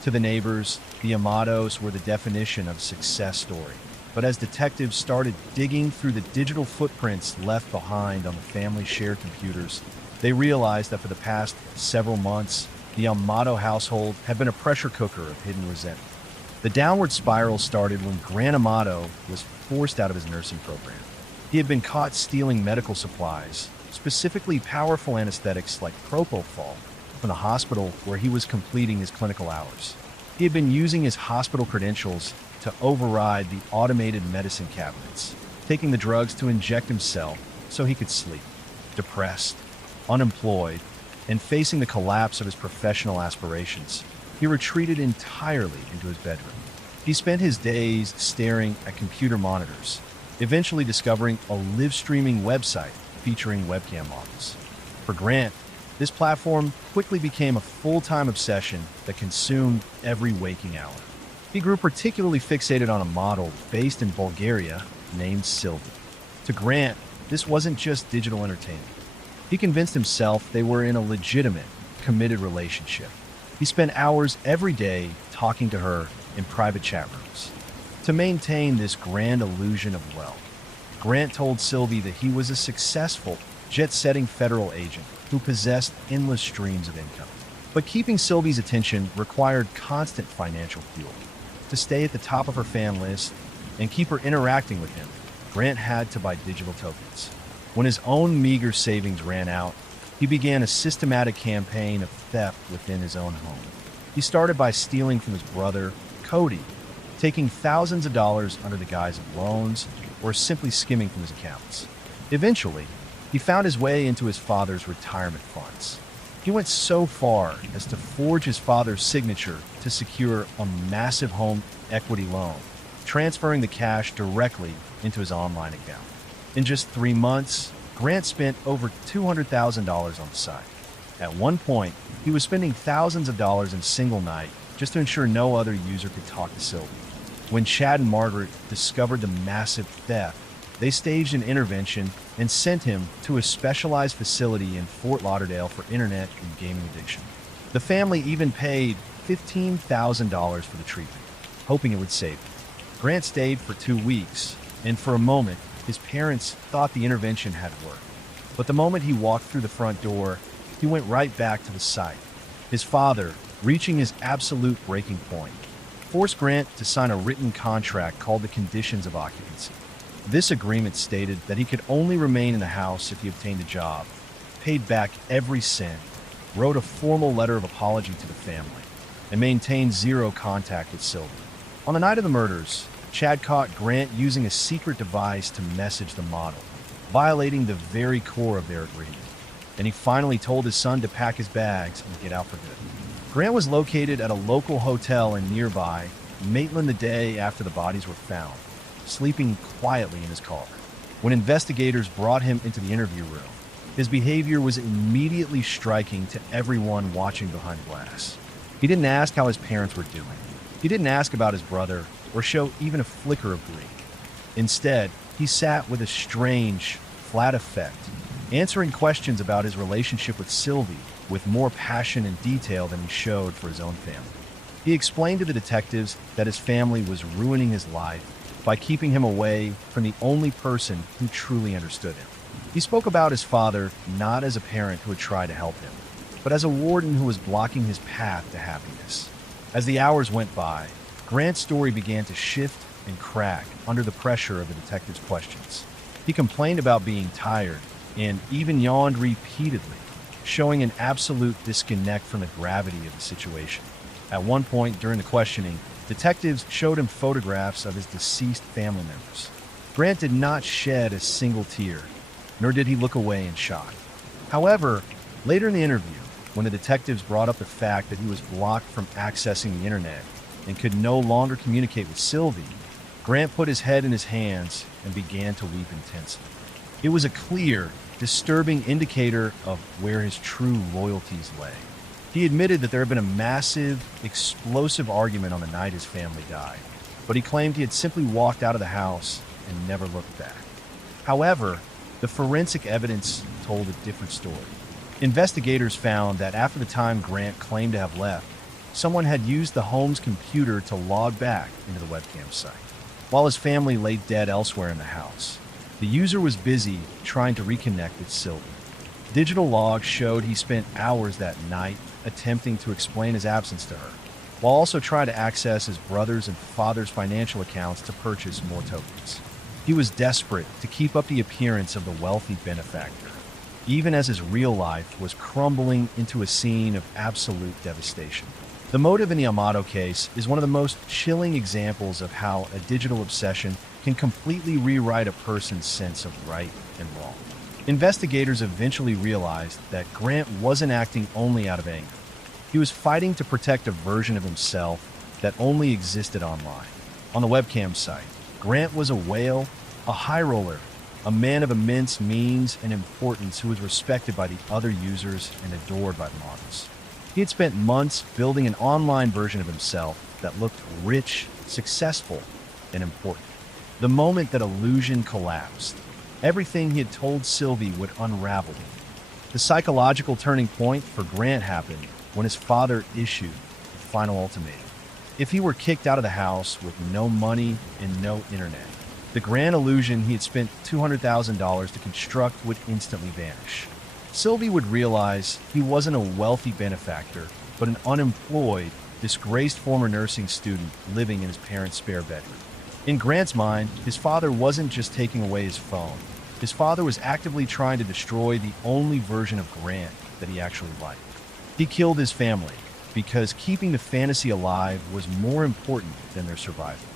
To the neighbors, the Amatos were the definition of a success story. But as detectives started digging through the digital footprints left behind on the family's shared computers, they realized that for the past several months, the Amato household had been a pressure cooker of hidden resentment. The downward spiral started when Grant Amato was forced out of his nursing program. He had been caught stealing medical supplies, specifically powerful anesthetics like propofol, from the hospital where he was completing his clinical hours. He had been using his hospital credentials to override the automated medicine cabinets, taking the drugs to inject himself so he could sleep. Depressed, unemployed, and facing the collapse of his professional aspirations, he retreated entirely into his bedroom. He spent his days staring at computer monitors, eventually discovering a live-streaming website featuring webcam models. For Grant, this platform quickly became a full-time obsession that consumed every waking hour. He grew particularly fixated on a model based in Bulgaria named Sylvie. To Grant, this wasn't just digital entertainment. He convinced himself they were in a legitimate, committed relationship. He spent hours every day talking to her in private chat rooms. To maintain this grand illusion of wealth, Grant told Sylvie that he was a successful, jet-setting federal agent who possessed endless streams of income. But keeping Sylvie's attention required constant financial fuel. To stay at the top of her fan list and keep her interacting with him, Grant had to buy digital tokens. When his own meager savings ran out, he began a systematic campaign of theft within his own home. He started by stealing from his brother, Cody, taking thousands of dollars under the guise of loans or simply skimming from his accounts. Eventually, he found his way into his father's retirement funds. He went so far as to forge his father's signature to secure a massive home equity loan, transferring the cash directly into his online account. In just 3 months, Grant spent over $200,000 on the site. At one point, he was spending thousands of dollars in a single night just to ensure no other user could talk to Sylvie. When Chad and Margaret discovered the massive theft, they staged an intervention and sent him to a specialized facility in Fort Lauderdale for internet and gaming addiction. The family even paid $15,000 for the treatment, hoping it would save him. Grant stayed for 2 weeks, and for a moment, his parents thought the intervention had worked. But the moment he walked through the front door, he went right back to the site. His father, reaching his absolute breaking point, forced Grant to sign a written contract called the Conditions of Occupancy. This agreement stated that he could only remain in the house if he obtained a job, paid back every cent, wrote a formal letter of apology to the family, and maintained zero contact with Sylvie. On the night of the murders, Chad caught Grant using a secret device to message the model, violating the very core of their agreement, and he finally told his son to pack his bags and get out for good. Grant was located at a local hotel in nearby Maitland the day after the bodies were found, sleeping quietly in his car. When investigators brought him into the interview room, his behavior was immediately striking to everyone watching behind glass. He didn't ask how his parents were doing. He didn't ask about his brother or show even a flicker of grief. Instead, he sat with a strange, flat effect, answering questions about his relationship with Sylvie with more passion and detail than he showed for his own family. He explained to the detectives that his family was ruining his life by keeping him away from the only person who truly understood him. He spoke about his father not as a parent who had tried to help him, but as a warden who was blocking his path to happiness. As the hours went by, Grant's story began to shift and crack under the pressure of the detective's questions. He complained about being tired and even yawned repeatedly, showing an absolute disconnect from the gravity of the situation. At one point during the questioning, detectives showed him photographs of his deceased family members. Grant did not shed a single tear, nor did he look away in shock. However, later in the interview, when the detectives brought up the fact that he was blocked from accessing the internet and could no longer communicate with Sylvie, Grant put his head in his hands and began to weep intensely. It was a clear, disturbing indicator of where his true loyalties lay. He admitted that there had been a massive, explosive argument on the night his family died, but he claimed he had simply walked out of the house and never looked back. However, the forensic evidence told a different story. Investigators found that after the time Grant claimed to have left, someone had used the home's computer to log back into the webcam site, while his family lay dead elsewhere in the house. The user was busy trying to reconnect with Sylvie. Digital logs showed he spent hours that night attempting to explain his absence to her, while also trying to access his brother's and father's financial accounts to purchase more tokens. He was desperate to keep up the appearance of the wealthy benefactor, even as his real life was crumbling into a scene of absolute devastation. The motive in the Amato case is one of the most chilling examples of how a digital obsession can completely rewrite a person's sense of right and wrong. Investigators eventually realized that Grant wasn't acting only out of anger. He was fighting to protect a version of himself that only existed online. On the webcam site, Grant was a whale, a high roller, a man of immense means and importance who was respected by the other users and adored by the models. He had spent months building an online version of himself that looked rich, successful, and important. The moment that illusion collapsed, everything he had told Sylvie would unravel. The psychological turning point for Grant happened when his father issued the final ultimatum. If he were kicked out of the house with no money and no internet, the grand illusion he had spent $200,000 to construct would instantly vanish. Sylvie would realize he wasn't a wealthy benefactor, but an unemployed, disgraced former nursing student living in his parents' spare bedroom. In Grant's mind, his father wasn't just taking away his phone. His father was actively trying to destroy the only version of Grant that he actually liked. He killed his family because keeping the fantasy alive was more important than their survival.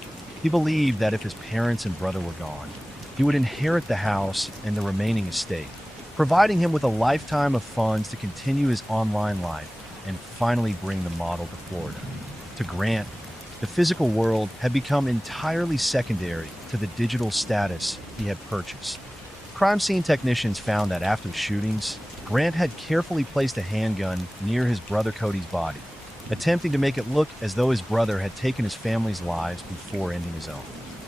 He believed that if his parents and brother were gone, he would inherit the house and the remaining estate, providing him with a lifetime of funds to continue his online life and finally bring the model to Florida. To Grant, the physical world had become entirely secondary to the digital status he had purchased. Crime scene technicians found that after the shootings, Grant had carefully placed a handgun near his brother Cody's body, attempting to make it look as though his brother had taken his family's lives before ending his own.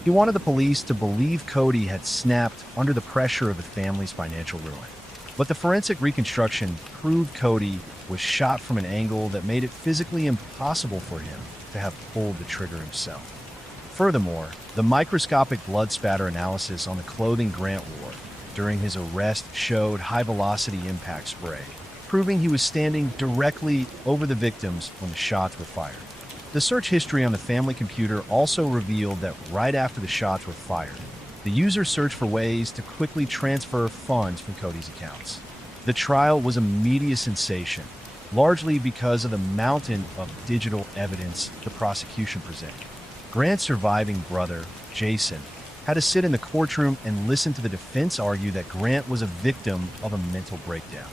He wanted the police to believe Cody had snapped under the pressure of the family's financial ruin. But the forensic reconstruction proved Cody was shot from an angle that made it physically impossible for him to have pulled the trigger himself. Furthermore, the microscopic blood spatter analysis on the clothing Grant wore during his arrest showed high-velocity impact spray, proving he was standing directly over the victims when the shots were fired. The search history on the family computer also revealed that right after the shots were fired, the user searched for ways to quickly transfer funds from Cody's accounts. The trial was a media sensation, largely because of the mountain of digital evidence the prosecution presented. Grant's surviving brother, Jason, had to sit in the courtroom and listen to the defense argue that Grant was a victim of a mental breakdown.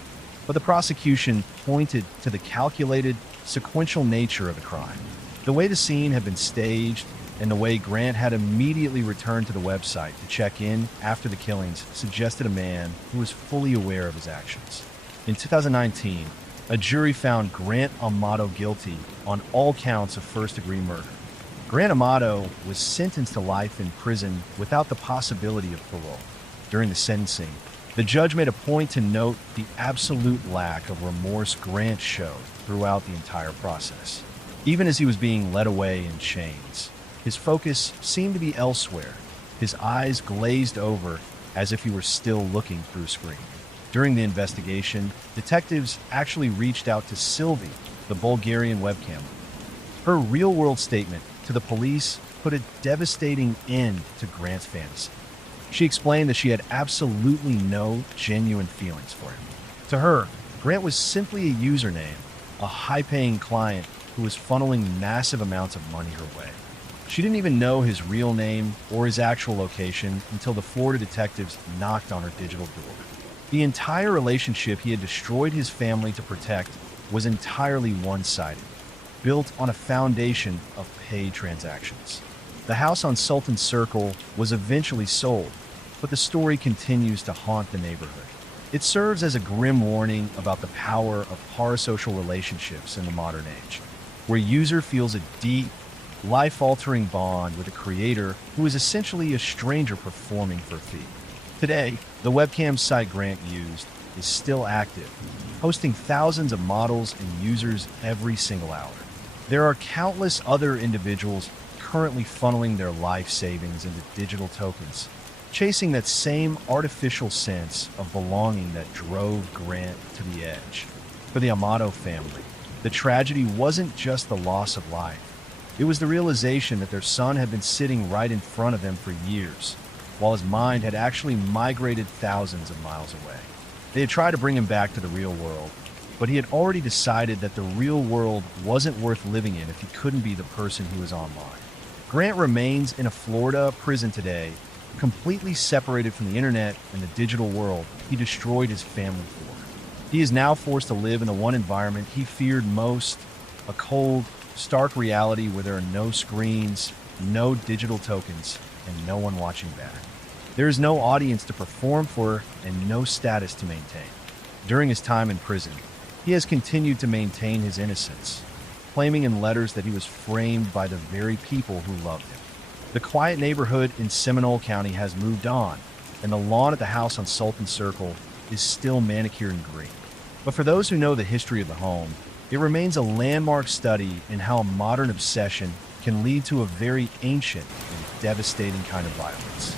But the prosecution pointed to the calculated, sequential nature of the crime. The way the scene had been staged and the way Grant had immediately returned to the website to check in after the killings suggested a man who was fully aware of his actions. In 2019, a jury found Grant Amato guilty on all counts of first-degree murder. Grant Amato was sentenced to life in prison without the possibility of parole. During the sentencing, the judge made a point to note the absolute lack of remorse Grant showed throughout the entire process. Even as he was being led away in chains, his focus seemed to be elsewhere, his eyes glazed over as if he were still looking through a screen. During the investigation, detectives actually reached out to Sylvie, the Bulgarian webcam. Her real-world statement to the police put a devastating end to Grant's fantasy. She explained that she had absolutely no genuine feelings for him. To her, Grant was simply a username, a high-paying client who was funneling massive amounts of money her way. She didn't even know his real name or his actual location until the Florida detectives knocked on her digital door. The entire relationship he had destroyed his family to protect was entirely one-sided, built on a foundation of paid transactions. The house on Sultan Circle was eventually sold, but the story continues to haunt the neighborhood. It serves as a grim warning about the power of parasocial relationships in the modern age, where a user feels a deep, life-altering bond with a creator who is essentially a stranger performing for a fee. Today, the webcam site Grant used is still active, hosting thousands of models and users every single hour. There are countless other individuals currently funneling their life savings into digital tokens, chasing that same artificial sense of belonging that drove Grant to the edge. For the Amato family, the tragedy wasn't just the loss of life. It was the realization that their son had been sitting right in front of them for years, while his mind had actually migrated thousands of miles away. They had tried to bring him back to the real world, but he had already decided that the real world wasn't worth living in if he couldn't be the person he was online. Grant remains in a Florida prison today, completely separated from the internet and the digital world he destroyed his family for. He is now forced to live in the one environment he feared most, a cold, stark reality where there are no screens, no digital tokens, and no one watching back. There is no audience to perform for and no status to maintain. During his time in prison, he has continued to maintain his innocence, claiming in letters that he was framed by the very people who loved him. The quiet neighborhood in Seminole County has moved on, and the lawn at the house on Sultan Circle is still manicured in green. But for those who know the history of the home, it remains a landmark study in how a modern obsession can lead to a very ancient and devastating kind of violence.